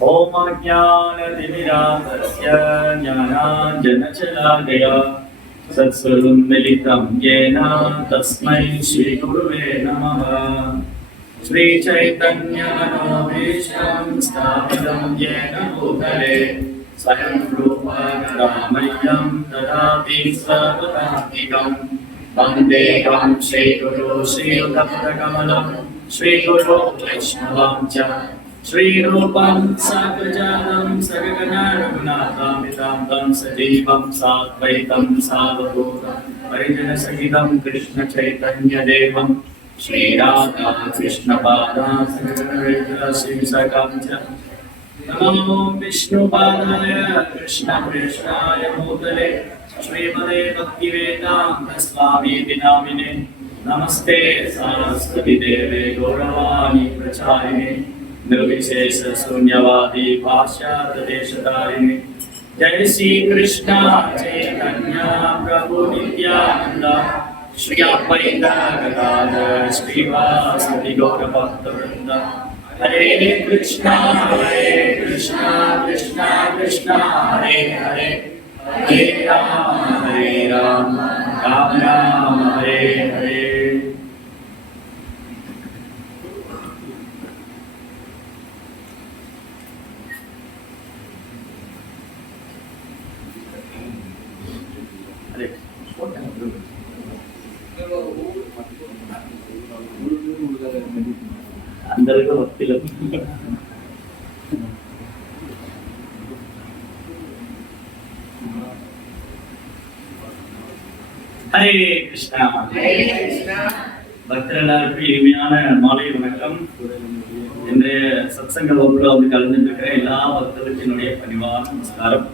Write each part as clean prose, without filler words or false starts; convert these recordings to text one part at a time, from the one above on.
ओम ज्ञानतिमिरान्धस्य ज्ञानाञ्जनशलाकया सत्स्वरूपमिलितं येन तस्मै श्रीगुरुवे नमः। श्रीचैतन्यमनोभीष्टं स्थापितं येन भूतले स्वयं रूपा रामय्यं ददाति स्वपदान्तिकम्। वन्देऽहं श्रीगुरो श्रीयुतपदकमलं श्रीगुरो वैष्णवं च श्रीरूपं साग्रजातं सगगना रघुनाथामितां सजीवं साद्वैतं सावधूतं परिजनसहितं कृष्णचैतन्यदेवं श्रीराधा कृष्णपादां श्रीसखं च। नमो विष्णुपादाय कृष्णप्रेष्ठाय भूतले श्रीमते भक्तिवेदान्तस्वामीति नामिने। नमस्ते सरस्वती देवे गौरवाणी प्रचारिणे निर्विशेष शून्यवादी पाश्चात्य देशतारिणे। जय श्री कृष्ण चैतन्य प्रभु नित्यानंद श्री अद्वैत गदाधर श्रीवासदि गौर भक्तवृंद। हरे कृष्णा कृष्ण कृष्ण हरे हरे हरे राम राम राम हरे हरे। అందరికీ భక్తిలో ஹரே கிருஷ்ணா பக்தர்களுக்கு இனிமையான மாலை வணக்கம். இன்றைய சத்சங்க வகுப்புல வந்து கலந்துட்டு இருக்கிற எல்லா பக்தர்களுக்கும் என்னுடைய பணிவான நமஸ்காரம்.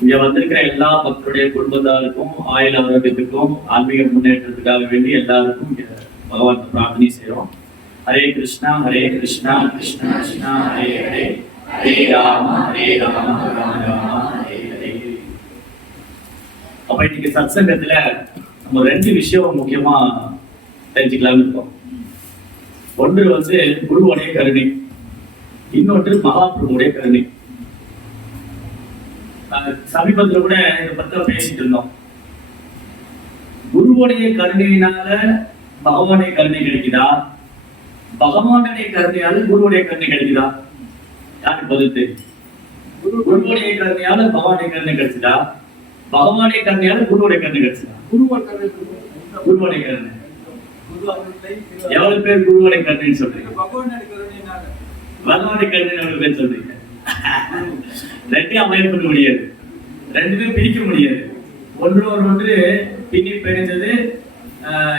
இங்க வந்திருக்கிற எல்லா பக்தருடைய குடும்பத்தாருக்கும் ஆயுள் ஆரோக்கியத்துக்கும் ஆன்மீக முன்னேற்றத்துக்காக வேண்டி எல்லாருக்கும் பகவான் பிரார்த்தனை செய்யறோம். ஹரே கிருஷ்ணா கிருஷ்ணா கிருஷ்ணா ஹரே ஹரே ஹரே ராம ராம ராம ஹரே ஹரே. அப்ப இன்னைக்கு சத்சங்கத்துல நம்ம ரெண்டு விஷயம் முக்கியமா தெரிஞ்சுக்கலாம்னு இருக்கோம். ஒன்று வந்து குருவுடைய கருணை, இன்னொன்று மகாபிரபுடைய கருணை. சமீபத்துல கூட இதை பத்தி பேசிட்டு இருந்தோம். குருவுடைய கருணையினால பகவானுடைய கருணை கிடைக்குதா, பகவானுடைய கருணையால குருவுடைய கருணை கிடைக்குதா? யாருக்கு பதில் தெரியும்? குருவுடைய கருணையால பகவானுடைய கருணை கிடைச்சதா, பகவானுடைய கருணையால குருவுடைய கருணை கிடைச்சதா? குருவுடைய கருணை. எவ்வளவு பேர் குருவுடைய கருணைன்னு சொல்றீங்க? பகவானுடைய கருணை எவ்வளவு பேர் சொல்றீங்க? ரெண்டையும் அமைய பண்ண முடியாது, ரெண்டுமே பிரிக்க முடியாது. ஒன்று பின்னி பிரிஞ்சது,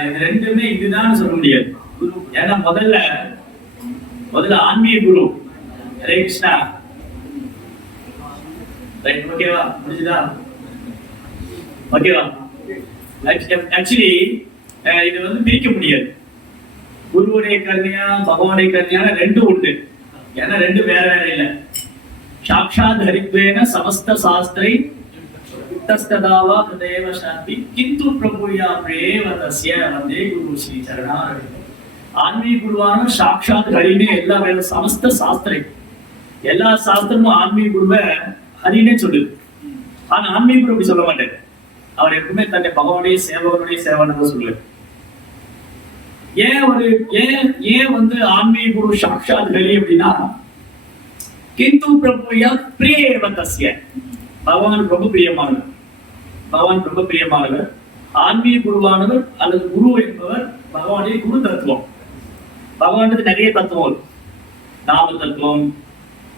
இது ரெண்டுமே இதுதான் சொல்ல முடியாது. ஏன்னா முதல்ல ஆன்மீக குரு. ஹரே கிருஷ்ணா. ஓகேவா? முடிஞ்சுதா? ஓகேவா? ஆக்சுவலி இது வந்து பிரிக்க முடியாது. குருவுடைய கருணையா பகவானுடைய கருணையான ரெண்டும் உண்டு. ஏன்னா ரெண்டு வேற வேற இல்லை. சாக்ஷாத் ஹரித்வேன சமஸ்த சாஸ்திரை தஸ்ததாவா ஹதேவ சாந்தி கிந்து பிரபுயா பிரேவ தஸ்ய வந்தே குரு ஸ்ரீ சரணாரவி. ஆன்மீக குருவான சாக்ஷாத் ஹரினே எல்லா வேற சமஸ்த சாஸ்திரை, எல்லா சாஸ்திரமும் ஆன்மீக குருவை ஹரினே சொல்லுது. ஆனா ஆன்மீக குரு அப்படி சொல்ல மாட்டாரு. அவர் எப்பவுமே தன்னை பகவானுடைய சேவகனுடைய சேவன் சொல்லுவார். ஏன் வந்து ஆன்மீக குரு சாக்ஷாத் ஹரி அப்படின்னா, கிந்து பிரபுயா பிரியேவ தஸ்ய, பகவான் ரொம்ப பிரியமானவர். பகவான் ரொம்ப பிரியமானவர். ஆன்மீக குருவானவர் அல்லது குரு என்பவர் பகவானுடைய குரு தத்துவம். பகவானுக்கு நிறைய தத்துவம், நாம தத்துவம்,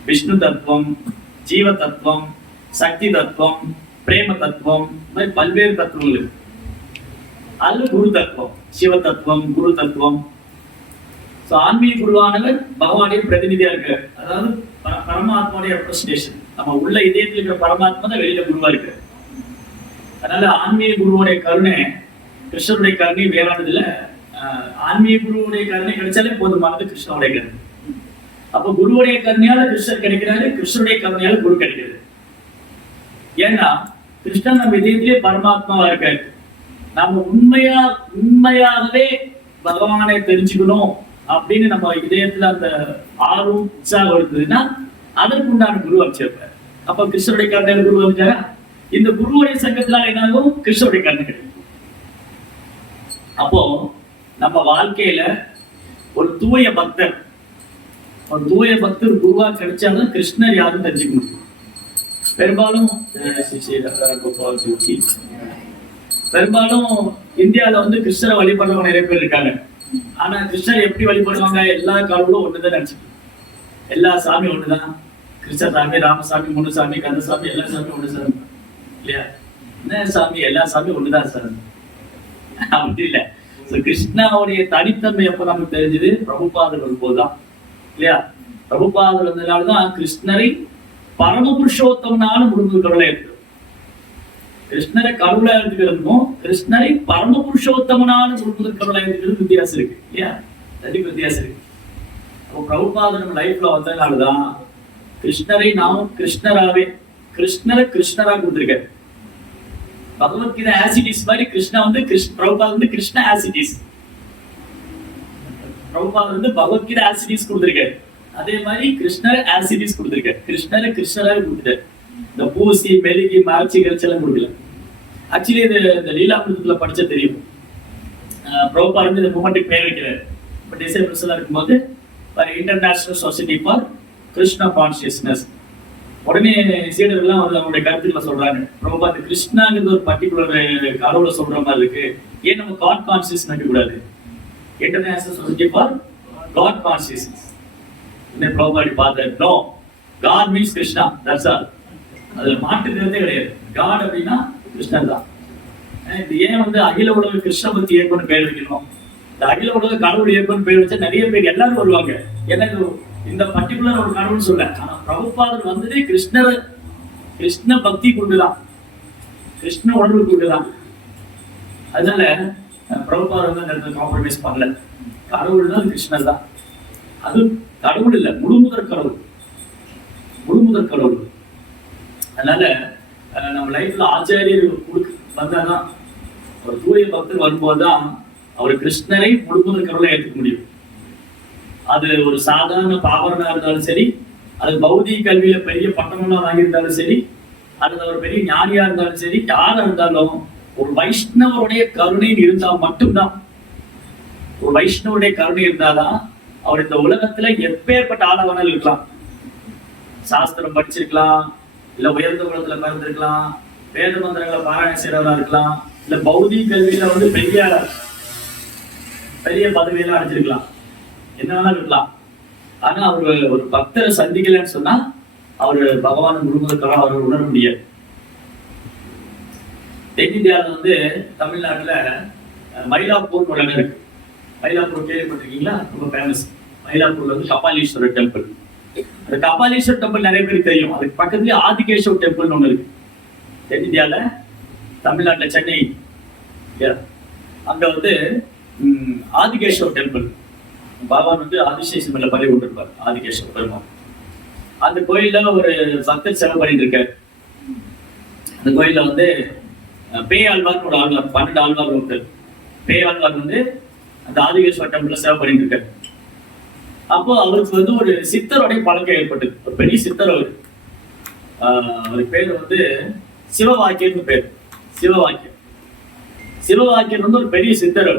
விஷ்ணு தத்துவம், ஜீவ தத்துவம், சக்தி தத்துவம், பிரேம தத்துவம், மாதிரி பல்வேறு தத்துவங்கள். அது குரு தத்துவம், சிவ தத்துவம், குரு தத்துவம். ஆன்மீக குருவானவர் பகவானுடைய பிரதிநிதியா இருக்கு. அதாவது பரமாத்மாவுடைய ரெப்ரசன்டேஷன். நம்ம உள்ள இதயத்தில் இருக்கிற பரமாத்மா தான் வெளியில குருவா இருக்கு. அதனால ஆன்மீக குருவுடைய கருணை கிருஷ்ணனுடைய கருணை வேறானது இல்ல. ஆன்மீக குருவுடைய கருணை கிடைச்சாலே போதுமானது கிருஷ்ணனுடைய கருணை. அப்ப குருவுடைய கருணையால கிருஷ்ணர் கிடைக்கிறாரு, கிருஷ்ணனுடைய கருணையால குரு கிடைக்கிறது. ஏன்னா கிருஷ்ணன் நம்ம இதயத்திலே பரமாத்மாவா இருக்காரு. நம்ம உண்மையாகவே பகவானை தெரிஞ்சுக்கணும் அப்படின்னு நம்ம இதயத்துல அந்த ஆர்வம் உற்சாகம் இருக்குதுன்னா அதற்கு உண்டான குரு அமைச்சிருப்பார். அப்ப கிருஷ்ணருடைய கருணை குரு அமைச்சாரா? இந்த குருவுடைய சங்கத்தினால என்னாகும்? கிருஷ்ணருடைய கருணை கிடைக்கும். அப்போ நம்ம வாழ்க்கையில ஒரு தூய பக்தர் குருவா கிடைச்சாலும் கிருஷ்ணர் யாரும் தெரிஞ்சுக்க முடியும். பெரும்பாலும் இந்தியாவில வந்து கிருஷ்ணரை வழிபடுறவங்க நிறைய பேர் இருக்காங்க. ஆனா கிருஷ்ணர் எப்படி வழிபடுவாங்க? எல்லா கடவுளும் ஒண்ணுதான் நினைச்சுக்கணும். எல்லா சாமி ஒண்ணுதான். கிருஷ்ண சாமி, ராமசாமி, முனுசாமி, கந்தசாமி, எல்லா சாமி ஒண்ணு சாமி இல்லையா? என்ன சாமி? எல்லா சாமி ஒண்ணுதான் சாமி. அப்படி இல்லை. கிருஷ்ணாவுடைய தனித்தன்மை எப்ப நமக்கு தெரிஞ்சது? பிரபுபாதர் வரும்போதுதான் இல்லையா? பிரபுபாதர் வந்ததுனாலதான் கிருஷ்ணரை பரமபுருஷோத்தமனான முழுமுதற்கடவுளை எடுத்து, கிருஷ்ணரை கடவுளா எடுத்துக்கிறதுக்கும் கிருஷ்ணரை பரமபுருஷோத்தமனான முழுமுதற்கடவுளை எடுத்துக்கிறது வித்தியாசம் இருக்கு இல்லையா? ரெண்டுக்கும் வித்தியாசம் இருக்கு. அப்போ பிரபுபாதர் நம்ம லைஃப்ல வந்ததுனாலதான் கிருஷ்ணரை நாம் கிருஷ்ணராவே கிருஷ்ணரா கொடுத்திருக்காரு. பகவத்கீதை ஆசிடிஸ் மாதிரி கிருஷ்ணா வந்து பிரபுபாதர் வந்து கிருஷ்ண ஆசிடிஸ். பிரபுபாதர் வந்து பகவத்கீதை ஆசிடிஸ் கொடுத்திருக்காரு. அதே மாதிரி கிருஷ்ணர் ஆசிடிஸ் கொடுத்திருக்காரு. கிருஷ்ணராவே கொடுத்துட்டாரு. இந்த பூசி மெழுகி மறைச்சி கழிச்செல்லாம் கொடுக்கல. ஆக்சுவலி இது இந்த லீலாமிருதத்துல படிச்ச தெரியும். பிரபுபாதர் வந்து இந்த மூமெண்ட்டுக்கு பேர் வைக்கிறார். இப்போ டிசைபிள்ஸ் இருக்கும்போது international society for Krishna consciousness. உடனே சீடர்கள்லாம் வந்து அவங்களுடைய கருத்துக்களை சொல்றாங்க. ரொம்ப அந்த கிருஷ்ணாங்கிறது ஒரு பர்டிகுலர் கடவுளை சொல்ற மாதிரி இருக்கு, ஏன் நம்ம காட் கான்சியஸ் நினைக்க கூடாது? International society for God consciousness. Prabhupada பார்த்தாரு. No, God means Krishna, that's all. அதுல மாற்றுக்கிறதே கிடையாது. காட் அப்படின்னா கிருஷ்ணன் தான். இது ஏன் வந்து அகில உலக கிருஷ்ண பக்தி இயக்கம்னு பேர் வைக்கணும்? இந்த அகில உலக கடவுள் இயக்கம்னு பேர் வச்சா நிறைய பேர் எல்லாரும் வருவாங்க. எனக்கு இந்த பர்டிகுலர் ஒரு கடவுள் சொல்ல. ஆனா பிரபுபாதர் வந்ததே கிருஷ்ண பக்தி கொண்டுதான், கிருஷ்ண உணர்வு கொண்டுதான். அதனால பிரபுபாதர் வந்து அந்த இடத்துல காம்ப்ரமைஸ் பண்ணல. கடவுள் தான் கிருஷ்ணர் தான். அது கடவுள் இல்ல, முழுமுதற் கடவுள். அதனால நம்ம லைஃப்ல ஆச்சாரியர் வந்தாதான், ஒரு தூய பக்தர் வரும்போதுதான் அவர் கிருஷ்ணரை முழுமுதற் கடவுளை ஏற்றுக்க முடியும். அது ஒரு சாதாரண பாவரனா இருந்தாலும் சரி, அது பௌதிக கல்வியில பெரிய பட்டமெல்லாம் வாங்கியிருந்தாலும் சரி, அல்லது ஒரு பெரிய ஞானியா இருந்தாலும் சரி, யாரா இருந்தாலும் ஒரு வைஷ்ணவருடைய கருணை இருந்தா மட்டும்தான், ஒரு வைஷ்ணவருடைய கருணை இருந்தாதான் அவர் இந்த உலகத்துல எப்பேற்பட்ட ஆளவனால் இருக்கலாம். சாஸ்திரம் படிச்சிருக்கலாம், இல்ல உயர்ந்த குலத்துல பிறந்திருக்கலாம், வேத மந்திரங்களை பாராயணம் செய்யறவரா இருக்கலாம், இல்ல பௌதிக கல்வியில வந்து பெரிய பதவியெல்லாம் அடைஞ்சிருக்கலாம், என்ன வேணா இருக்கலாம். ஆனா அவரு ஒரு பக்தரை சந்திக்கலன்னு சொன்னா அவரு பகவான் முழுவதற்காக அவர் உணர முடியாது. தென்னிந்தியாவில் வந்து தமிழ்நாட்டுல மயிலாப்பூர் இடம் இருக்கு. மயிலாப்பூர் கேள்விப்பட்டிருக்கீங்களா? ரொம்ப ஃபேமஸ். மயிலாப்பூர்ல வந்து கபாலீஸ்வரர் டெம்பிள். அந்த கபாலீஸ்வரர் டெம்பிள் நிறைய பேருக்கு தெரியும். அதுக்கு பக்கத்துலயே ஆதிகேஸ்வர் டெம்பிள்னு ஒண்ணு இருக்கு. தென்னிந்தியால தமிழ்நாட்டுல சென்னை அங்க வந்து ஆதிகேஸ்வர் டெம்பிள். பகவான் வந்து ஆதிசேஷன் மேல பறி கொண்டிருப்பார், ஆதிகேஸ்வர் பெருமாள். அந்த கோயில்ல ஒரு பக்தர் சேவை பண்ணிட்டு இருக்காரு. அந்த கோயில்ல வந்து பேயாழ்வார்னு ஒரு ஆழ்வார், 12 ஆழ்வார் ஒருத்தர். பேயாழ்வார் வந்து அந்த ஆதிகேஸ்வர் டெம்பிள்ல சேவை பண்ணிட்டு இருக்காரு. அப்போ அவருக்கு வந்து ஒரு சித்தருடைய பழக்கம் ஏற்பட்டது. ஒரு பெரிய சித்தர் அவரு. அவருக்கு பேர் வந்து சிவவாக்கியர்னு பேர். சிவவாக்கியர் வந்து ஒரு பெரிய சித்தர்.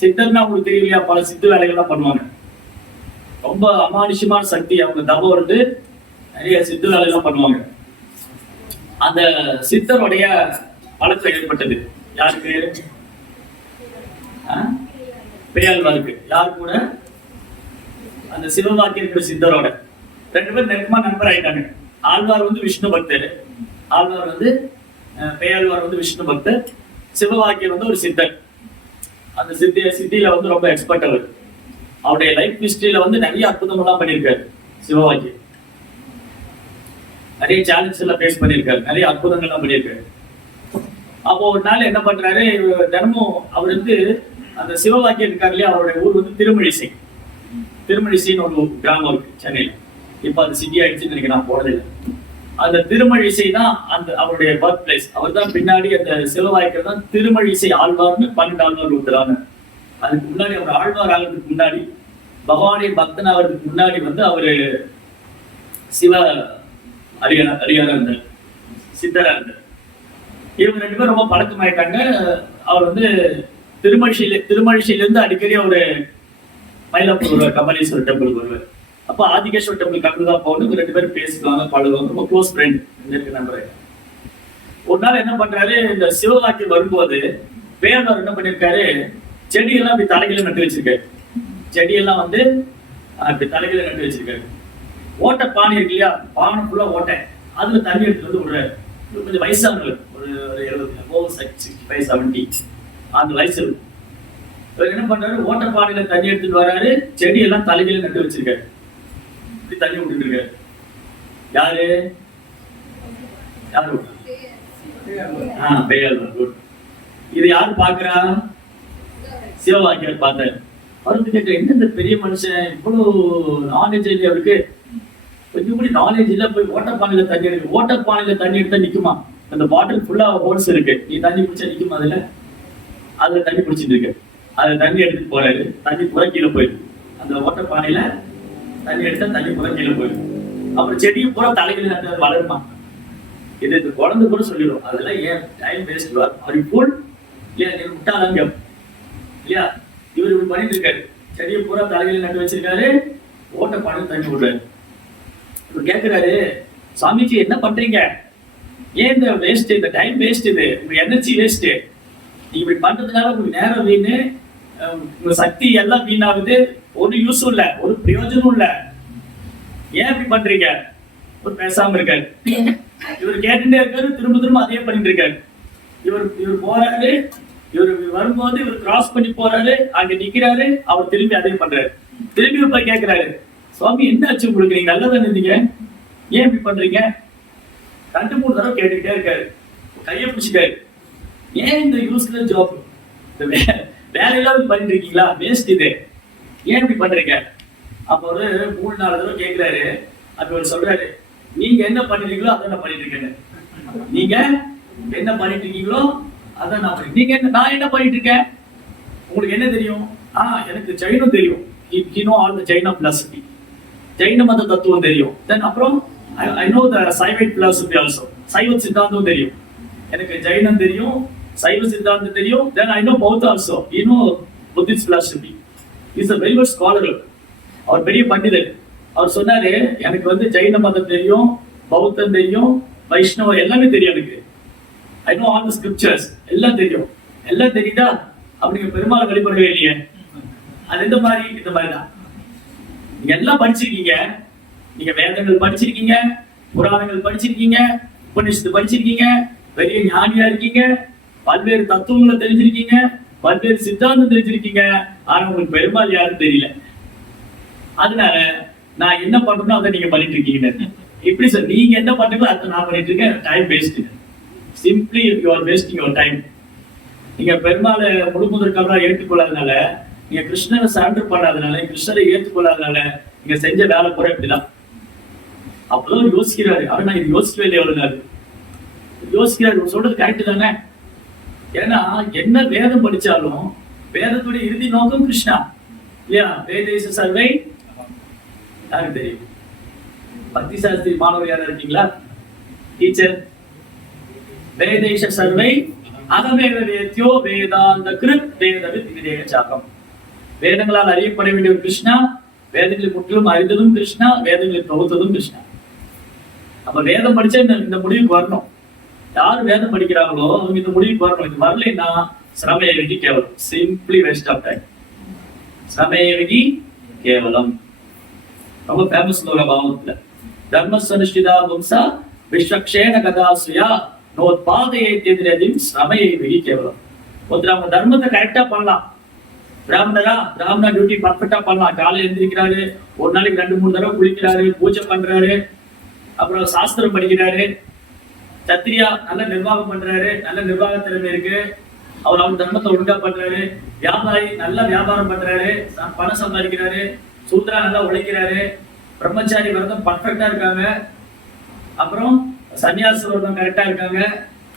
சித்தர்னா உங்களுக்கு தெரியலையா? பல சித்து வேலைகள்லாம் பண்ணுவாங்க. ரொம்ப அமானுஷ்யமான சக்தி அவங்க தபம் வந்து நிறைய சித்து வேலைகள்லாம் பண்ணுவாங்க. அந்த சித்தருடைய பழக்கம் ஏற்பட்டது யாருக்கு? பேயாழ்வாருக்கு. யாரு கூட? அந்த சிவவாக்கியர் சித்தரோட 2 பேர் நெருக்கமா நண்பர் ஆயிட்டாங்க. ஆழ்வார் வந்து விஷ்ணு பக்தர், ஆழ்வார் வந்து பேயாழ்வார் வந்து விஷ்ணு பக்தர், சிவவாக்கியர் வந்து ஒரு சித்தர். அந்த சித்தியில வந்து ரொம்ப எக்ஸ்பர்ட் அவர். அவருடைய லைஃப் ஹிஸ்டரியில வந்து நிறைய அற்புதங்கள்லாம் பண்ணியிருக்காரு சிவவாக்கியர். நிறைய சேலஞ்ச் எல்லாம் ஃபேஸ் பண்ணியிருக்காரு, நிறைய அற்புதங்கள்லாம் பண்ணியிருக்காரு. அப்போ ஒரு நாள் என்ன பண்றாரு, தினமும் அவர் வந்து அந்த சிவவாக்கியர் இருக்காரு இல்லையா, அவருடைய ஊர் வந்து திருமழிசைன்னு ஒரு கிராமம் இருக்கு சென்னையில. இப்ப அது சிட்டி ஆயிடுச்சுன்னு நினைக்கிறேன், நான் போனதில்லை. அந்த திருமழிசை தான் அந்த அவருடைய பர்த் பிளேஸ். அவர் தான் பின்னாடி அந்த சிவவாக்கியர் தான் திருமழிசை ஆழ்வார்னு 12 ஆழ்வார் ஊத்துறாங்க. அதுக்கு முன்னாடி அவர் ஆழ்வார் ஆகிறதுக்கு முன்னாடி, பகவானுடைய பக்தன் ஆகிறதுக்கு முன்னாடி வந்து அவரு சிவ அடியாரா இருந்தார், சித்தரா இருந்தார். இவங்க 2 பேரும் ரொம்ப பழக்கமாயிட்டாங்க. அவர் வந்து திருமழிசையிலிருந்து அடிக்கடி அவரு மயிலாப்பூர் வருவார், கபாலீஸ்வரர் டெம்பிளுக்கு வருவார். அப்ப ஆதிகேஸ்வரர் டெம்பிள் கலந்து தான் போகணும். 2 பேரும் பேசிக்குவாங்க, பழகுவாங்க, ரொம்ப க்ளோஸ் ஃப்ரெண்ட் நம்பர். ஒரு நாள் என்ன பண்றாரு, இந்த சிவகாட்சி வரும்போது வேலவர் என்ன பண்ணிருக்காரு, செடியெல்லாம் இப்படி தலைகளை நட்டு வச்சிருக்காரு. செடியெல்லாம் வந்து இப்படி தலைகளை நட்டு வச்சிருக்காரு. ஓட்டை பானை இருக்கு இல்லையா, பானை ஃபுல்லா ஓட்டை, அதுல தண்ணி எடுத்து வந்து விடுறாரு. கொஞ்சம் வயசானவர், ஒரு 65, 70 அந்த வயசு. என்ன பண்றாரு, ஓட்ட பானையில தண்ணி எடுத்துட்டு வர்றாரு, செடியெல்லாம் தலைகளை நட்டு வச்சிருக்காரு. இப்படி தண்ணி விட்டுட்டு இருக்காரு. யாரு யாரு பேயாழ்வார். இது யாரு பாக்குறா, சிவவாக்கியார் பார்த்தாரு. அவருக்கு கேட்க, என்ன இந்த பெரிய மனுஷன் இவ்வளவு நாலேஜ் இல்லையா அவருக்கு, கொஞ்சம் கூட நாலேஜ் இல்ல, போய் ஓட்டப்பானையில தண்ணி எடுக்கு. ஓட்டப்பானையில தண்ணி எடுத்தா நிக்குமா, அந்த பாட்டில் ஃபுல்லா ஹோல்ஸ் இருக்கு, நீ தண்ணி குடிச்சா நிக்குமா, அதுல தண்ணி குடிச்சிட்டு இருக்கு. அதுல தண்ணி எடுத்துட்டு போறாரு, தண்ணி புற கீழே போயிருக்கு. அந்த ஓட்டப்பானையில தண்ணி எடுத்தா தண்ணி புற கீழே போயிருக்கு. அப்புறம் செடியும் பூரா தலைகளை நட்டு வளருமா, இது இந்த குழந்தை கூட சொல்லிடும். அதெல்லாம் ஏன் டைம் வேஸ்ட், அப்படி போல் இல்லையா, நீங்க விட்டாலாங்க இல்லையா. இவர் இப்படி பண்ணிட்டு இருக்காரு, செடியை பூரா தலைகளை நட்டு வச்சிருக்காரு, ஓட்ட பானையில தண்ணி விடுறாரு. இவர் கேட்கிறாரு, சாமிஜி என்ன பண்றீங்க, ஏன் இந்த வேஸ்ட், இந்த டைம் வேஸ்ட், இது உங்க எனர்ஜி வேஸ்ட், நீங்க இப்படி பண்றதுனால உங்களுக்கு நேரம் வீணு, உங்க சக்தி எல்லாம் வீணாகுது, ஒரு யூஸும் இல்ல, ஒரு பிரயோஜனமும் இல்ல, ஏன் இப்படி பண்றீங்க. ஒரு பேசாம இருக்காரு. இவர் கேட்டுட்டே இருக்காரு, திரும்ப திரும்ப அதே பண்ணிட்டு இருக்காரு. இவர் போறாரு, இவர் வரும்போது இவர் கிராஸ் பண்ணி போறாரு, அங்க நிக்கிறாரு, அவர் திரும்பி அதே பண்றாரு. திரும்பி போய் கேட்கிறாரு, சுவாமி என்ன ஆச்சு உங்களுக்கு, நீங்க நல்லா தானே இருந்தீங்க, ஏன் இப்படி பண்றீங்க. 2-3 தடவை கேட்டுக்கிட்டே இருக்காரு, கையை பிடிச்சிட்டாரு. ஏன் இந்த யூஸ்லெஸ் ஜாப், இந்த வேலையெல்லாம் பண்ணிட்டு இருக்கீங்களா, வேஸ்ட் இது, ஏன் இப்படி பண்றீங்க. அப்ப ஒரு 3-4 தடவை கேட்கிறாரு. அப்ப அவர் சொல்றாரு, நீங்க என்ன பண்ணிருக்கீங்களோ அதான் நான் பண்ணிட்டு இருக்கேன், நீங்க என்ன பண்ணிட்டு இருக்கீங்களோ அதான் நான் பண்ணி, நீங்க என்ன, நான் என்ன பண்ணிட்டு இருக்கேன், உங்களுக்கு என்ன தெரியும். எனக்கு ஜைனம் தெரியும், ஆல் தி ஜைன பிலாசபி, ஜைன மத தத்துவம் தெரியும். தென் அப்புறம் I know the Saivite philosophy also, சைவ சித்தாந்தம் தெரியும், எனக்கு ஜைனம் தெரியும், சைவ சித்தாந்தம் தெரியும். தென் ஐ நோ பௌத்த also, Buddhist philosophy. Is a very good scholar. அவர் பெரிய பண்டிதர். அவர் சொன்னாரு, எனக்கு வந்து ஜைன மதம் தெரியும், பௌத்தம் தெரியும், வைஷ்ணவம் எல்லாமே தெரியும், எனக்கு I know all the scriptures, எல்லாம் தெரியும். எல்லாம் தெரியுதா, அப்படிங்க பெருமாள் வழிபடவே இல்லையே. அது இந்த மாதிரி தான். நீங்க எல்லாம் படிச்சிருக்கீங்க, நீங்க வேதங்கள் படிச்சிருக்கீங்க, புராணங்கள் படிச்சிருக்கீங்க, உபநிஷத்து படிச்சிருக்கீங்க, பெரிய ஞானியா இருக்கீங்க, பல்வேறு தத்துவங்களை தெரிஞ்சிருக்கீங்க, பல்வேறு சித்தாந்தம் தெரிஞ்சிருக்கீங்க, ஆனா உங்களுக்கு பெருமாள் யாரும் தெரியல. அதனால நான் என்ன பண்றேனோ அதை நீங்க பண்ணிட்டு இருக்கீங்க. இப்படி சார், நீங்க என்ன பண்றீங்களோ அதை நான் பண்ணிட்டு இருக்கேன். Time waste, simply you are wasting your time. நீங்க பெருமாளை முழுமுதற்கவரா ஏற்றுக்கொள்ளாதனால, நீங்க கிருஷ்ணரை சரண்டர் பண்ணாதனால, கிருஷ்ணரை ஏற்றுக்கொள்ளாதனால நீங்க செஞ்ச வேலை கூட இப்படிதான். அப்பதான் யோசிக்கிறாரு, அவன் நான் இது யோசிக்கவே இல்லை, எவ்வளவு நாள் யோசிக்கிறாரு. சொல்றது கரெக்ட் தானே. ஏன்னா என்ன வேதம் படிச்சாலும் வேதத்துடைய இறுதி நோக்கம் கிருஷ்ணா இல்லையா. வேதேச சர்வை யாருக்கு தெரியும். பக்தி சாஸ்திரி மாணவர் யாரா இருக்கீங்களா, டீச்சர். வேதேச சர்வை அகமேவ வேத்யோ வேதாந்த கிருத் வேதவித் விதேக சாகம். வேதங்களால் அறியப்பட வேண்டிய ஒரு கிருஷ்ணா, வேதங்களை முற்றிலும் அறிந்ததும் கிருஷ்ணா, வேதங்களை தொகுத்ததும் கிருஷ்ணா. அப்ப வேதம் படிச்சா இந்த முடிவுக்கு வரணும். யாரு வேதம் படிக்கிறாங்களோ அவங்க இந்த முடிவுக்கு வரணும். இது வரலைன்னா சிரமேவகி கேவலம், சிம்பிளி வேஸ்ட் ஆஃப் டைம். சிரமேவகி கேவலம் ரொம்ப ஃபேமஸ் லோக பாவத்துல. தர்மசனுஷ்டிதா வம்சா விஸ்வக்ஷேன கதாசுயா நோத்பாதையை எதிரதின் சிரமேவகி கேவலம். ஒருத்தர் அவங்க தர்மத்தை கரெக்டா பண்ணலாம், பிராமணா டியூட்டி பர்ஃபெக்டா பண்ணலாம். காலையில் எழுந்திருக்கிறாரு, ஒரு நாளைக்கு 2-3 தடவை குளிக்கிறாரு, பூஜை பண்றாரு, அப்புறம் சாஸ்திரம் படிக்கிறாரு. சத்திரியா நல்ல நிர்வாகம் பண்றாரு, நல்ல நிர்வாக திறமை இருக்கு, அவர் அவங்க தர்மத்தை ஒழுங்கா பண்றாரு. வியாபாரி நல்லா வியாபாரம் பண்றாரு, பணம் சம்பாதிக்கிறாரு. சூத்ரா நல்லா உழைக்கிறாரு. பிரம்மச்சாரி விரதம் பர்ஃபெக்டா இருக்காங்க. அப்புறம் சன்னியாச விரதம் கரெக்டா இருக்காங்க.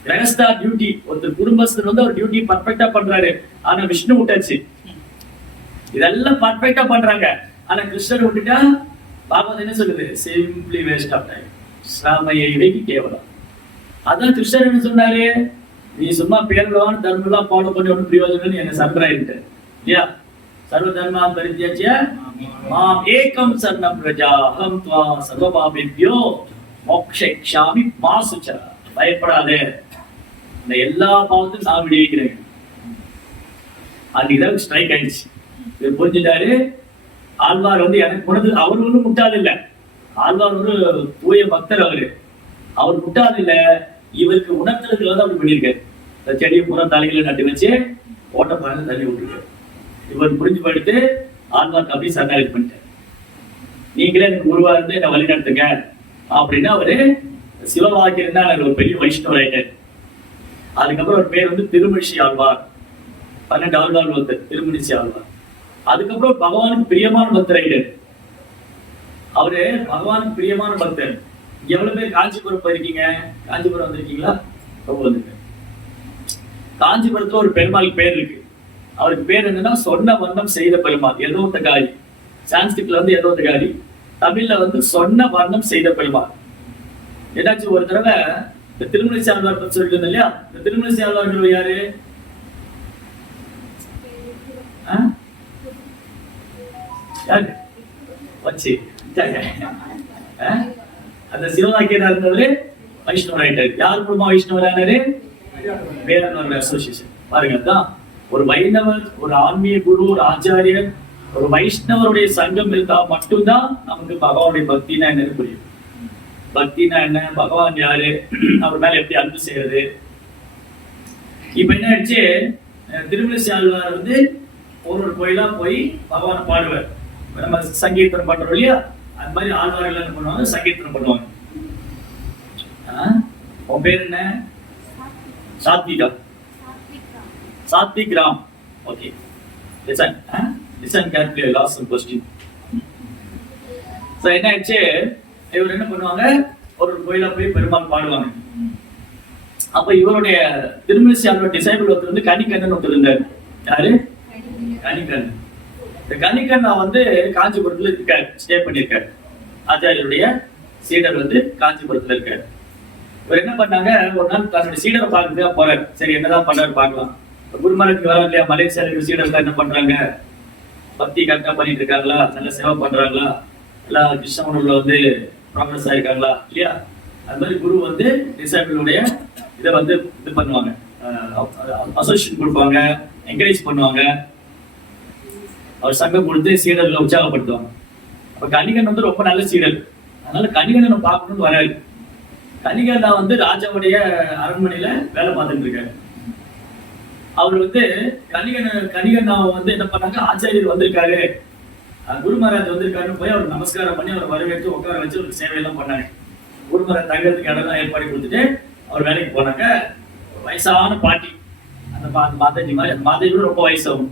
கிரகஸ்தா டியூட்டி, ஒருத்தர் குடும்பஸ்தர் வந்து அவர் டியூட்டி பர்ஃபெக்டா பண்றாரு. ஆனா விஷ்ணு விட்டாச்சு. இதெல்லாம் பர்ஃபெக்டா பண்றாங்க. ஆனா கிருஷ்ணர் விட்டுட்டா பாகவதம் என்ன சொல்லுது? சிம்பிளி வேஸ்ட் ஆஃப் டைம், சமயைக்கு கேவலம். அதான் கிருஷ்ணர் என்ன சொன்னாரு? நீ சும்மா பேரளவான தர்மம் எல்லாம் ஃபாலோ பண்ணி ஒன்றும் பிரயோஜனம் என்ன சர்வராயிட்டு இல்லையா? சர்வ தர்மா பரித்யஜ்ய மாம் ஏகம் சரணம் பிரஜாஹம் த்வா சர்வபாபேப்யோ மோக்ஷயிஷ்யாமி மா சுச்ச. பயப்படாதே, இந்த எல்லா பாவத்தையும் நான் விடுவிக்கிறேன். அதுதான் ஸ்ட்ரைக் ஆயிடுச்சு. இவர் புரிஞ்சுட்டாரு. ஆழ்வார் வந்து எனக்கு உணர்ந்து, அவர் ஒன்றும் முட்டாள் இல்லை. ஆழ்வார் ஒரு தூய பக்தர். அவர் முட்டாள் இல்லை. இவருக்கு உணர்த்துறதுக்கு வந்து அப்படி பண்ணியிருக்காரு. இந்த செடியை பூரா தலைகளை நட்டு வச்சு ஓட்டப்பாறையில தள்ளி விட்டுருக்காரு. இவர் புரிஞ்சு போயிட்டு ஆழ்வார்க்கு அப்படியே சரணாகதி பண்ணிட்டார். நீங்களே எனக்கு குருவா இருந்து என்னை வழி நடத்துங்க அப்படின்னு அவரு சிவவாக்கியம் தான் ஒரு பெரிய வைஷ்ணவர் ஆயிட்டார். அதுக்கப்புறம் ஒரு பேர் வந்து திருமணிசி ஆழ்வார். 12 ஆழ்வார் ஒருத்தர் திருமணிசி ஆழ்வார். அதுக்கப்புறம் பகவானுக்கு பிரியமான பக்தர் ஆயிட்டார். அவரு பகவானுக்கு பிரியமான பக்தர். எவ்வளவு பேர் காஞ்சிபுரம் போயிருக்கீங்க? காஞ்சிபுரம் வந்திருக்கீங்களா? ரொம்ப வந்திருக்கேன். காஞ்சிபுரத்துல ஒரு பெருமாளுக்கு பேர் இருக்கு. அவருக்கு பேர் என்னன்னா சொன்ன வர்ணம் செய்த பெருமாள். யதோத்தகாரி. சான்ஸ்கிரிட்ல வந்து யதோத்தகாரி, தமிழ்ல வந்து சொன்ன வர்ணம் செய்த பெருமாள். ஏதாச்சும் ஒரு தடவை இந்த திருமணிசி ஆழ்வார் பத்தி சொல்லிட்டு இருந்தேன் இல்லையா? இந்த திருமணிசி ஆழ்வார்கள் யாரு? யாரு வச்சு அந்த சிவவாக்கியரா இருந்தவரு வைஷ்ணவர் ஆயிட்டாரு. யார் மூலமா வைஷ்ணவர் ஆனாரு? வேதாந்த அசோசியேஷன். பாருங்க, தான் ஒரு வைணவர், ஒரு ஆன்மீக குரு, ஒரு ஆச்சாரியர், ஒரு வைஷ்ணவருடைய சங்கம் இருந்தா மட்டும்தான் நமக்கு பகவானுடைய பக்தினா என்னன்னு புரியும். பக்தினா என்ன, பகவான் யாரு, அவர் மேல எப்படி அன்பு செய்யறது. இப்ப என்ன ஆயிடுச்சு, திருமணிசி ஆழ்வார் வந்து ஒரு கோயிலா போய் பகவானை பாடுவார். நம்ம சங்கீர்த்தனம் பண்றோம் இல்லையா? அது மாதிரி ஆழ்வார்கள் என்ன பண்ணுவாங்க? சங்கீர்த்தனம் பண்ணுவாங்க. உன் பேர் என்ன? Sathvika. Sathvik Ram. Okay, listen carefully. I ask some question. So என்ன ஆச்சு, இவர் என்ன பண்ணுவாங்க? ஒரு கோயிலா போய் பெருமாள் பாடுவாங்க. அப்ப இவருடைய திருமணிசி ஆழ்வார் டிசைபிள் ஒருத்தர் வந்து கணிகண்ணன் ஒருத்தர் இருந்தார். யாரு? கணிகண்ணன். இந்த கணிகண்ணா வந்து காஞ்சிபுரத்துல இருக்காரு, ஸ்டே பண்ணிருக்காரு. ஆச்சாரியருடைய சீடர் வந்து காஞ்சிபுரத்துல இருக்காரு. இவர் என்ன பண்ணாங்க, ஒரு நாள் தன்னுடைய சீடரை பார்க்கறதுக்காக போறாரு. சரி, என்னதான் பண்றாரு பார்க்கலாம். குருமரத்துக்கு வர இல்லையா? மலேசியாவில் சீடர்கள் என்ன பண்றாங்க? பக்தி கரெக்டா பண்ணிட்டு இருக்காங்களா? நல்ல சேவை பண்றாங்களா? எல்லாம் கிருஷ்ண உணர்வுல வந்து ப்ராக்ரஸ் ஆயிருக்காங்களா இல்லையா? அது மாதிரி குரு வந்து டிசைபிளுடைய இதை வந்து இது பண்ணுவாங்க, அசோசியேஷன் கொடுப்பாங்க, என்கரேஜ் பண்ணுவாங்க, அவர் சங்கம் கொடுத்து சீடர்களை உற்சாகப்படுத்துவாங்க. அப்ப கணிகன் வந்து ரொம்ப நல்ல சீடர். அதனால கணிகனை பார்க்கணும்னு வராரு. கணிகண்ணா வந்து ராஜாவுடைய அரண்மனையில வேலை பார்த்துட்டு இருக்காரு. அவர் வந்து கணிகண்ணாவை வந்து என்ன பண்ணாங்க, ஆச்சாரியர் வந்திருக்காரு, குரு மகாராஜ் வந்திருக்காருன்னு போய் அவர் நமஸ்காரம் பண்ணி அவரை வரவேற்று உட்கார வச்சு ஒரு சேவையெல்லாம் பண்ணாங்க. குரு மகாராஜ் தங்கறதுக்கு இடம்லாம் ஏற்பாடு கொடுத்துட்டு அவர் வேலைக்கு போனாங்க. வயசான பாட்டி, அந்த மாதாஜி மாதிரி, அந்த மாதாஜி கூட ரொம்ப வயசாகும்,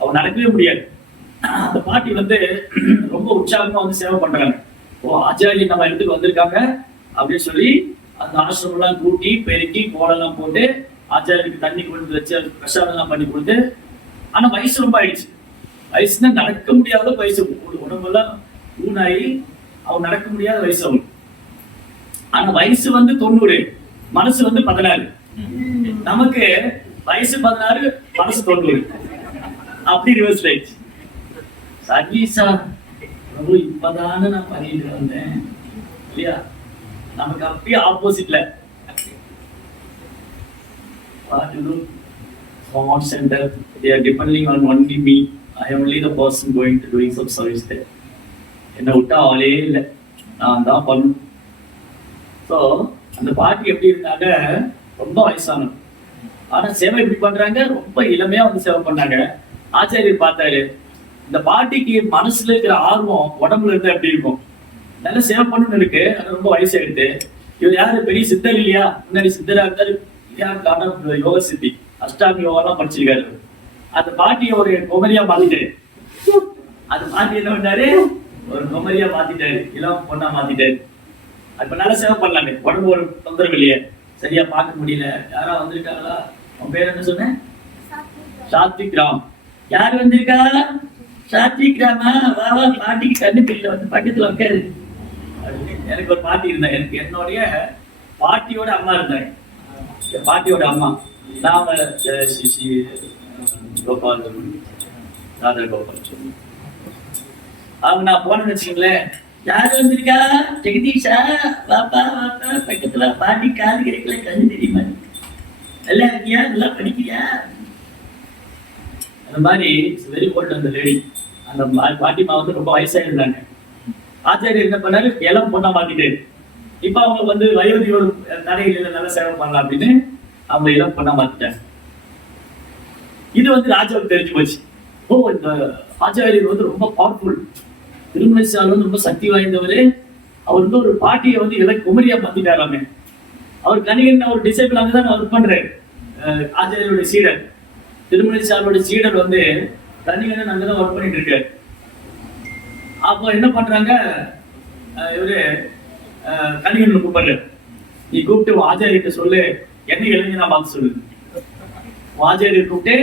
அவர் நடக்கவே முடியாது. அந்த பாட்டி வந்து ரொம்ப உற்சாகமா வந்து சேவை பண்றாங்க. ஓ, ஆச்சாரியர் நம்ம இடத்துக்கு வந்திருக்காங்க அப்படின்னு சொல்லி அந்த ஆசிரமம் எல்லாம் கூட்டி பெருக்கி கோலெல்லாம் போட்டு ஆச்சாரியருக்கு தண்ணி கொண்டு வச்சு அது பிரசாதம் எல்லாம் பண்ணி கொடுத்து. ஆனா வயசு ரொம்ப ஆயிடுச்சு. வயசுனா நடக்க முடியாத வயசு, உடம்பெல்லாம் ஊனாயி அவன் நடக்க முடியாத வயசு அவன். ஆனா வயசு வந்து 90, மனசு வந்து 16. நமக்கு வயசு 16, மனசு 90. அப்படி ரிவர்ஸ் ஆயிடுச்சு. சர்வீஸா ரொம்ப இப்பதானே நான் பண்ணிட்டு வந்தேன் இல்லையா? நமக்கு அப்படியே ஆப்போசிட்ல small center, they are depending on only me. I am only the person going to doing some service there. என்ன விட்டா ஆளே இல்லை, நான் தான் பண்ணணும். ஸோ அந்த பாட்டி எப்படி இருந்தாங்க, ரொம்ப வயசானது. ஆனா சேவை எப்படி பண்றாங்க, ரொம்ப இளமையா வந்து சேவை பண்ணாங்க. ஆச்சாரியர் பார்த்தாரு, இந்த பாட்டிக்கு மனசுல இருக்கிற ஆர்வம் உடம்புல இருந்தா எப்படி இருக்கும், நல்ல சேவை பண்ணணும்னு இருக்கு. அது ரொம்ப வயசாயிடுது. இவர் யாரு, பெரிய சித்தர் இல்லையா? முன்னாடி சித்தரா இருந்தாரு, யோக சித்தி, அஷ்டாங்க யோகா படிச்சிருக்காரு. அந்த பாட்டியை ஒரு குமரியா மாத்திட்டாரு. அந்த பாட்டி என்ன பண்ணாரு, ஒரு குமரியா மாத்திட்டாரு, இளம் பொண்ணா மாத்திட்டாரு. அப்ப நல்லா சேவை பண்ணலாமே, உடம்பு ஒரு தொந்தரவு இல்லையே, சரியா பார்க்க முடியல. யாரா வந்திருக்காங்களா? உன் பேர் என்ன சொன்ன? சாத்விக் ராம். யாரு வந்திருக்கா? சாத்திக்கிறாமா வா வா பாட்டிக்கு தண்ணி பிடிக்கல வந்து பக்கத்துல உட்காரு அப்படின்னு. எனக்கு ஒரு பாட்டி இருந்தாங்க. எனக்கு என்னுடைய பாட்டியோட அம்மா இருந்தாங்க. என் பாட்டியோட அம்மா நாம கோபால் ராதா கோபால் அவங்க நான் போனேன்னு வச்சுங்களேன், யாரு வந்திருக்கா ஜெகதீஷா வாப்பா வாப்பா பக்கத்துல பாட்டி காது கிடைக்கல கண்ணு தெரியுமா நல்லா இருக்கியா நல்லா படிக்கிறியா அந்த மாதிரி வெரி ஓல்டு அந்த லேடி. அந்த பாட்டிமா வந்து ரொம்ப வயசா இருந்தாங்க. ஆச்சாரியர் என்ன பண்ணாரு, இளம் பொண்ணா மாத்திட்டு இப்ப அவங்க வந்து வயோதியோடு தடையில நல்லா சேவை பண்ணலாம் அப்படின்னு அவங்க இளம் பொண்ணா மாத்திட்டாங்க. இது வந்து ராஜாவுக்கு தெரிஞ்சு போச்சு. ஓ இந்த ஆச்சாரியர் வந்து ரொம்ப பவர்ஃபுல், திருமணசால் வந்து ரொம்ப சக்தி வாய்ந்தவரு. அவர் வந்து ஒரு பாட்டியை வந்து இலை குமரியா மாத்திட்டாராமே. அவர் கணிகன் ஒரு டிசைபிள் அங்கதான் ஒர்க் பண்றாரு. ஆச்சாரியோட சீடர் திருமணசாலோட சீடர் வந்து கணிகன் அங்கதான் ஒர்க் பண்ணிட்டு இருக்காரு. அப்போ என்ன பண்றாங்க, இவரு கணிகன் கூப்பிடுறாரு, நீ கூப்பிட்டு ஆச்சாரியிட்ட சொல்லு என்ன இளைஞனா பார்த்து சொல்லு. ஆச்சாரியர் கூப்பிட்டு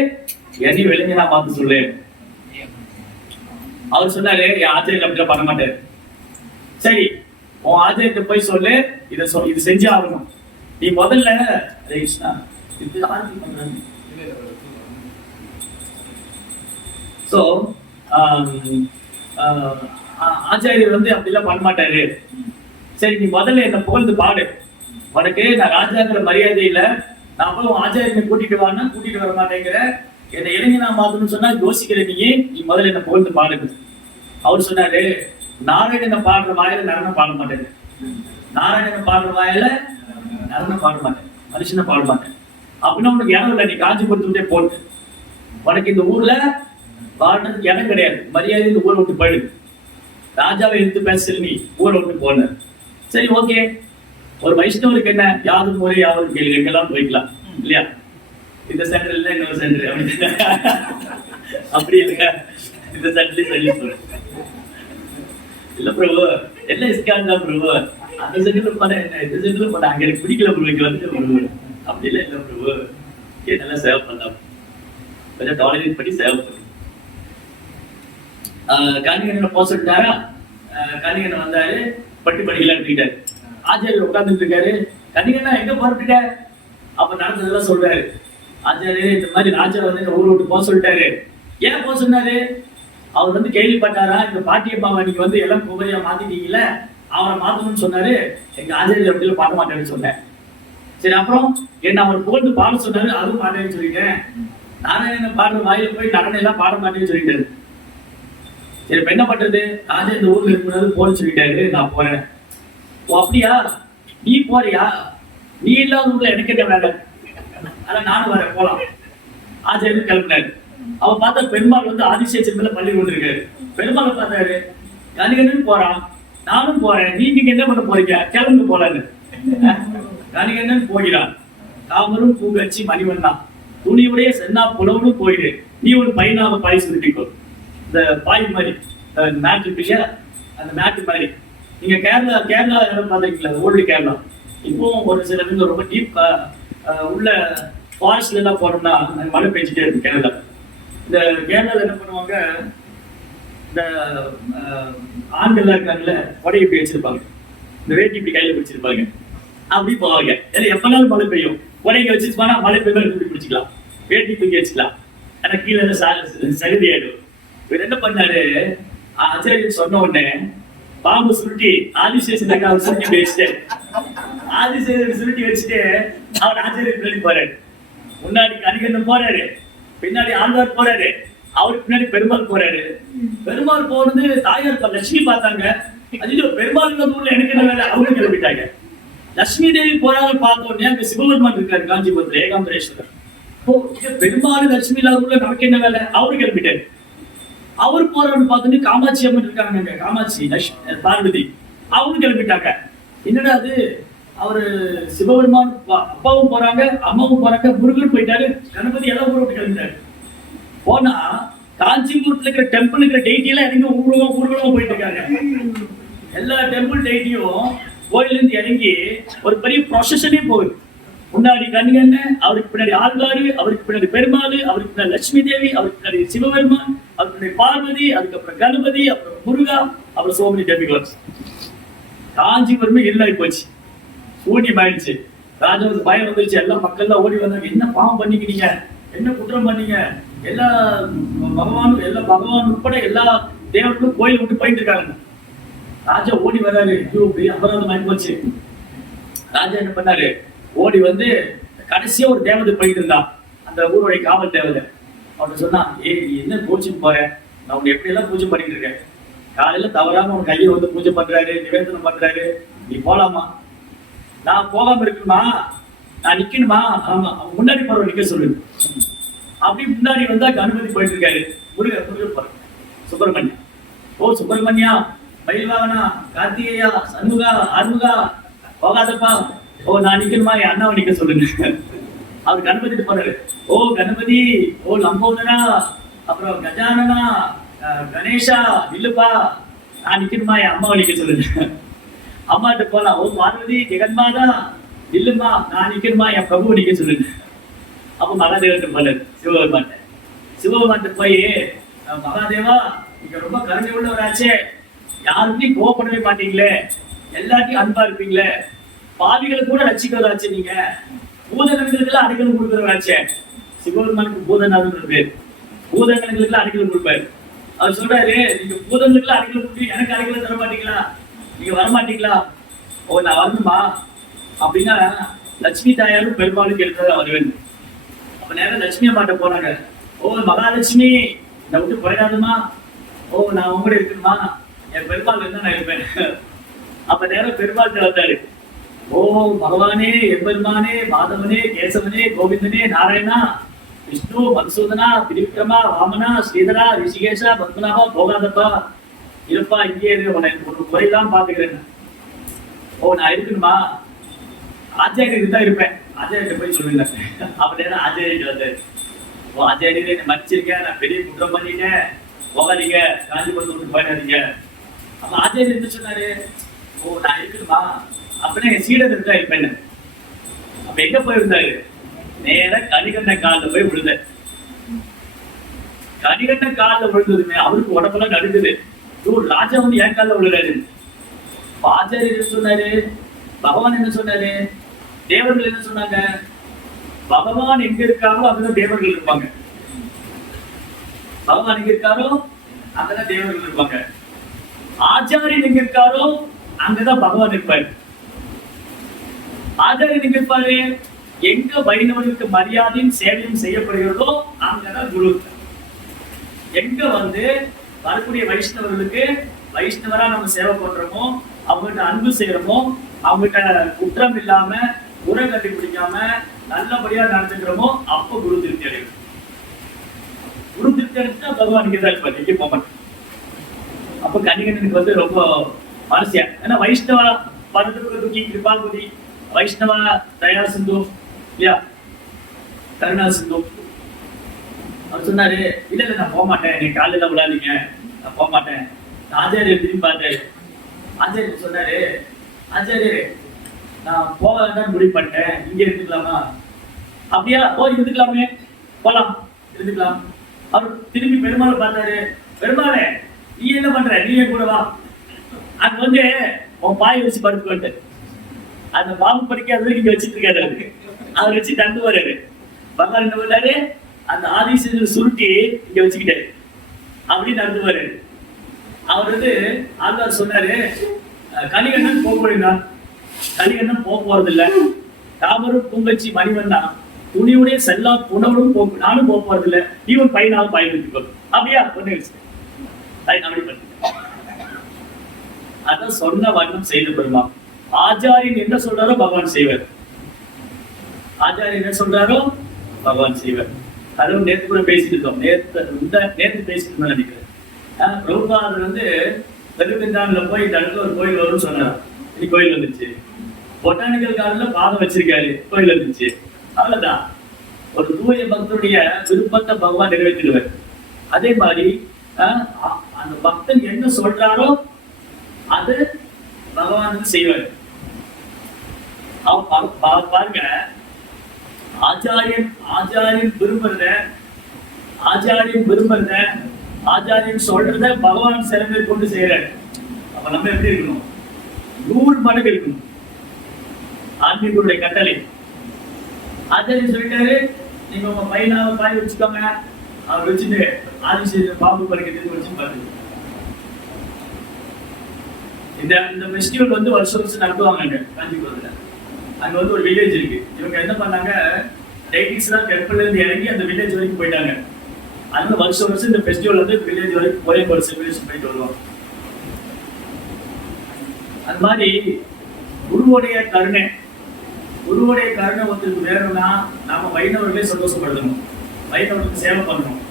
என்ன இளைஞனா பார்த்து சொல்லு. அவர் சொன்னாரு, என் ஆச்சாரியர் அப்படிலாம் பண்ண மாட்டாரு. சரி உன் ஆச்சாரியிட்ட போய் சொல்லு, இது செஞ்சு ஆகணும். நீ முதல்ல கிருஷ்ணா இது ஆரம்பி பண்றாங்க. சோ ஆச்சாரியர் வந்து அப்படிலாம் பண்ண மாட்டாரு. சரி நீ முதல்ல என்ன புகழ்ந்து பாடு. உனக்கு நான் ராஜாங்கிற மரியாதை இல்ல, நான் போய் ஆச்சாரியனை கூட்டிட்டு வான்னா கூட்டிட்டு வர மாட்டேங்கிற, என்னை இளைஞனா மாத்தணும்னு சொன்னா யோசிக்கிற நீ முதல்ல என்ன புகழ்ந்து பாடுங்க. அவர் சொன்னாரு, நாராயணனை பாடுற வாயில நடனம் பாட மாட்டேன், நாராயணனை பாடுற வாயில நடனம் பாட மாட்டேன், மனுஷனை பாட மாட்டேன். அப்படின்னா உனக்கு இடம் இல்லை, நீ காஞ்சிபுரத்துக்கிட்டே போட்டு உனக்கு இந்த ஊர்ல பாடுறதுக்கு இடம் கிடையாது, மரியாதை இந்த ஊரை விட்டு போயிடு. ராஜாவை எடுத்து பேசல, நீ ஊரை விட்டு போன. சரி ஓகே, ஒரு வைஷ்ணவருக்கு என்ன யாரும் முறை யாரும் கேள்வி எங்கெல்லாம் போய்க்கலாம் இல்லையா, இந்த சென்டர் இல்ல இன்னொரு சென்டர் அப்படின்னு அப்படி இல்லைங்க, இந்த சென்டர்லயும் சொல்லி போறேன் இல்ல பிரபு எல்லாம் இஸ்கான் தான் பிரபு, அந்த சென்டர்ல போன என்ன இந்த சென்டர்ல போன அங்க எனக்கு பிடிக்கல பிரபு, இங்க வந்து பிரபு அப்படி இல்லை இல்லை பிரபு நல்லா சேவை பண்ணலாம், கொஞ்சம் டாலரேட் பண்ணி சேவை பண்ணி. கணிகனை போக சொல்லிட்டாரா, கணிகனை வந்தாரு, பட்டி படிக்கலாம் எடுத்துக்கிட்டாரு. ஆச்சாரியர் உட்கார்ந்துட்டு இருக்காரு, கணிகனா எங்க புறப்பட்டுட்ட அப்ப நடந்ததெல்லாம் சொல்றாரு. ஆச்சாரியர் இந்த மாதிரி ராஜா வந்து இந்த ஊர் விட்டு போக சொல்லிட்டாரு. ஏன் போக சொன்னாரு, அவர் வந்து கேள்விப்பட்டாரா இந்த பாட்டியம்மாவை நீங்க வந்து எல்லாம் குமரியா மாத்திட்டீங்கல்ல, அவரை மாத்தணும்னு சொன்னாரு. எங்க ஆச்சாரியர் அப்படிலாம் பாட மாட்டேன்னு சொன்னேன். சரி அப்புறம் என்ன அவர் புகழ்ந்து பாட சொன்னாரு, அதுவும் மாட்டேன்னு சொல்லிட்டேன். நாராயண பாடுற வாயில போய் நடனம் எல்லாம் பாட மாட்டேன்னு சொல்லிட்டாரு. சரி இப்ப என்ன பண்றது, ராஜா இந்த ஊர்ல இருக்கும்போது போன்னு சொல்லிட்டாரு, நான் போறேன். ஓ அப்படியா, நீ போறியா, நீ இல்லாத ஊர்ல எனக்கு என்ன வேலை, ஆனா நானும் வரேன் போலாம். ஆச்சாரியர் கிளம்பினாரு. அவன் பார்த்தா பெருமாள் வந்து ஆதிசேஷன் மேல பள்ளி கொண்டிருக்காரு. பெருமாளை பார்த்தாரு, கணிகன் போறான், நானும் போறேன், நீங்க என்ன பண்ண போறீங்க, கிளம்பு போலான்னு. கணிகன் போகிறான். காமரும் பூங்கச்சி மணிவண்ணா துணியுடைய சென்னா புலவனு போயிடு, நீ ஒரு பையனாக பாய் சுருட்டிக்கோ. இந்த பாய் மாதிரி மேட்டு இல்லையா, அந்த மேட்டு மாதிரி. நீங்க கேரளா இடம் பாத்திருக்கீங்களா, ஓல்டு கேரளா. இப்போ ஒரு சில இடத்துல ரொம்ப டீப் உள்ள ஃபாரஸ்ட்ல எல்லாம் போனோம்னா மழை பெஞ்சிட்டே இருக்கு கேரளா. இந்த கேரளால என்ன பண்ணுவாங்க, இந்த ஆண்கள் இருக்காங்கல்ல கொடை இப்படி வச்சிருப்பாங்க, இந்த வேட்டி இப்படி கையில பிடிச்சிருப்பாங்க, அப்படி போவாங்க. ஏன்னா எப்பனாலும் மழை பெய்யும், கொடைங்க வச்சுட்டு போனா மழை பெய்யும் தூக்கி பிடிச்சிக்கலாம், வேட்டி தூக்கி வச்சுக்கலாம். ஆனா கீழே சகுதி ஆயிடும். இவர் என்ன பண்ணாரு, ஆச்சாரியர் சொன்ன உடனே பாம்பு சுருட்டி ஆதிசேஷன் சுருட்டி வச்சுட்டு, ஆதிசேஷன் சுருட்டி வச்சுட்டு அவர் ஆச்சாரியர் பின்னாடி போறாரு. முன்னாடி கணிகன் போறாரு, பின்னாடி ஆழ்வார் போறாரு, அவருக்கு பின்னாடி பெருமாள் போறாரு. பெருமாள் போனது தாயார் லட்சுமி பார்த்தாங்க, அது பெருமாள் ஊர்ல எனக்கு என்ன வேலை, அவங்க கிளம்பிட்டாங்க. லட்சுமி தேவி போறாங்க பார்த்த உடனே அங்க சிவபெருமான் இருக்காரு காஞ்சிபுரத்துல ஏகாம்பரேஸ்வரர். பெருமாள் லட்சுமி இல்லாத நமக்கு என்ன வேலை, அவரு கிளம்பிட்டாரு. அவர் போறவன்னு பார்த்துட்டு காமாட்சி அம்மன் இருக்காங்க, காமாட்சி பார்வதி, அவங்க கிளம்பிட்டாங்க. என்னடா அது, அவரு சிவபெருமான் அப்பாவும் போறாங்க அம்மாவும் போறாங்க, முருகன் போயிட்டாரு, கணபதி எல்லாம் ஊரை விட்டு கிளம்பிட்டாரு. போனா காஞ்சிபுரத்துல இருக்கிற டெம்பிள் இருக்கிற டெய்ட்டி எல்லாம் இறங்கி ஊர்வலமா போயிட்டு இருக்காங்க. எல்லா டெம்பிள் டெய்ட்டியும் கோயில இருந்து இறங்கி ஒரு பெரிய ப்ரொசஷனே போகுது. முன்னாடி கணிகண்ணன், அவருக்கு பின்னாடி ஆழ்வாரு, அவருக்கு பின்னாடி பெருமாள், அவருக்கு பின்னாடி லட்சுமி தேவி, அவருக்கு பின்னாடி சிவபெருமான், அவருக்கு பின்னாடி பார்வதி, அதுக்கப்புறம் கணபதி, அப்புறம் முருகா, அப்புறம் சோமனி டெமிகாட்ஸ். காஞ்சிபுரமே இருளாகி போச்சு, சூன்யம் ஆயிடுச்சு. ராஜாவுக்கு பயம் வந்துருச்சு. எல்லாம் மக்கள்லாம் ஓடி வந்தாங்க. என்ன பாவம் பண்ணிக்கிறீங்க, என்ன குற்றம் பண்ணீங்க? எல்லா பகவான் உட்பட எல்லா தேவர்களும் கோயில் விட்டு போயிட்டு இருக்காங்க. ராஜா ஓடி வர்றாரு. ஐயோ, பெரிய அபராதம் ஆகி போச்சு. ராஜா என்ன பண்ணாரு, ஓடி வந்து கடைசியா ஒரு தேவதை போயிட்டு இருந்தான், அந்த ஊருடைய காவல் தேவதை. அவன் சொன்னான், ஏய் நீ என்ன பூஜைக்கு போற? நான் உன்னை எப்படி எல்லாம் பூஜை பண்ணிட்டு இருக்கேன். காலையில தவறாம உன் கையை வந்து பூஜை பண்றாரு, நிவேதனம் பண்றாரு, நீ போலாமா? நான் போகாம இருக்கணுமா? நான் நிக்கணுமா? ஆமா, முன்னாடி போற நிக்க சொல்லு. அப்படி முன்னாடி வந்தா கணபதி போயிட்டு இருக்காரு. முருகர் போற சுப்பிரமணியா. ஓ சுப்பிரமணியா, மயில்வாகனா, கார்த்திகேயா, சண்முகா, ஆறுமுகா, போகாதப்பா. ஓ நான் நிக்கணுமா? என் அண்ணாவை நிக்க சொல்லுங்க. அவர் கணபதி போறாரு. ஓ கணபதி, ஓ லம்போதரா, அப்புறம் கஜானனா, கணேஷா, இல்லப்பா, நான் நிக்கணுமா? என் அம்மாவை நிக்க சொல்லுங்க. அம்மாட்ட போலாம். ஓ பார்வதி, ஜெகன்மாதா, இல்லம்மா, நான் நிக்கணுமா? என் பிரபுவை நிக்க சொல்லுங்க. அப்ப மகாதேவன் போனாரு சிவபெருமான் போய், மகாதேவா நீங்க ரொம்ப கருணை உள்ளவராச்சே, யாருமே கோவப்படவே மாட்டீங்களே, எல்லாத்தையும் அன்பா இருப்பீங்களே, பாவிகளை கூட ரசிக்கிறவராச்சே, நீங்க பூதகணங்களுக்கெல்லாம் அடைக்கலம் கொடுக்குறவராச்சே. சிவபெருமானுக்கு பூதநாதன் பேர். பூதகணங்களுக்கெல்லாம் அடைக்கலம் கொடுப்பாரு. அவர் சொல்றாரு, நீங்க பூதங்களுக்கெல்லாம் அடைக்கலம் கொடுத்து எனக்கு அடைக்கலம் தர மாட்டீங்களா? நீங்க வரமாட்டீங்களா? ஓ நான் வரணுமா? அப்படின்னா லட்சுமி தாயாரும் பெருமாளுக்கு எடுத்ததா வருவேன். அப்ப நேரம் லட்சுமி அம்மாட்ட போனாங்க. ஓ மகாலட்சுமி, என்னை விட்டு போயிடாதுமா. ஓ நான் உங்களோட இருக்கணுமா? என் பெருமாள் இருந்தா நான் இருப்பேன். அப்ப நேரம் பெருமாள் வந்தாரு. ஓ பகவானே, எம்பெருமானே, மாதவனே, கேசவனே, கோவிந்தனே, நாராயணா, விஷ்ணு, மன்சூதனா, திரிவிக்ரமா, வாமனா, ஸ்ரீதரா, ரிஷிகேஷா, பத்மநாபா, போகாதப்பா, இருப்பா இங்கே உன்னை ஒரு முறையெல்லாம் பாத்துக்கிறேன். ஓ நான் இருக்கணுமா? ஆச்சாரியருக்கு தான் இருப்பேன். ஆச்சாரியிட்ட போய் சொல்லுங்க. அப்படின்னா ஆச்சாரியிட்ட வந்தாரு. ஓ ஆச்சாரியரே, என்னை மன்னிச்சிருக்கேன், நான் பெரிய குற்றம் பண்ணிட்டேன், போகாதீங்க, காஞ்சிபுரத்தை விட்டு போயிடாதீங்க. அப்ப ஆச்சாரியர் என்ன சொன்னாரு? ஓ நான் இருக்கணுமா? அப்படின்னா என் சீடர் இருக்கா இருப்பேன். அப்ப எங்க போயிருந்தாரு? நேர கணிகண்ட காலில் போய் விழுந்த. கணிகண்ட காலில் விழுந்ததுமே அவருக்கு உடம்பெல்லாம் நடுக்குது. ராஜா வந்து என் காலில் விழுறாரு. ஆச்சாரியர் என்ன சொன்னாரு? பகவான் என்ன சொன்னாரு? தேவர்கள் என்ன சொன்னாங்க? பகவான் எங்க இருக்காரோ அங்கதான் தேவர்கள் இருப்பாங்க. பகவான் எங்க இருக்காரோ அங்கதான் தேவர்கள் இருப்பாங்க. ஆச்சாரியன் எங்க இருக்காரோ அங்கதான் பகவான் இருப்பாரு. ஆச்சாரியன் எங்க இருப்பாரு? எங்க வைணவர்களுக்கு மரியாதையும் சேவையும் செய்யப்படுகிறதோ அங்கதான் குரு. எங்க வந்து வரக்கூடிய வைஷ்ணவர்களுக்கு வைஷ்ணவரா நம்ம சேவை பண்றோமோ, அவங்ககிட்ட அன்பு செய்யறோமோ, அவங்ககிட்ட குற்றம் இல்லாம உரை கண்டுபிடிக்காம நல்லபடியா நடந்துக்கிறோமோ, அப்ப குரு திருப்தி அடையும். குரு திருப்தி அடைஞ்சா பகவான் இங்கதான் இருப்பாரு, எங்க போக மாட்டேன். அப்ப கணிகண்ணனுக்கு வந்து ரொம்ப மனசியா, ஏன்னா வைஷ்ணவா பரதுக்கு கிருபாபதி, வைஷ்ணவா தயா சிந்து இல்லையா, கருணா சிந்து. அவர் சொன்னாரு, இல்ல இல்ல நான் போக மாட்டேன், நீ காலையில விளையாடுங்க, நான் போக மாட்டேன். ஆச்சாரியர் திரும்பி பார்த்தாரு. ஆச்சாரியர் சொன்னாரு, ஆச்சாரியர் நான் போக வேண்டாம் முடிவு பண்ணிட்டேன், இங்க இருந்துக்கலாமா? அப்படியா? ஓ இருந்துக்கலாமே, போலாம், இருந்துக்கலாம். அவர் திரும்பி பெருமாளை பார்த்தாரு. பெருமாளே நீ என்ன பண்ற? நீ என் கூட வா. அங்க வந்து உன் பாய் வச்சு படுத்துக்கிட்டு அந்த பாம்பு படிக்காத இங்க வச்சுட்டு இருக்காரு. அவர் வச்சு தந்து வர்றாரு. பகவான் என்ன பண்ணாரு? அந்த ஆதிசேஷனை சுருட்டி இங்க வச்சுக்கிட்டாரு. அப்படின்னு நடந்து வர்றாரு. அவர் வந்து ஆழ்வார் சொன்னாரு, கலிகண்ணன் போக்குவரா? கலிகண்ணன் போக போறது இல்ல. தாமரும் பூங்கச்சி மணிவண்ணா துணியுடைய செல்லா புனவனும் போக்கு, நானும் போக போறது இல்ல. இவன் பையனாலும் பயன்படுத்திக்கோ. அப்படியா? பொண்ணு அப்படி பண்ண. அதான் சொன்ன வண்ணம் செய்து பெருமாள். ஆச்சாரியன் என்ன சொல்றாரோ பகவான் செய்வார். ஆச்சாரியன் என்ன சொல்றாரோ பகவான் செய்வார். அதுவும் நேற்று கூட பேசிட்டு இருக்கோம். நேற்று பேசிட்டு நினைக்கிறேன். பிரபுபாதர் வந்து தெலுங்குல போய் இந்த இடத்துல ஒரு கோயில் வரும்னு சொன்னார். இன்னைக்கு கோயில் வந்துருச்சு. பொட்டானிக்கல் கார்டன்ல பாதம் வச்சிருக்காரு, கோயில் வந்துருச்சு. அவ்வளவுதான். ஒரு தூய பக்தருடைய விருப்பத்தை பகவான் நிறைவேற்றிடுவார். அதே மாதிரி அந்த பக்தன் என்ன சொல்றாரோ அது பகவான் செய்வார். பாருங்க, ஆச்சாரியன் ஆச்சாரியன் விரும்புறத ஆச்சாரியன் விரும்புறத ஆச்சாரியன் சொல்றத பகவான் சில பேர் கொண்டு செய்யறாரு. அப்ப நம்ம எப்படி இருக்கணும்? 100 மடங்கு இருக்கணும். ஆன்மீகருடைய கட்டளை ஆச்சாரியன் சொல்லிட்டாரு, நீங்க உங்க பையனா பாய் வச்சுக்கோங்க, அவர் வச்சுட்டு ஆதிசேஷன் பாம்பு பறிக்கிறது வச்சு பாருங்க. இந்த ஃபெஸ்டிவல் வந்து வருஷம் வருஷம் நடத்துவாங்க காஞ்சிபுரத்துல. அங்க வந்து ஒரு வில்லேஜ் இருக்கு. இவங்க என்ன பண்ணாங்க, டைட்டிஸ் எல்லாம் டெம்பிள்ல இருந்து இறங்கி அந்த வில்லேஜ் வரைக்கும் போயிட்டாங்க. அதனால வருஷம் வருஷம் இந்த ஃபெஸ்டிவல் வந்து வில்லேஜ் வரைக்கும் ஒரே ஒரு செலிப்ரேஷன் போயிட்டு வருவாங்க. அது மாதிரி குருவுடைய கருணை ஒருத்தருக்கு வேணும்னா நாம வைணவர்களே சந்தோஷப்படுத்தணும், வைணவர்களுக்கு சேவை பண்ணணும்.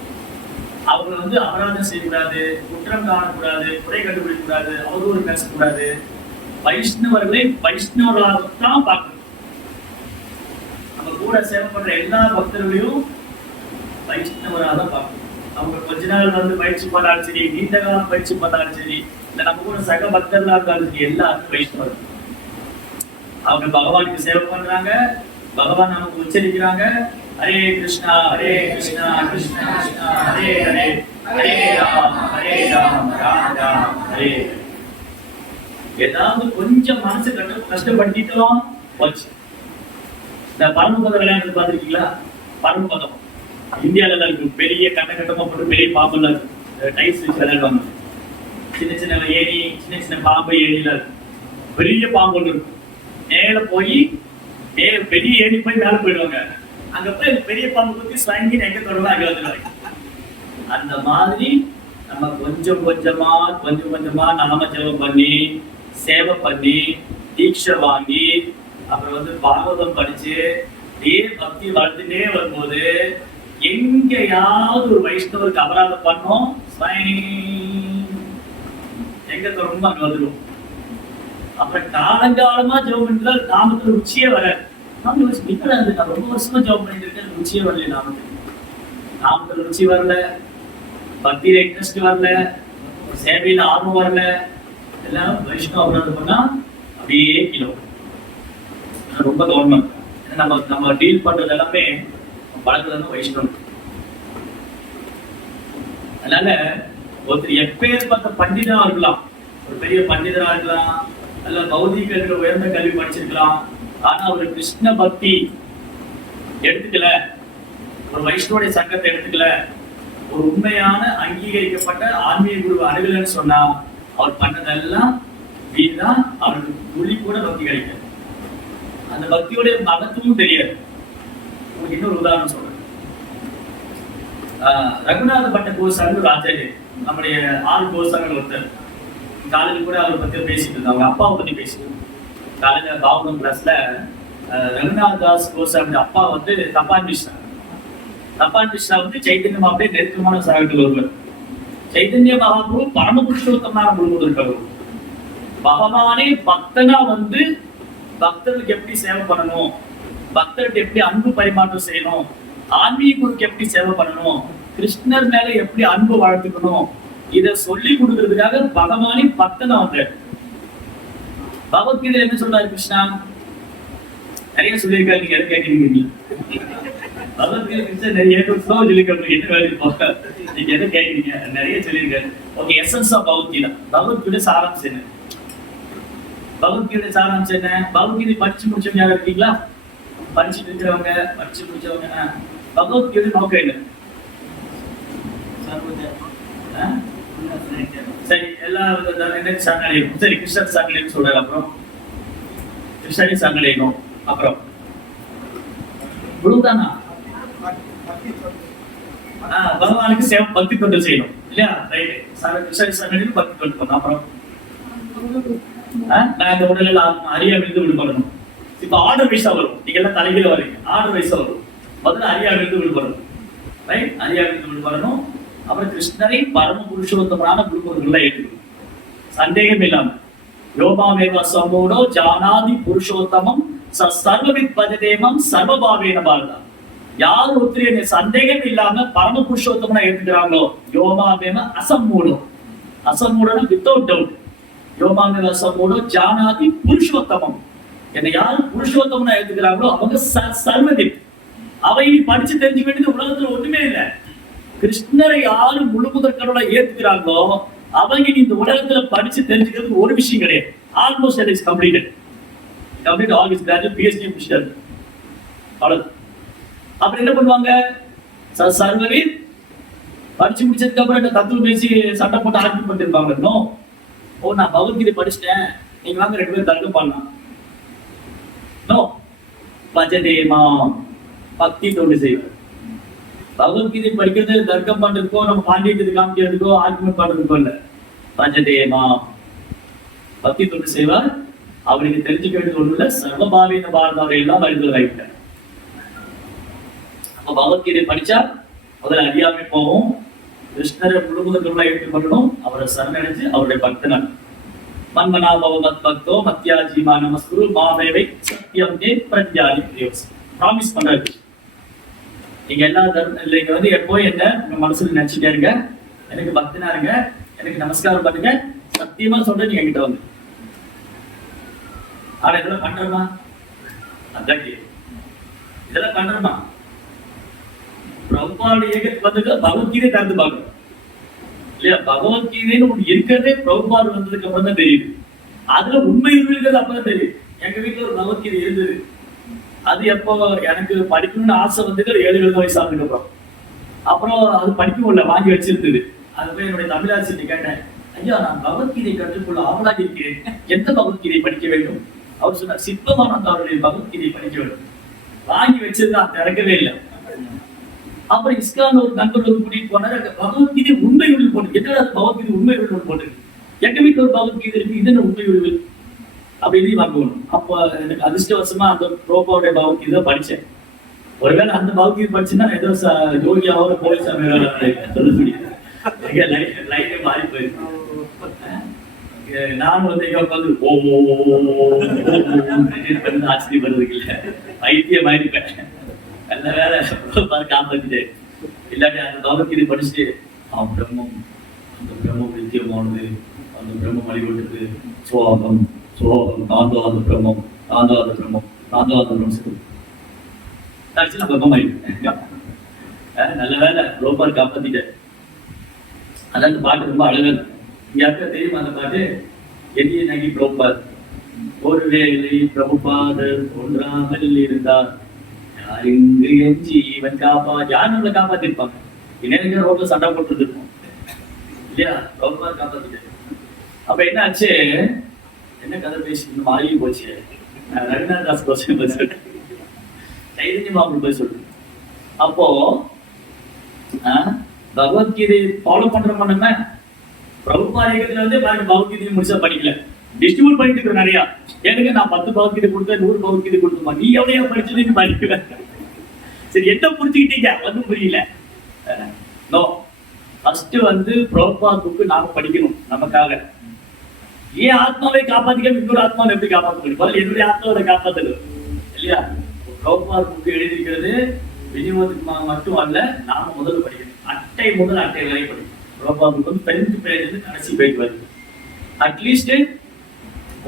அவங்க வந்து அபராதம் செய்யக்கூடாது, குற்றம் காணக்கூடாது, குறை கண்டுபிடிக்க கூடாது, அவதூறு பேசக்கூடாது. வைஷ்ணவர்களை வைஷ்ணவர்களாகத்தான் பார்க்கணும். நம்ம கூட சேவை பண்ற எல்லா பக்தர்களையும் வைஷ்ணவராக தான் பார்க்கணும். அவங்க கொஞ்ச நாள் வந்து பயிற்சி பண்ணாலும் சரி, நீண்ட காலம் பயிற்சி பண்ணாலும் சரி, இல்ல நம்ம கூட சக பக்தர்களா இருந்தாலும் சரி, எல்லாருக்கும் வைஷ்ணவர். அவங்க பகவானுக்கு சேவை பண்றாங்க, பகவான் நமக்கு உச்சரிக்கிறாங்க, ஹரே கிருஷ்ணா ஹரே கிருஷ்ணா கிருஷ்ணா கிருஷ்ணா ஹரே ஹரே, ஹரே ராம் ராம் ராம் ஹரே. ஏதாவது கொஞ்சம் மனசு கஷ்டப்படுத்திட்டோம் போச்சு. இந்த பரமபதம் விளையாடுறது பார்த்துருக்கீங்களா? பரமபதம் இந்தியாவில தான் இருக்கு. பெரிய கட்டமா போட்டு பெரிய பாம்புல டைஸ் வச்சு விளையாடுவாங்க. சின்ன சின்ன ஏணி, சின்ன சின்ன பாம்பு ஏணில பெரிய பாம்பு ஒன்று இருக்கும். மேல போய் பெரிய ஏணி போய் மேல போயிடுவாங்க. அங்க போய் பெரிய பாம்பு குத்தி ஸ்வங்கி எங்க தொடரும் அங்க வந்துடுவாங்க. அந்த மாதிரி நம்ம கொஞ்சம் கொஞ்சமா நாம ஜெபம் பண்ணி சேவை பண்ணி தீட்சை வாங்கி அப்புறம் வந்து பாகவதம் படிச்சு பக்தி வளர்த்துட்டே வரும்போது எங்கேயாவது ஒரு வைஷ்ணவருக்கு அபராதம் பண்ணோம், எங்க தொடரும் அங்க வந்துடும். அப்புறம் காலங்காலமா ஜெபம் பண்ணிட்டு நாமத்துல ருச்சியே வர. நான் ரொம்ப வருஷமா ஜெபம் பண்ணிட்டு இருக்கேன், ருச்சியே வரல. நாமத்துல ருச்சி வரல, பக்தியில இன்ட்ரெஸ்ட் வரல, சேவையில ஆர்வம் வரல. எல்லாம் வைஷ்ணவ அபராதம் பண்ணா அப்படியே கிலோ. ரொம்ப கவர்மெண்ட் நம்ம டீல் பண்றது எல்லாமே பழக்கத்துல வைஷ்ணவம். அதனால ஒருத்தர் எப்பேற்பட்ட பண்டிதனா இருக்கலாம், ஒரு பெரிய பண்டிதரா இருக்கலாம், அல்ல பௌதிக உயர்ந்த கல்வி படிச்சிருக்கலாம், ஆனா ஒரு கிருஷ்ண பக்தி எடுத்துக்கல, ஒரு வைஷ்ணவடைய சங்கத்தை எடுத்துக்கல, ஒரு உண்மையான அங்கீகரிக்கப்பட்ட ஆன்மீக குரு அணுகலன்னு சொன்னா அவர் பண்ணதெல்லாம் வீண்தான். அவருக்கு துளி கூட பக்தி கிடைக்காது. அந்த பக்தியோடைய மகத்துவம் தெரியாது. உங்களுக்கு இன்னொரு உதாரணம் சொல்றேன். ரகுநாத பட்ட கோசாமி ஒரு ஆச்சாரியர், நம்முடைய 6 கோசாமிகள் ஒருத்தர். காலையில் கூட அவரை பத்தி பேசிட்டு இருந்தாங்க, அவங்க அப்பாவை பத்தி பேசிட்டு. காலையில பாவனம் கிளாஸ்ல ரகுநாத் தாஸ் கோசாமி அப்பா வந்து தப்பான் மிஸ்ரா வந்து சைத்தன்ய மகாபுரிய நெருக்கமான சாகத்தில் ஒருவர். சைத்தன்ய மகாபுரு பரமபுருஷோத்தமான குருமுதல் இருக்கவர். பகவானே பக்தனா வந்து பக்தர்களுக்கு எப்படி சேவை பண்ணணும், பக்தருக்கு எப்படி அன்பு பரிமாற்றம் செய்யணும், ஆன்மீக குருக்கு எப்படி சேவை பண்ணணும், கிருஷ்ணர் மேல எப்படி அன்பு வளர்த்துக்கணும், இத சொல்லி கொடுக்கறதுக்காக பகவானே பக்தனா வந்தார். பகவத்கீதை என்ன சொல்றாரு கிருஷ்ணா? நிறைய சொல்லியிருக்காரு, நீங்க எதை கேட்கிறீங்க? பகவத்கீதை கிருஷ்ணா நிறைய சொல்லியிருக்காரு, என்ன வேலை நீங்க எதை கேட்கிறீங்க? நிறைய சொல்லியிருக்காரு. Okay, essence of Bhagavad Gita. Bhagavad Gita சாராம்சம் என்ன? பகவத்கீதை சாராம்சம் என்ன? பகவத்கீதை படிச்சு முடிச்சவங்க யாரும் இருக்கீங்களா? படிச்சுட்டு இருக்கிறவங்க, படிச்சு முடிச்சவங்க. பகவத்கீதை நோக்கம் என்ன? சரி, எல்லா சரணடையும். சரி, கிருஷ்ணன் சரணடையும் சொல்றாரு. அப்புறம் கிருஷ்ணனின் சரணடையணும். அப்புறம் குருதானா பகவானுக்கு சேவை பக்தி தொண்டு செய்யணும் இல்லையா? ரைட். கிருஷ்ணன் சரணடையும் பக்தி தொண்டு பண்ணணும். அப்புறம் நான் இந்த உடலில் அறியாவிலிருந்து விடுபடணும். இப்ப ஆர்டர் வைஸா வரும். நீங்க எல்லாம் தலைகீழ வரீங்க, ஆர்டர் வைஸா வரும். முதல்ல அறியாவிலிருந்து விடுபடணும். ரைட், அறியாவிலிருந்து விடுபடணும். அப்புறம் கிருஷ்ணரை பரம புருஷோத்தமனான குருமுதல்ல ஏற்றுக்கணும், சந்தேகம் இல்லாம. யோமாவேவ சமூடோ ஜானாதி புருஷோத்தமம் சர்வவித் பஜதேமம் சர்வபாவேன பாரதா. யார் ஒருத்தர் சந்தேகம் இல்லாம பரம புருஷோத்தமனா ஏற்றுக்கிறாங்களோ, யோமாவேவ அசம்மூடோ, அசம்மூடோ வித்தவுட் டவுட், யோமாவேவ அசம்மூடோ ஜானாதி புருஷோத்தமம். என்னை யார் புருஷோத்தமனா ஏற்றுக்கிறாங்களோ அவங்க சர்வவித், அவை நீ படிச்சு தெரிஞ்சுக்க வேண்டியது உலகத்துல ஒண்ணுமே இல்லை. கிருஷ்ணரை யாரு முழு முதற் கடவுளா ஏத்துக்கிறாங்களோ அவங்க நீ இந்த உலகத்துல படிச்சு தெரிஞ்சுக்கிறது ஒரு விஷயம் கிடையாது. Almost it is completed. Complete all is graduate PhD முடிச்சிட்டாரு. அவ்வளவு. அப்புறம் என்ன பண்ணுவாங்க? சர்வரீர் படிச்சு முடிச்சதுக்கு அப்புறம் என்ன தத்துவம் பேசி சண்டை போட்டு ஆர்கியூ பண்ணிருப்பாங்க. நோ, ஓ நான் பகவத்கீதை படிச்சுட்டேன், நீங்க வாங்க 2 பேரும் தர்க்கம் பண்ணலாம். நோ, பஜதேமா பக்தி தொண்டு செய்வார். பகவத்கீதை படிக்கிறது தர்க்கம் பண்றதுக்கோ நம்ம பாண்டியத்தை காமிக்கிறதுக்கோ ஆர்குமெண்ட் பண்றதுக்கோ இல்ல. பஜதேமா பக்தி தொண்டு செய்வார். அவருக்கு தெரிஞ்சுக்க வேண்டியது ஒண்ணு இல்ல, சர்வபாவீன பாரதாவை எல்லாம் அறிந்தவர் ஆகிட்டார். அப்ப பகவத்கீதை படிச்சா முதல்ல அறியாமை போகும். கிருஷ்ணரை முழுவதும் ஏற்றுக்கொள்ளணும், அவரை சரணடைஞ்சு அவருடைய பக்தனர். மன்மனா பவமத் பக்தோ மத்யாஜீமா நமஸ்குரு மாமேவை சத்தியம் தே பிரத்யானி பிரியோஸ். ப்ராமிஸ் பண்றாரு. நீங்க எல்லா நீங்க வந்து எப்போ என்ன உங்க மனசுல நினைச்சுட்டே இருங்க, எனக்கு பக்தனா இருங்க, எனக்கு நமஸ்காரம் பண்ணுங்க, சத்தியமா சொல்ற நீங்க என்கிட்ட வந்து. ஆனா இதெல்லாம் பண்றோமா? அதான் இதெல்லாம் பண்றோமா? பிரபுபாவுடைய இயக்கத்துக்கு வந்து பகவத்கீதை திறந்து பார்க்கணும் இல்லையா? பகவத்கீதைன்னு ஒண்ணு இருக்கிறதே பிரபுபாடு வந்ததுக்கு அப்புறம் தான் தெரியுது. அதுல உண்மை இருக்கிறது அப்பதான் தெரியுது. எங்க வீட்டுல ஒரு பகவத்கீதை இருந்தது. அது எப்போ எனக்கு படிக்கணும்னு ஆசை வந்தது 7 வயசு ஆனதுக்கு அப்புறம் அது படிக்க முடியல, வாங்கி வச்சிருந்தது. அது போய் என்னுடைய தமிழாசிரியர் கேட்டேன், ஐயா நான் பகவத்கீதை கற்றுக்கொள்ள ஆவலாக இருக்கிறேன், எந்த பகவத்கீதை படிக்க வேண்டும்? அவர் சொன்னார், சிற்பமானந்த அவருடைய பகவத்கீதை படிக்க வேண்டும். வாங்கி வச்சிருந்தா திறக்கவே இல்லை. அப்புறம் இஸ்கான் ஒரு நண்பர்கள் கூட்டிட்டு போனாரு, பகவத்கீதை உண்மை உள்ள போட்டு. என்னடா பகவத்கீதை உண்மை உள்ள போட்டு, எங்க வீட்டுல ஒரு பகவத்கீதை இருக்கு, இது என்ன உண்மை உள்ள அப்படின்னு வாங்கணும். அப்போ எனக்கு அதிர்ஷ்டவசமா அந்த ரோபாவுடைய பகவத்கீதை படிச்சேன். ஒருவேளை அந்த பகவத்கீதை படிச்சுன்னா ஏதோ யோகியாவோட போலீஸ் சொல்ல முடியாது, லைட்டே மாறி போயிருக்கு. நான் வந்து எங்க உட்காந்து ஆச்சரியப்படுறதுக்கு இல்ல, வைத்தியம் ஆயிருப்பேன். நல்ல வேலை காப்பாத்திட்டேன். இல்லாட்டி அந்த பகவத்கீதை படிச்சுட்டு அவன் பிரம்மம், அந்த பிரம்மம் நித்தியமானது, அந்த பிரம்மம் வழிபட்டுது, சோகம் சோகம் தாந்தோத பிரம்மம், தாந்தோத பிரம்மம், தாந்தோத பிரம்மம் கடைசி நான் பிரம்மம் ஆயிட்டேன். நல்ல வேலை ரோபார் காப்பாத்திட்டேன். அதான் அந்த பாட்டு ரொம்ப அழகா. யாருக்கா தெரியுமா அந்த பாட்டு? எண்ணிய நகி பிரபுபாத், ஒருவேளை பிரபுபாதர் ஒன்றாமல் இருந்தார், யார் இங்கு என் ஜீவன் யார் நம்மளை காப்பாத்திருப்பாங்க? இன்னைக்கு ரோட்ல சண்டை போட்டு இருக்கோம் இல்லையா? பிரபுபாத் காப்பாத்திட்டு. அப்ப என்ன ஆச்சு? என்ன கதை பேசி மாறி போச்சு. ரகுநாத் தாஸ் கோஷன் போய் சொல்றேன், சைதன்ய மாபு போய் சொல்றேன். அப்போ பகவத்கீதை ஃபாலோ பண்றோம். நம்ம பிரபுபாத் இயக்கத்துல வந்து பாருங்க, பகவத்கீதை முடிச்சா படிக்கல, டிஸ்ட்ரிபியூட் பண்ணிட்டு இருக்கிற நிறையா. எனக்கு நான் 10 பகவத்கீதை கொடுத்தேன், 100 பகவத்கீதை கொடுத்துமா, நீ எவ்வளவு படிச்சது படிக்கல. சரி, என்ன புரிஞ்சுக்கிட்டீங்க? ஒன்றும் புரியல. நோ, ஃபர்ஸ்ட் வந்து பிரபுபாத் புக்கு நாம படிக்கணும் நமக்காக. ஏன் ஆத்மாவை காப்பாத்திக்க இன்னொரு ஆத்மாவை எப்படி காப்பாற்ற முடியும்? என்னுடைய ஆத்மாவை காப்பாத்தணும் இல்லையா? பிரபுபாத் புக்கு எழுதிக்கிறது விநியோகத்துக்கு மட்டும் அல்ல, நாம முதல்ல படிக்கணும். அட்டை முதல் அட்டை வரை படிக்கணும். பிரபுபாத் புக் வந்து 10th பேஜ் இருந்து கடைசி பேஜ் வருது. அட்லீஸ்ட்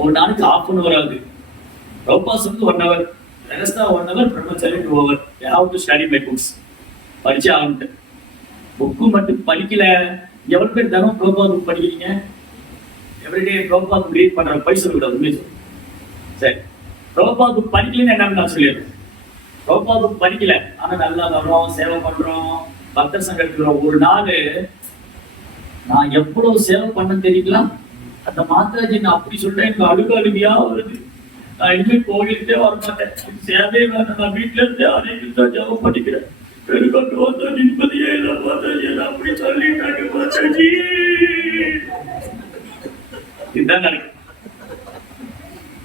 ஒரு நாளைக்கு 1/2 hour ஆகுது. பிரபுபாத் வந்து 1 hour, ரெஸ்டா 1 hour, பிரம்மச்சரி 2 hour. You have to study my books. படிச்சே ஆகணும். புக்கு மட்டும் படிக்கல. எவ்வளவு பேர் தினம் பிரபுபாத் புக் படிக்கிறீங்க? எவ்ரிடே பிரபுபாத் புக் ரீட் பண்ற பைசா விடாது. சரி, பிரபுபாத் புக் படிக்கலன்னு என்னன்னு நான் சொல்லிடுறேன். பிரபுபாத் புக் படிக்கல, ஆனா நல்லா வர்றோம், சேவை பண்றோம், பக்தர் சங்கத்துக்கு ஒரு நாள் நான் எவ்வளவு சேவை பண்ண தெரியுங்களா? அந்த மாதாஜி நான் அப்படி சொல்றேன், எனக்கு அழுகையா வருது. நான் இனிமே கோவிலுக்கே வர மாட்டேன், சேவை வேணும், நான் வீட்டுல இருந்து அனைத்து ஜபம் பண்ணிக்கிறேன். எனக்கு வந்த நிம்மதியே இல்லை மாதாஜி, அப்படி சொல்லிட்டாங்க மாதாஜி. இதுதான் நடக்கும்.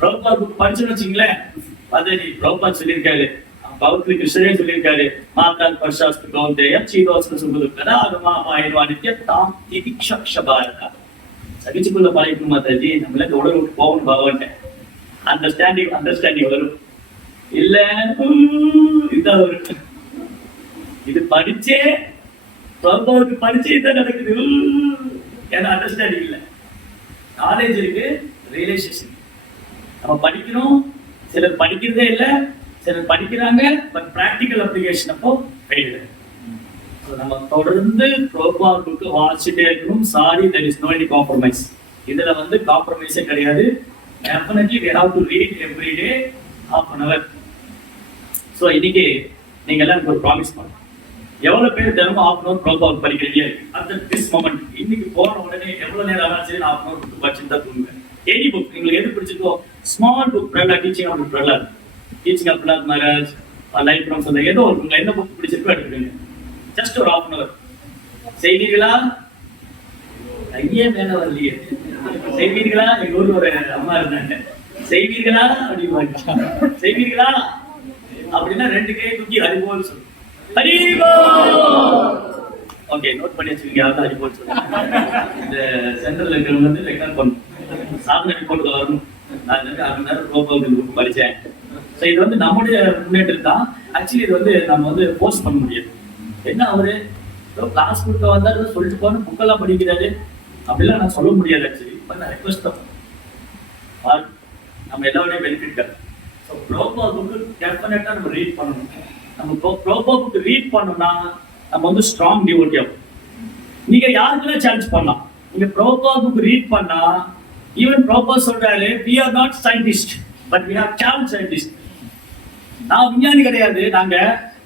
பிரபுபாத் புக் படிச்சுன்னு வச்சுங்களேன், மாதாஜி பிரபுபாத் சொல்லியிருக்காரு, பௌத்திரி கிருஷ்ணரே சொல்லியிருக்காரு, மாதான் பர்ஷாஸ்து கௌந்தேயம் சீதோஸ்ன சுபதுக்கதா அருமா மாயன்வானித்ய தாம் திதிக்ஷபாரதா. சகிச்சுக்குள்ள பழகிக்கும் மாதாஜி, நம்மள இந்த உடல் விட்டு போகணும் பகவான். அண்டர்ஸ்டாண்டிங் வரும். இல்ல இதுதான் வரும். இது படிச்சே பிரபுவுக்கு படிச்சே தான் நடக்குது. ஏன்னா அண்டர்ஸ்டாண்டிங் இல்லை, நாலேஜ் இருக்கு, ரியலைசேஷன். நம்ம படிக்கிறோம், சிலர் படிக்கிறதே இல்லை, சிலர் படிக்கிறாங்க, பட் பிராக்டிக்கல் அப்ளிகேஷன் அப்போ ஃபெயிலியர். நம்ம தொடர்ந்து ப்ரோபால் புக் வாசிச்சுட்டே இருக்கணும். Sorry, there is no any compromise. இதுல வந்து காம்ப்ரமைஸே கிடையாது. Definitely we have to read every day half an hour. So இன்னைக்கு நீங்க எல்லாம் ஒரு ப்ராமிஸ் பண்ணலாம். எவ்வளவு பேர் தினமும் half an hour ப்ரோபால் படிக்கிறீங்க? அட் திஸ் மொமெண்ட் இன்னைக்கு போன உடனே எவ்வளவு நேரம் ஆனாலும் சரி half an hour புக் படிச்சுட்டு தான் தூங்குங்க. எனி புக் உங்களுக்கு எது பிடிச்சிருக்கோ, small book, Prahlad teaching of Prahlad, teaching of Prahlad Maharaj, life from சொல்ல ஏதோ ஒரு உங்களுக்கு என்ன புக் பிடிச்சிருக்கோ எடுத்துக்கோங்க. ஜஸ்ட் ஒரு half an hour. செய்வீர்களா? ஐயே மேல வரலையே. செய்வீர்களா? எங்க ஊர்ல ஒரு அம்மா இருந்தாங்க. செய்வீர்களா அப்படின்னு செய்வீர்களா அப்படின்னா 2 கை தூக்கி ஹரிபோல் சொல்லு. ஹரிபோல். ஓகே, நோட் பண்ணி வச்சுக்கீங்க. யாராவது ஹரிபோல் சொல்லுங்க. இந்த சென்ட்ரல் இருக்கிறவங்க வந்து ரெக்கார்ட் பண்ணணும். சாதனை ரிப்போர்ட் வரணும். நான் 1/2 மணி நேரம் ப்ரோபால் படிச்சேன். ஸோ இது வந்து நம்முடைய முன்னேற்றம் தான். ஆக்சுவலி இது வந்து நம்ம வந்து போஸ்ட் பண்ண முடியாது. என்ன அவரு கிளாஸ் கொடுக்க வந்தா சொல்லிட்டு போன புக்கெல்லாம் படிக்கிறாரு அப்படிலாம் நான் சொல்ல முடியாது. ஆக்சுவலி நான் ரெக்வஸ்ட் தான், நம்ம எல்லாருடைய பெனிஃபிட். ஸோ ப்ரோபால் புக்கு டெஃபினட்டா நம்ம ரீட் பண்ணணும். நம்ம ப்ரோபால் புக்கு ரீட் பண்ணோம்னா நம்ம வந்து ஸ்ட்ராங் டிவோட்டி ஆகும். நீங்க யாருக்குலாம் சேலஞ்ச் பண்ணலாம். நீங்க ப்ரோபால் புக் ரீட் பண்ணா, ஈவன் ப்ரோபால் சொல்றாரு, we are not scientists but we have challenge scientists. நான் விஞ்ஞானி கிடையாது நாங்க,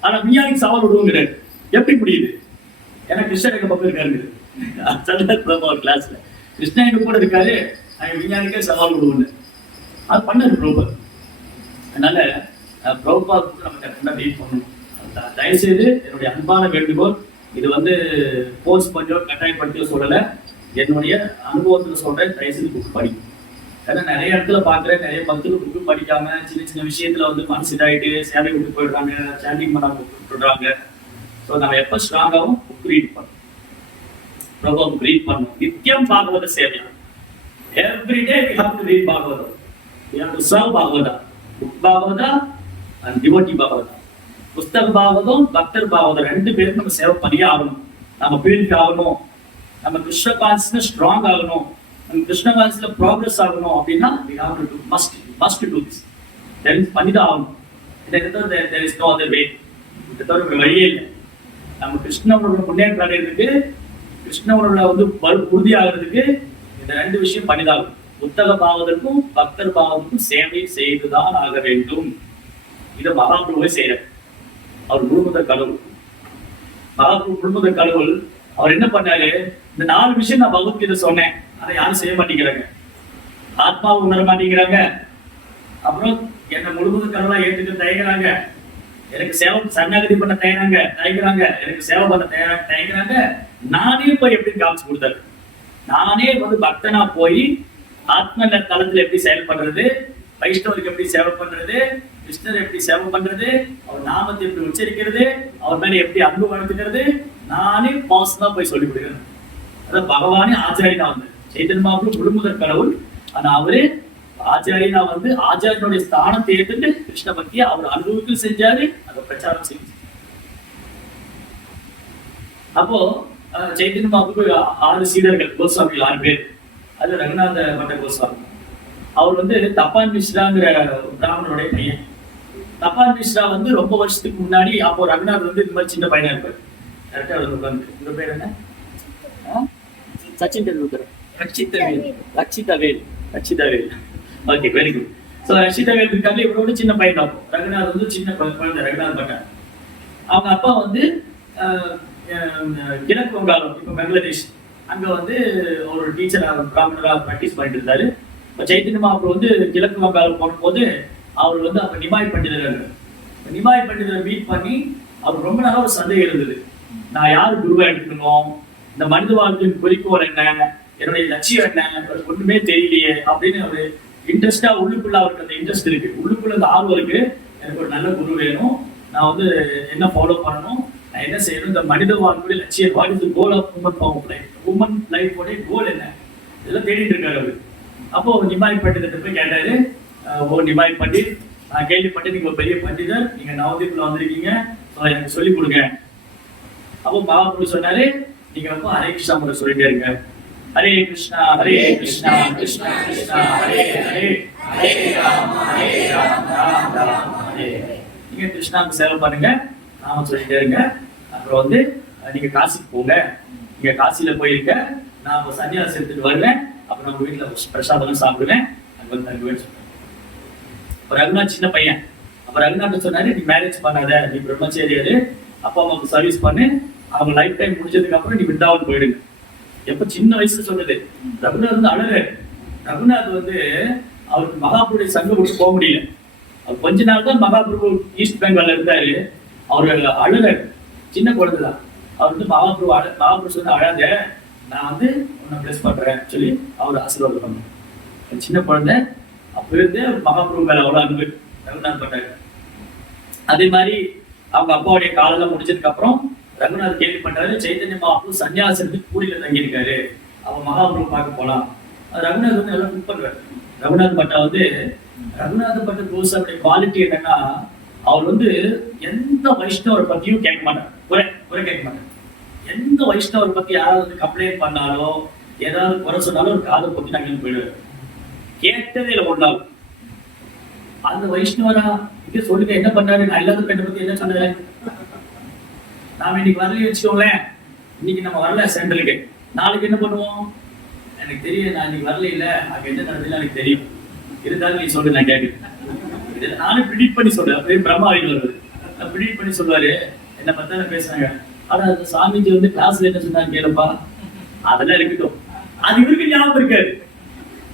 ஆனா விஞ்ஞானிக்கு சவால் விடுவோங்கிறாரு. எப்படி புரியுது? ஏன்னா கிருஷ்ணன் எங்க பக்கம் இருக்காரு ப்ரோபால் கிளாஸ்ல. கிருஷ்ணன் எங்க கூட இருக்காரு, நாங்க விஞ்ஞானிக்கே சவால் விடுவோம்னு அது பண்ணாரு ப்ரோபால். அதனால ப்ரோபால் நம்ம டெஃபினட்டா ரீட் பண்ணணும். தயவுசெய்து என்னுடைய அன்பான வேண்டுகோள், இது வந்து போஸ்ட் பண்ணோ கட்டாயப்படுத்தியோ சொல்லலை, என்னுடைய அனுபவத்தில் சொல்றேன். தயவுசெய்து புக் படிக்கும். ஏன்னா நிறைய இடத்துல பார்க்குறேன், நிறைய பக்தர்கள் புக்கு படிக்காம சின்ன சின்ன விஷயத்துல வந்து மனசு இதாகிட்டு சேவை விட்டு போயிடுறாங்க, சேண்டிங் பண்ணாம விட்டுடுறாங்க. ஸோ நம்ம எப்போ ஸ்ட்ராங்காகவும் புக் ரீட் பண்ணணும். ப்ரோபால் புக் ரீட் பண்ணணும். நித்தியம் பாகவத சேவையா. Everyday we have to read Bhagavatam. We have to serve Bhagavata. Book Bhagavata and devotee Bhagavata. புஸ்தக பாகவதம், பக்தர் பாகவதம் 2 பேரும் நம்ம சேவை பண்ணியே ஆகணும். நம்ம பியூரிஃபை ஆகணும். நம்ம கிருஷ்ண கான்சியஸ்னஸ் ஸ்ட்ராங் ஆகணும். நம்ம கிருஷ்ண கான்சியஸ்ல ப்ராக்ரஸ் ஆகணும் அப்படின்னா we have to do must do this. பண்ணிதான் ஆகணும். இதை தவிர there is no other way. இதை தவிர ஒரு வழியே இல்லை. நம்ம கிருஷ்ணனோட முன்னேற்றம் அடைகிறதுக்கு, கிருஷ்ணனோட வந்து உறுதியாகிறதுக்கு இந்த 2 விஷயம் பண்ணிதான். புத்தக பாவதற்கும் பக்தர் பாவதற்கும் சேவை செய்துதான் ஆக வேண்டும். இதை மகாபிரபுவை செய்யற. அவர் முழுமுதற் கடவுள். மகாபிரபு முழுமுதற் கடவுள். அவர் என்ன பண்ணாரு, இந்த 4 விஷயம் நான் பகவத்கீதை சொன்னேன், அதை யாரும் செய்ய மாட்டேங்கிறாங்க. ஆத்மாவை உணர மாட்டேங்கிறாங்க. அப்புறம் என்ன முழுமுதற் கடவுளா ஏற்றுக்க தயங்குறாங்க. எனக்கு சேவை சரணாகதி பண்ண தயங்குறாங்க. எனக்கு சேவை பண்ண தயங்குறாங்க. நானே போய் எப்படி காமிச்சு கொடுத்தாரு. நானே வந்து பக்தனா போய் ஆத்ம தளத்துல எப்படி செயல்படுறது, வைஷ்ணவருக்கு எப்படி சேவை பண்றது, கிருஷ்ணர் எப்படி சேவை பண்றது, அவர் நாமத்தை எப்படி உச்சரிக்கிறது, அவர் மேல எப்படி அன்பு வளர்த்துக்கிறது, நானே பாசமா போய் சொல்லி கொடுக்கிறேன். அதான் பகவானே ஆச்சாரியனா வந்து சைத்தன்ய மகாபிரபு முழுமுதற் கடவுள். ஆனா அவரு ஆச்சாரியனா வந்து ஆச்சாரியனுடைய ஸ்தானத்தை ஏற்றுட்டு கிருஷ்ண பக்தியை அவர் அனுபவத்தில் செஞ்சாரு, அதை பிரச்சாரம் செஞ்சு. அப்போ சைத்தன்ய மகாபிரபு 6 சீடர்கள், கோஸ்வாமிகள் 6 பேர். அது ரகுநாத பட்ட கோஸ்வாமி. அவர் வந்து தப்பான் மிஸ்ராங்கிற பிராமணனுடைய பையன். தப்பான் மிஸ்ரா வந்து ரொம்ப வருஷத்துக்கு முன்னாடி, அப்போ ரகுநாத் வந்து இந்த மாதிரி சின்ன பையனா இருப்பார். கரெக்டா உட்காந்து. உங்க பேர் என்ன? Sachin Tendulkar. Ratchithavel. Okay, very good. So Ratchithavel இருக்காங்க. இவரோட சின்ன பையன். அப்போ ரகுநாத் வந்து சின்ன குழந்தை, ரகுநாத் பட்ட. அவங்க அப்பா வந்து கிழக்கு வங்காளம், இப்போ பங்களாதேஷ், அங்க வந்து ஒரு டீச்சரா பிராமணரா ப்ராக்டிஸ் பண்ணிட்டு இருந்தாரு. இப்போ சைத்தன்ய மகாபிரபு வந்து கிழக்கு வங்காளம் போன போது அவர் வந்து அப்ப நிமாய் பண்டிதரை மீட் பண்ணி அவர் ரொம்ப நாளா ஒரு சந்தேகம் இருந்தது. நான் யாரு குருவா எடுக்கணும், இந்த மனித வாழ்க்கையின் குறிக்கோள் என்ன, என்னுடைய லட்சியம் என்ன, ஒண்ணுமே தெரியலையே அப்படின்னு ஒரு இன்ட்ரெஸ்டா உள்ளுக்குள்ள அவருக்கு அந்த இன்ட்ரெஸ்ட் இருக்கு, உள்ளுக்குள்ள அந்த ஆர்வம் இருக்கு. எனக்கு ஒரு நல்ல குரு வேணும், நான் வந்து என்ன ஃபாலோ பண்ணணும், நான் என்ன செய்யணும், இந்த மனித வாழ்க்கையுடைய லட்சியம், what is the goal of human லைஃபோட கோல் என்ன, இதெல்லாம் தேடிட்டு இருக்காரு அவரு. அப்போ நிமாய் பண்டிதர்கிட்ட போய் கேட்டாரு, நிமாய் பண்டித், நான் கேள்விப்பட்டு நீங்க ஒரு பெரிய பண்டிதர், நீங்க நவதீப்ல வந்திருக்கீங்க, எனக்கு சொல்லிக் கொடுங்க. அப்போ மகாபிரபு சொன்னாரு, நீங்க வந்து ஹரே கிருஷ்ணா முறை சொல்லிட்டே இருங்க. ஹரே கிருஷ்ணா கிருஷ்ணா கிருஷ்ணா ஹரே ஹரே, ஹரே ராம் ராம் ராம் ஹரே. கிருஷ்ணாவுக்கு சேவை பண்ணுங்க, நாம சொல்லிட்டே இருங்க. அப்புறம் வந்து நீங்க காசிக்கு போங்க, நீங்க காசியில போயிருங்க, நான் இப்போ சன்னியாசி எடுத்துட்டு வருவேன், அப்புறம் நம்ம வீட்டுல பிரசாதம் சாப்பிடுவேன், அங்க வந்து தங்குவேன்னு சொன்னேன். இப்போ ரகுநாத் சின்ன பையன். அப்ப ரகுநாத் சொன்னாரு, நீ மேரேஜ் பண்ணாத, நீ பிரம்மச்சேரியாரு, அப்பா அம்மாவுக்கு சர்வீஸ் பண்ணு, அவங்க லைஃப் டைம் முடிஞ்சதுக்கு அப்புறம் நீ விருந்தாவன் போயிடுங்க. எப்ப சின்ன வயசுல சொல்லுது. ரகுநாத் வந்து அழகு. ரகுநாத் வந்து அவருக்கு மகாபுருடைய சங்கம் விட்டு போக முடியல. அவர் கொஞ்ச நாள் தான் மகாபிரபு ஈஸ்ட் பெங்கால்ல இருந்தாரு. அவரு அழுக, சின்ன குழந்தை தான். அவர் வந்து மகாபிரபு சொன்ன அழாத, நான் வந்து உன்னை பிளஸ் பண்றேன் சொல்லி அவர் ஆசீர்வாதம் பண்ணார். சின்ன குழந்தை, அப்ப இருந்து மகாபிரபு மேல அவ்வளவு அன்பு ரகுநாத் பண்ணாரு. அதே மாதிரி அவங்க அப்பாவுடைய காலெல்லாம் முடிஞ்சதுக்கு அப்புறம் ரகுநாத் கேள்விப்பட்டாரு, சைத்தன்ய மகாபிரபு சன்னியாசி எடுத்து பூரியில தங்கியிருக்காரு, அவன் மகாபிரபு பார்க்க போலாம். ரகுநாத் வந்து நல்லா குக் பண்ணுவார். ரகுநாத் பட்டா வந்து ரகுநாத் பட்ட கோசாவுடைய குவாலிட்டி என்னன்னா, அவர் வந்து எந்த வைஷ்ணவரை பத்தியும் கேட்க மாட்டார், குறை கேட்க மாட்டார். எந்த வைஷ்ணவரை பத்தி யாராவது வந்து கம்ப்ளைண்ட் பண்ணாலோ ஏதாவது குறை சொன்னாலும் ஒரு காதை பத்தி நாங்கள் போயிடுவார். கேட்டதே இல்லை ஒரு நாள். அந்த வைஷ்ணவரா இங்க சொல்லுங்க என்ன பண்ணாரு, நான் எல்லாரும் பெண்ணை பத்தி என்ன சொன்னேன், நாம இன்னைக்கு வரல வச்சுக்கோங்களேன், இன்னைக்கு நம்ம வரல சென்ட்ரலுக்கு, நாளைக்கு என்ன பண்ணுவோம் எனக்கு தெரியும், நான் இன்னைக்கு வரல இல்ல, அங்க என்ன நடந்ததுன்னு எனக்கு தெரியும், இருந்தாலும் நீ சொல்லு நான் கேட்கிறேன். இதை நானும் ப்ரிடிக்ட் பண்ணி சொல்றேன். அப்படியே பிரம்மா ஆகிட்டு வருது, ப்ரிடிக்ட் பண்ணி சொல்லுவாரு, என்ன பத்தான பேசுறாங்க, ஆனா அந்த சாமிஜி வந்து கிளாஸ்ல என்ன சொன்னாங்க கேளுப்பா, அதெல்லாம் இருக்கட்டும், அது இவருக்கு ஞாபகம் இருக்காது,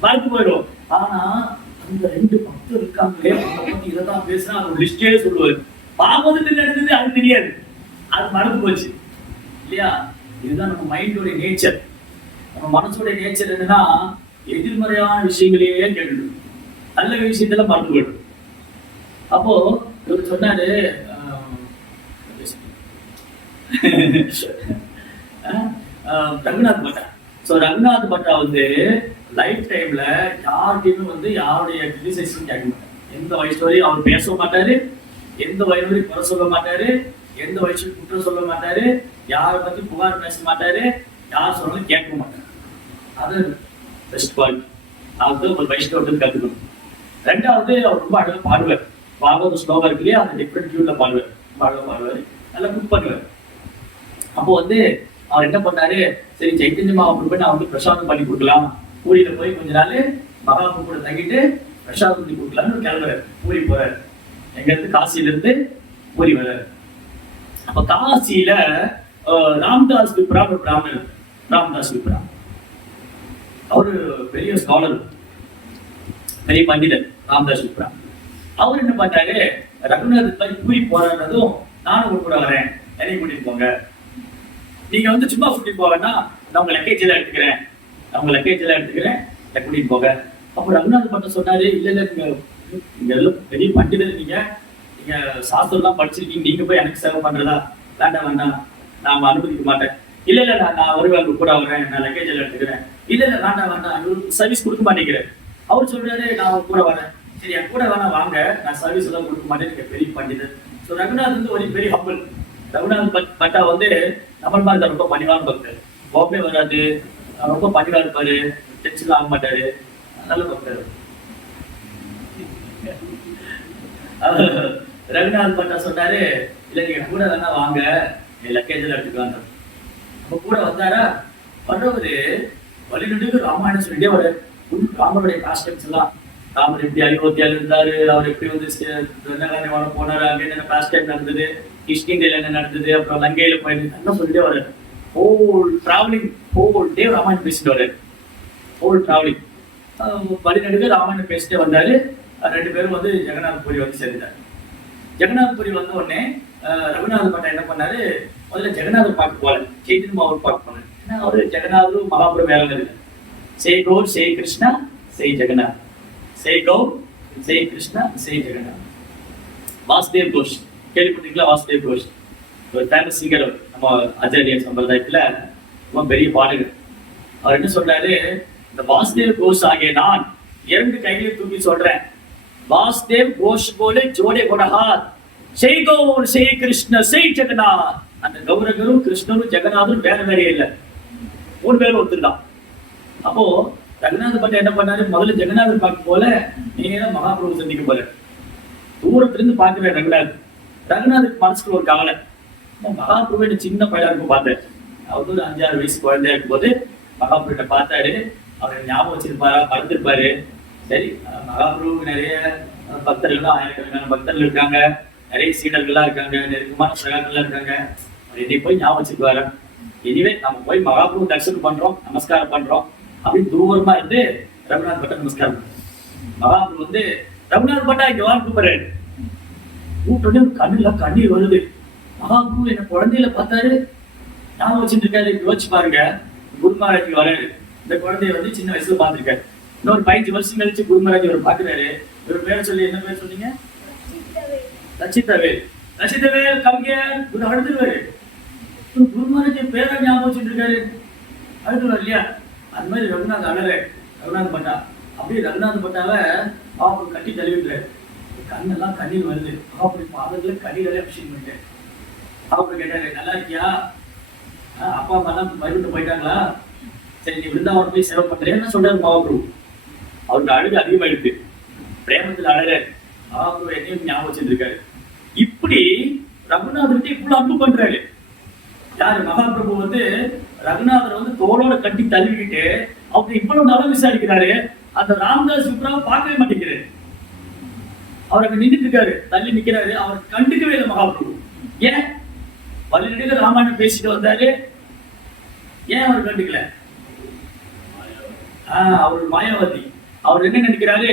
மறந்து போயிடும். ஆனா அந்த 2 பக்தர் இருக்காங்களே, அதை பத்தி இதைதான் பேசுனா அது ஒரு லிஸ்டே சொல்லுவாரு. பாகவதத்தில் நடந்தது அது தெரியாது, அது மறந்து போச்சு இல்லையா. இதுதான் நம்ம மைண்டோட நேச்சர். நம்ம மனசோட நேச்சர் என்னன்னா, எதிர்மறையான விஷயங்களையே கேட்டுடும், நல்ல விஷயத்தெல்லாம் மறந்து போயிடும். அப்போ இவர் சொன்னாரு, ரகுநாத் பட்டா. ஸோ ரகுநாத் பட்டா வந்து லைஃப் டைம்ல யார்கிட்டையுமே வந்து யாருடைய கிரிட்டிசைஸும் கேட்க மாட்டார். எந்த வயசுவரையும் அவர் பேச மாட்டாரு, எந்த வயசுவரையும் குறை சொல்ல மாட்டாரு, எந்த வயசுக்கு குற்றம் சொல்ல மாட்டாரு, யாரை பத்தி புகார் பேச மாட்டாரு, யார் சொன்னாலும் கேட்க மாட்டாரு. அது பெஸ்ட் குவாலிட்டி. அதுதான் ஒரு வைஷ்ணவத்தை கற்றுக்கணும். ரெண்டாவது அவர் ரொம்ப அழகாக பாடுவார். பாகவத ஸ்லோகம் இருக்கு இல்லையா, அந்த டிஃப்ரெண்ட் டியூன்ல பாடுவார், பாடுவார், நல்லா குக் பண்ணுவார். அப்போ வந்து அவர் என்ன பண்ணாரு, சரி சைத்தன்ய மகாபிரபு நான் வந்து பிரசாதம் பண்ணி கொடுக்கலாம், பூரியில போய் கொஞ்ச நாள் மகாபிரபு கூட தங்கிட்டு பிரசாதம் பண்ணி கொடுக்கலாம்னு கிளம்புறாரு. பூரி போறாரு, எங்க இருந்து காசியில இருந்து பூரி வர்றாரு. அப்ப காசியில ராம்தாஸ் விப்ரா ஒரு பிராமணர், ராம்தாஸ் விப்ரா, அவரு பெரிய ஸ்காலர், பெரிய பண்டிதர் ராம்தாஸ் விப்ரா. அவர் என்ன பண்ணாரு, ரகுநாத் மாதிரி பூரி போறாருனதும் நானும் கூட வரேன், என்னை கூட்டிட்டு போங்க, நீங்க வந்து சும்மா கூட்டிட்டு போவேன்னா நான் உங்க லக்கேஜ் எல்லாம் எடுத்துக்கிறேன், கூட்டிட்டு போக. அப்ப ரகுநாத் பட்ட சொன்னாரு, இல்ல இல்ல நீங்க எல்லாம் பெரிய பண்டிதர், நீங்க சாஸ்திரம் எல்லாம் படிச்சிருக்கீங்க, நீங்க போய் எனக்கு சேவை பண்றதா, வேண்டாம் நான் அனுமதிக்க மாட்டேன். இல்ல இல்ல நான் வருவேன், கூட வரேன், நான் லக்கேஜ் எல்லாம் எடுத்துக்கிறேன். இல்ல இல்ல வேண்டாம் சர்வீஸ் கொடுக்க மாட்டேங்கிறேன். அவர் சொல்றாரு, நான் கூட வரேன், சரி என் கூட வேணா வாங்க, நான் சர்வீஸ் எல்லாம் கொடுக்க மாட்டேன், நீங்க பெரிய பண்டிதர். ஸோ ரகுநாத் வந்து ஒரு பெரிய ஹம்பிள். ரகுநாத் பட்டா வந்து நம்மள் மாதிரி ரொம்ப பணிவான பக்தர், கோபமே வராது, ரொம்ப பணிவா இருப்பாரு, டென்ஷன் ஆக மாட்டாரு, நல்ல பக்தர். ரகுநாத் பட்டா சொன்னாரு, இல்ல நீங்க கூட வேணா வாங்க, என் லக்கேஜ்ல எடுத்துக்கலாங்க. அப்ப கூட வந்தாரா, வர்றவரு வழிநடுக்கு ராமாயணம் சொல்லிட்டே வர ராமருடைய காஸ்டம்ஸ் எல்லாம், ராமர் எப்படி அயோத்தியால இருந்தாரு, அவர் எப்படி வந்து தண்டகாரண்யம் போனாரு, அங்கே என்ன பாஸ்ட் டைம் நடந்தது, கிருஷ்ணகிரியில என்ன நடந்தது, அப்புறம் லங்கையில போயிட்டு என்ன சொல்லிட்டே வர்றாரு. ஹோல் டே ராமாயணம் பேசிட்டு வர்றாரு. ஹோல் டிராவலிங் வழிநடுக்க ராமாயணம் பேசிட்டே வந்தாரு. 2 பேரும் வந்து ஜெகநாதபுரி வந்து சேர்ந்தார். ஜெகநாதபுரி வந்த உடனே ரகுநாத் பட்டா என்ன பண்ணாரு, முதல்ல ஜெகநாதர் பார்க்க போல, சைத்தன்ய மகாபிரபு பார்க்க போனாரு. ஏன்னா அவரு ஜெகநாதரும் மகாபிரபு வேலை இல்லை. செய் கௌர் செய் கிருஷ்ணா செய் ஜெகநாத், செய் கௌர் செய் கிருஷ்ணா செய் ஜெகநாத். வாசுதேவ் கோஷ் கேள்விப்பட்டீங்களா? வாசுதேவ் கோஷ் ஒரு ஃபேமஸ் சிங்கர், நம்ம ஆச்சாரிய சம்பிரதாயத்துல ரொம்ப பெரிய பாடகர். அவர் என்ன சொல்றாரு, இந்த வாசுதேவ் கோஷ் ஆகிய நான் 2 கைகளை தூக்கி சொல்றேன், வாசுதேவ் கோஷ் போல ஜோடே கொடஹாத், செய் கௌர் செய் கிருஷ்ண செய் ஜெகநாத். அந்த கௌரகரும் கிருஷ்ணரும் ஜெகநாதரும் வேற வேற இல்லை, 3 பேரும் ஒத்துருதான். அப்போ ரகுநாத் பட்டா என்ன பண்ணாரு, முதல்ல ஜெகநாதர் பார்க்க போல நேரம் மகாபிரபு சந்திக்க போல, தூரத்துல இருந்து பார்க்கிறேன் ரகுநாத். ரகுநாதுக்கு மனசுக்குள்ள ஒரு கவலை. மகாபிரபு சின்ன பையனா இருக்கும் பார்த்தேன். அவர் ஒரு 5-6 வயசு குழந்தையா இருக்கும் போது மகாபிரபுட்ட பார்த்தாரு. அவர் ஞாபகம் வச்சிருப்பாரா, மறந்துருப்பாரு. சரி, மகாபிரபுக்கு நிறைய பக்தர்கள், ஆயிரக்கணக்கான பக்தர்கள் இருக்காங்க, நிறைய சீடர்கள்லாம் இருக்காங்க, நெருக்கமான சகாக்கள்லாம் இருக்காங்க. அவர் என்னை போய் ஞாபகம் வச்சிருப்பாரு. இனிவே நம்ம போய் மகாபிரபு தரிசனம் பண்றோம், நமஸ்காரம் பண்றோம் அப்படின்னு தூரமா இருந்து ரகுநாத் பட்டா நமஸ்காரம். மகாபிரபு வந்து ரகுநாத் பட்டா இங்க வாங்க கூப்பிடுறாரு. கூப்பிட்டு கண்ணுல கண்ணீர் வருது. மகாபிரபு என்ன குழந்தையில பார்த்தாரு, ஞாபகம் வச்சுட்டு இருக்காரு. யோசிச்சு பாருங்க, குரு மகாராஜ் வராரு, இந்த குழந்தைய வந்து சின்ன வயசுல பார்த்திருக்காரு. இன்னொரு 15 வருஷம் கழிச்சு குரு மகாராஜ் இவர் பாக்குறாரு. இவர் பேரை சொல்லி என்ன பேர் சொன்னீங்க? லட்சிதவேல். லட்சிதவேல் கவிஞ குரு அழுதுருவாரு. குரு மகாராஜ் பேரை ஞாபகம் வச்சுட்டு இருக்காரு, அழுதுருவார் இல்லையா? அது மாதிரி ரகுநாத் அழகு. ரகுநாத் பட்டா அப்படியே ரகுநாத் பட்டாவை பாப்பு கட்டி தழுவிடுறாரு. கண்ணெல்லாம் கண்ணீர் வருது. அப்படி பாதத்துல கண்ணீராலே அபிஷேகம் பண்ணிட்டாரு. அப்படி கேட்டாரு, நல்லா இருக்கியா? அப்பா அம்மா எல்லாம் மறுபடியும் போயிட்டாங்களா? சரி, நீ விருந்தாவன் போய் சேவை பண்றேன்னு சொல்றாரு மகாபிரபு. அவருக்கு அழுகு அதிகமாயிடுது. பிரேமத்துல அழகாரு. மகாபிரபு என்னையும் ஞாபகம் வச்சுட்டு இருக்காரு. இப்படி ரகுநாதர்கிட்ட இவ்வளவு அன்பு பண்றாரு. யாரு? மகாபிரபு வந்து ரகுநாதர் வந்து தோளோட கட்டி தள்ளிக்கிட்டு அவருக்கு இவ்வளவு நலம் விசாரிக்கிறாரு. அந்த ராமதாஸ் விப்ராவை பார்க்கவே மாட்டேங்கிறாரு. அவர் அங்க நின்றுட்டு இருக்காரு, தள்ளி நிக்கிறாரு. அவர் கண்டுக்கவே இல்லை மகாபிரபு. ஏன்? வழிநெடுக ராமாயணம் பேசிட்டு வந்தாரு. ஏன் அவர் கண்டுக்கல? அவர் மாயாவதி. அவர் என்ன நினைக்கிறாரு?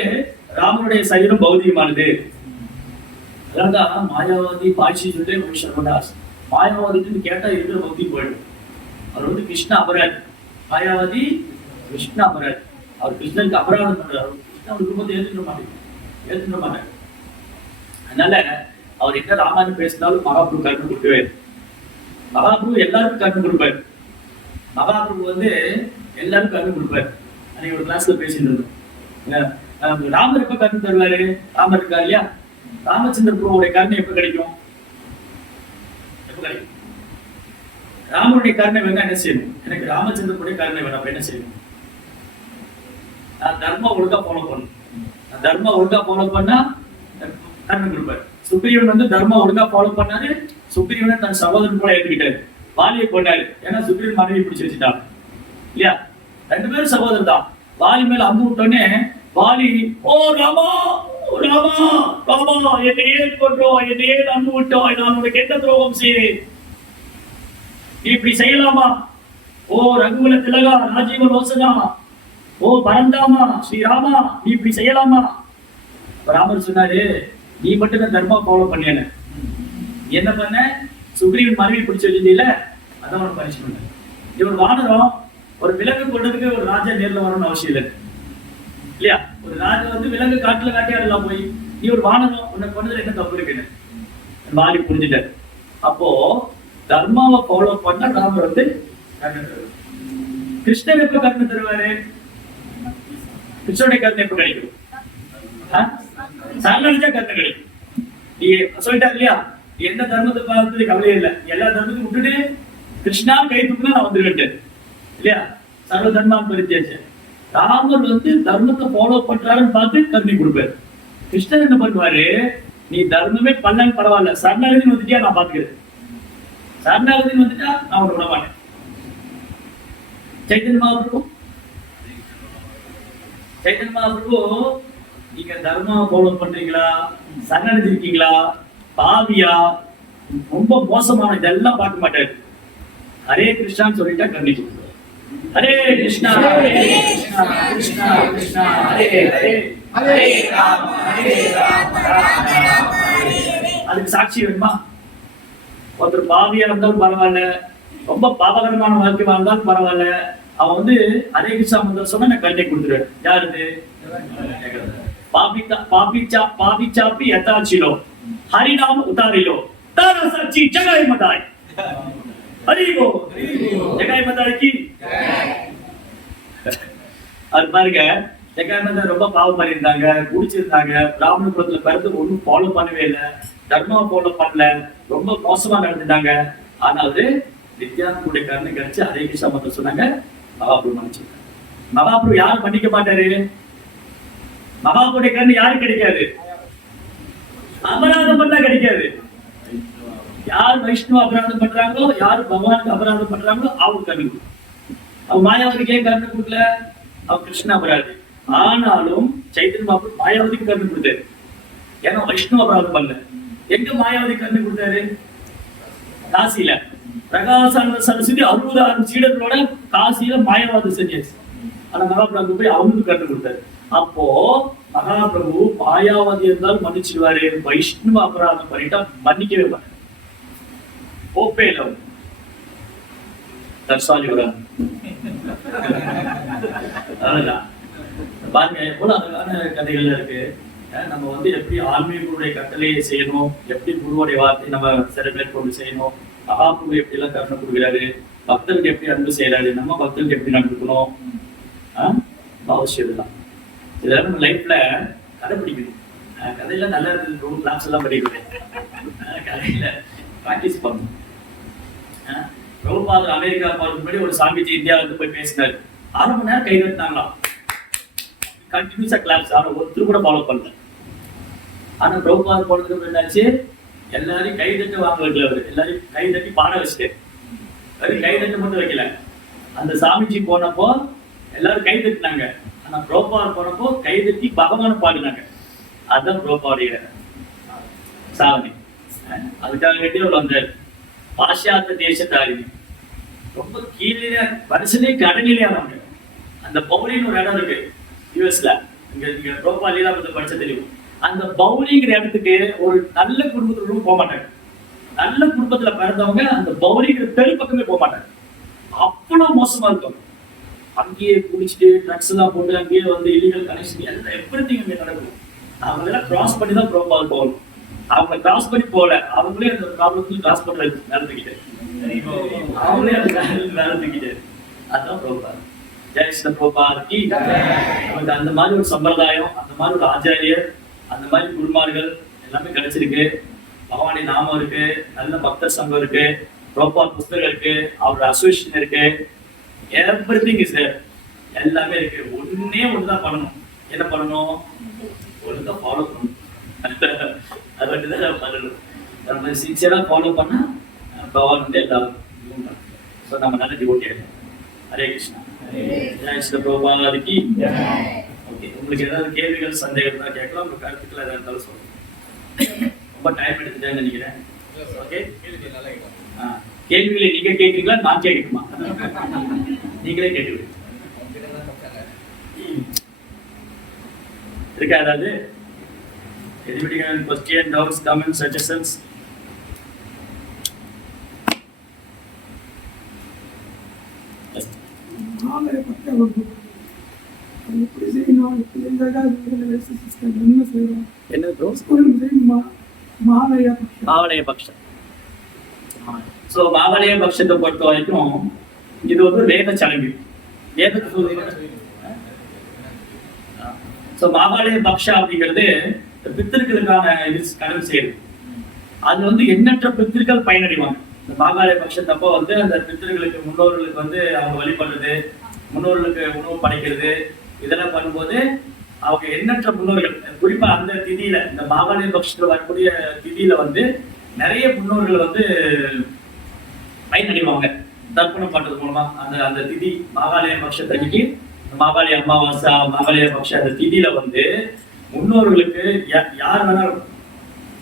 ராமனுடைய சரீரம் பௌதிகமானது. அதான் மாயாவதி பாய்ச்சி சொல்லி சர்வதாஸ். மாயாவதிட்டு கேட்டா இருக்கிற பௌத்தியம் போயிடும். அவர் வந்து கிருஷ்ண அபராத். மாயாவதி கிருஷ்ண அபராத். அவர் கிருஷ்ணனுக்கு அபராதம் பண்றாரு. கிருஷ்ணன் அவர் குடும்பத்தை ஏற்றுக்க மாட்டார். அதனால அவர் என்ன ராமாயணம் பேசினாலும் மகாபிரபு கருணை கொடுக்கவே. மகாபிரபு எல்லாருக்கும் கருணை கொடுப்பார். மகாபிரபு வந்து எல்லாருக்கும் கருணை கொடுப்பார். அன்னைக்கு ஒரு கிளாஸ்ல பேசிட்டு இருந்தோம். ராமர் எப்ப கருணை தருவாரு? ராமர் இருக்கா இல்லையா? ராமச்சந்திர பிரபுடைய கருணை எப்ப கிடைக்கும்? ராமனுடைய கருணை வேணா என்ன செய்யணும்? எனக்கு ராமச்சந்திரனுடைய கருணை வேணும். அப்ப என்ன செய்யணும்? நான் தர்ம ஒழுங்கா ஃபாலோ பண்ணணும். தர்ம ஒழுங்கா ஃபாலோ பண்ணா கருணை கொடுப்பாரு. சுக்ரீவன் வந்து தர்ம ஒழுங்கா ஃபாலோ பண்ணாரு. சுக்ரீவனை தன் சகோதரன் போல ஏற்றுக்கிட்டாரு. வாலியை கொண்டாரு. ஏன்னா சுக்ரீவன் மனைவி பிடிச்சு வச்சுட்டாங்க இல்லையா? 2 பேரும் சகோதரர் தான். வாலி மேல அம்பு விட்டோன்னே வாலி, ஓ ராமா, ராமா, ராமா, என்னை ஏன் கொன்றோம், என்னை ஏன் அம்பு விட்டோம், நான் உனக்கு என்ன துரோகம் செய்தேன், நீ இப்படி செய்யலாமா? ஓ ரகுகுல திலகா, ராஜீவ லோசனா, ஓ பரந்தாமா, ஸ்ரீராமா, நீ இப்படி செய்யலாமா? ராமர் சொன்னாரு, நீ மட்டும் தான் தர்மா ஃபாலோ பண்ணேன்னு. என்ன பண்ண? சுக்ரீவன் மனைவி பிடிச்சு வச்சிருந்தீல, அதான் உனக்கு பனிஷ்மெண்ட். இவர் வானரம். ஒரு விலங்கு கொண்டதுக்கு ஒரு ராஜா நேர்ல வரணும்னு அவசியம் இல்லை இல்லையா? ஒரு ராஜா வந்து விலங்கு காட்டுல வேட்டையாடலாம் போய், நீ ஒரு வானரம், உன்னை கொண்டதுல என்ன தப்பு இருக்குன்னு வாலி புரிஞ்சுட்டாரு. அப்போ தர்மாவை ஃபாலோ பண்ண ராமர் வந்து கருணை தருவார். கிருஷ்ணர் எப்ப கருணை தருவாரு? கிருஷ்ணனுடைய கருணை எப்ப கிடைக்கும்? சரணடைஞ்சா கருணை கிடைக்கும். நீ சொல்லிட்டாரு இல்லையா, எந்த தர்மத்தை பார்த்து கவலையே இல்லை, எல்லா தர்மத்தையும் விட்டுட்டு கிருஷ்ணா கை தூக்குனா நான் வந்துருவேன் இல்லையா? சர்வ தர்மான் பரித்தியாச்சு. ராமர் வந்து தர்மத்தை ஃபாலோ பண்றாருன்னு பார்த்து கருணை கொடுப்பாரு. கிருஷ்ணர் என்ன பண்ணுவாரு? நீ தர்மமே பண்ணாலும் பரவாயில்ல, சரணாகதின்னு வந்துட்டியா நான் பாத்துக்கிறேன், சரணாகதின்னு வந்துட்டா நான் உன்னை விட மாட்டேன். சைத்தன்ய மகாபிரபு நீங்க தர்மாவை ஃபாலோ பண்றீங்களா, சரணாகதி இருக்கீங்களா, பாவியா, ரொம்ப மோசமான இதெல்லாம் பார்க்க மாட்டாரு. ஹரே கிருஷ்ணான்னு சொல்லிட்டா கருணை கொடுப்பாரு. ஹரே கிருஷ்ணா கிருஷ்ணா கிருஷ்ணா கிருஷ்ணா ஹரே ஹரே, ஹரே ராம ஹரே ராம ராம ராம ஹரே ஹரே. அதுக்கு சாட்சி வேணுமா? ஒருத்தர் பாவியா இருந்தாலும் பரவாயில்ல, ரொம்ப பாவகரமான வாழ்க்கை வாழ்ந்தாலும் பரவாயில்ல, அவன் வந்து ஹரே கிருஷ்ணா மந்திரம் சொன்னா நான் கருணை கொடுத்துருவேன். யாரு? பாபிச்சாப்பி யதாச்சிலோ ஹரிநாம உதாரிலோ தாரா சாட்சி ஜெகாய் மதாய். ஹரிகோ ஜெகாய் மதாய்க்கு. அது பாருங்க, ஜெகாய் மதாய் ரொம்ப பாவம் பண்ணியிருந்தாங்க, குடிச்சிருந்தாங்க, பிராமண குலத்துல பிறந்து ஒன்றும் ஃபாலோ பண்ணவே இல்லை, தர்மாவை ஃபாலோ பண்ணல, ரொம்ப மோசமா நடந்துட்டாங்க. ஆனா அது நித்யானந்தனுடைய கருணை கிடைச்சு ஹரே கிருஷ்ணா மந்திரம் சொன்னாங்க. மகாபிரபு மன்னிச்சிருக்காங்க. மகாபிரபு யாரும் மன்னிக்க மாட்டாரு. மகாபுடைய கருணை யாரும் கிடைக்காது, அபராதம் பண்ணா கிடைக்காது. யார் வைஷ்ணவ அபராதம் பண்றாங்களோ, யார் பகவானுக்கு அபராதம் பண்றாங்களோ அவங்க கண்ணு கொடுக்கும். அவன் மாயாவதிக்கு ஏன் கண்ணு கொடுக்கல? அவன் கிருஷ்ண அபராதி. ஆனாலும் சைத்தன்ய மகாபிரபு மாயாவதிக்கு கண்ணு கொடுத்தாரு. ஏன்னா வைஷ்ணவ அபராதம் பண்ணல. எங்க மாயாவதி கண்ணு கொடுத்தாரு? காசியில பிரகாசானந்த சரஸ்வதி 60,000 சீடர்களோட காசியில மாயாவாதம் செஞ்சாச்சு. ஆனா மகாபிரபு போய் அவனுக்கு கண்ணு கொடுத்தாரு. அப்போ மகாபிரபு மாயாவதி இருந்தாலும் மன்னிச்சிடுவாரு, வைஷ்ணவ அபராதம் பண்ணிட்டா மன்னிக்கவே மாட்டாரு. போப்பே இல்லை. அதுதான் பாருங்க, எவ்வளவு அழகான கதைகள்ல இருக்கு. நம்ம வந்து எப்படி ஆன்மீகங்களுடைய கட்டளையை செய்யணும், எப்படி குருவுடைய வார்த்தை நம்ம செலிப்ரேட் கொண்டு செய்யணும், மகாபிரபு எப்படி எல்லாம் கருணை கொடுக்குறாரு, பக்தருக்கு எப்படி அன்பு செய்யறாரு, நம்ம பக்தருக்கு எப்படி நடந்துக்கணும், அவசியம் இதுதான். இதெல்லாம் நம்ம லைஃப்ல கடைபிடிக்கணும். கதையில நல்லா இருக்குது, கிளாஸ் எல்லாம் படிக்கிறேன், கதையில பிராக்டிஸ் பண்ணணும். பிரபுபாதர் அமெரிக்கா போறதுக்கு முன்னாடி ஒரு சாமிஜி இந்தியாவுக்கு போய் பேசினாரு. 6 மணி நேரம் கை தட்டினாங்களாம், கண்டினியூஸா கிளாஸ். ஆனா ஒருத்தர் கூட ஃபாலோ பண்ணல. ஆனா பிரபுபாதர் போனதுக்கு என்னாச்சு, எல்லாரையும் கை தட்டு வாங்க வைக்கல, அவரு எல்லாரையும் கை தட்டி பாட வச்சுட்டு, வெறும் கை தட்டு மட்டும் வைக்கல. அந்த சாமிஜி போனப்போ எல்லாரும் கை தட்டினாங்க. ஆனா பிரபுபாதர் போனப்போ கை தட்டி பகவான பாடினாங்க. அதுதான் பிரபுபாவுடைய சாதனை. அதுக்காக வேண்டிய ஒரு வந்தாரு. பாশ্চাত্য தேசத்தாரினி ரொம்ப கீழே வருஷனே கடனிலே அவங்க. அந்த பவுலின்னு ஒரு இடம் இருக்கு யூஎஸ்ல, இங்க பிரபுபாத் லீலாபுரத்தை படிச்ச தெரியும். அந்த பவுலிங்கிற இடத்துக்கு ஒரு நல்ல குடும்பத்துல போக மாட்டாங்க. நல்ல குடும்பத்துல பிறந்தவங்க அந்த பவுலிங்கிற தெரு பக்கமே போக மாட்டாங்க. அவ்வளவு மோசமா இருக்கும். அங்கேயே குடிச்சிட்டு ட்ரக்ஸ் எல்லாம் போட்டு அங்கேயே வந்து இல்லீகல் கனெக்ஷன் எல்லாம் எவ்ரிதிங் அங்கே நடக்கும். அவங்க எல்லாம் கிராஸ் பண்ணி தான் பிரபுபாத் போகணும். அவங்க கிராஸ் பண்ணி போல, அவங்களே அந்த ப்ராப்ளத்துல கிராஸ் பண்ற நடந்துக்கிட்டு, அவங்களே அந்த நடந்துக்கிட்டு. அதுதான் பிரபுபாத். ஜெயகிருஷ்ண பிரபுபாத். நமக்கு அந்த மாதிரி ஒரு சம்பிரதாயம், அந்த மாதிரி ஒரு ஆச்சாரியர், அந்த மாதிரி குருமார்கள் எல்லாமே கிடைச்சிருக்கு. பகவானி நாமம் இருக்கு, நல்ல பக்தர் சங்கம் இருக்கு, பிரபுபாத் புஸ்தகம் இருக்கு, அவரோட அசோசியேஷன் இருக்கு, எவ்ரிதிங் இஸ் தேர். எல்லாமே இருக்கு. ஒன்னே ஒண்ணுதான் பண்ணணும். என்ன பண்ணணும்? ஒழுங்கா ஃபாலோ பண்ணணும். அது மட்டும்தான் பண்ணணும். நம்ம சின்சியரா ஃபாலோ பண்ணா பகவான் வந்து எல்லாரும். ஸோ நம்ம நல்ல டிவோட்டி ஆகிடும். ஹரே கிருஷ்ணா. ஜெயகிருஷ்ண பிரபுபாதுக்கு. ஓகே, உங்களுக்கு ஏதாவது கேள்விகள் சந்தேகம் தான் கேட்கலாம். உங்க கருத்துக்கள் எதாவது இருந்தாலும் சொல்லுங்க. ரொம்ப டைம் எடுத்துட்டேன்னு நினைக்கிறேன். ஓகே, கேள்விகளை நீங்க கேட்குறீங்களா, நான் கேட்கணுமா? நீங்களே கேட்டுவிடுங்க. இருக்கா ஏதாவது? Anybody have any question, doubts, comments, suggestions? மாவலய பக்ஷம். ஸோ மாவலய பக்ஷத்தை பொறுத்த வரைக்கும் இது வந்து வேத சடங்கு. ஸோ மாவலய பக்ஷா அப்படிங்கிறது பித்திருக்களுக்கான இது கடன் செய்யுது. அது வந்து எண்ணற்ற பித்திருக்கள் பயனடைவாங்க. இந்த மாகாளய பட்சத்தப்போ வந்து அந்த பித்திருக்களுக்கு முன்னோர்களுக்கு வந்து அவங்க வழிபடுறது, முன்னோர்களுக்கு உணவு படைக்கிறது, இதெல்லாம் பண்ணும்போது அவங்க எண்ணற்ற முன்னோர்கள், குறிப்பா அந்த திதியில, இந்த மாகாளய பட்சத்துல வரக்கூடிய திதியில வந்து நிறைய முன்னோர்கள் வந்து பயனடைவாங்க தர்ப்பணம் பண்றது மூலமா. அந்த அந்த திதி மாகாளய பட்சத்தன்னைக்கு, மாகாளய அமாவாசை, மாகாளய பட்ச அந்த திதியில வந்து முன்னோர்களுக்கு யார் வேணாலும்,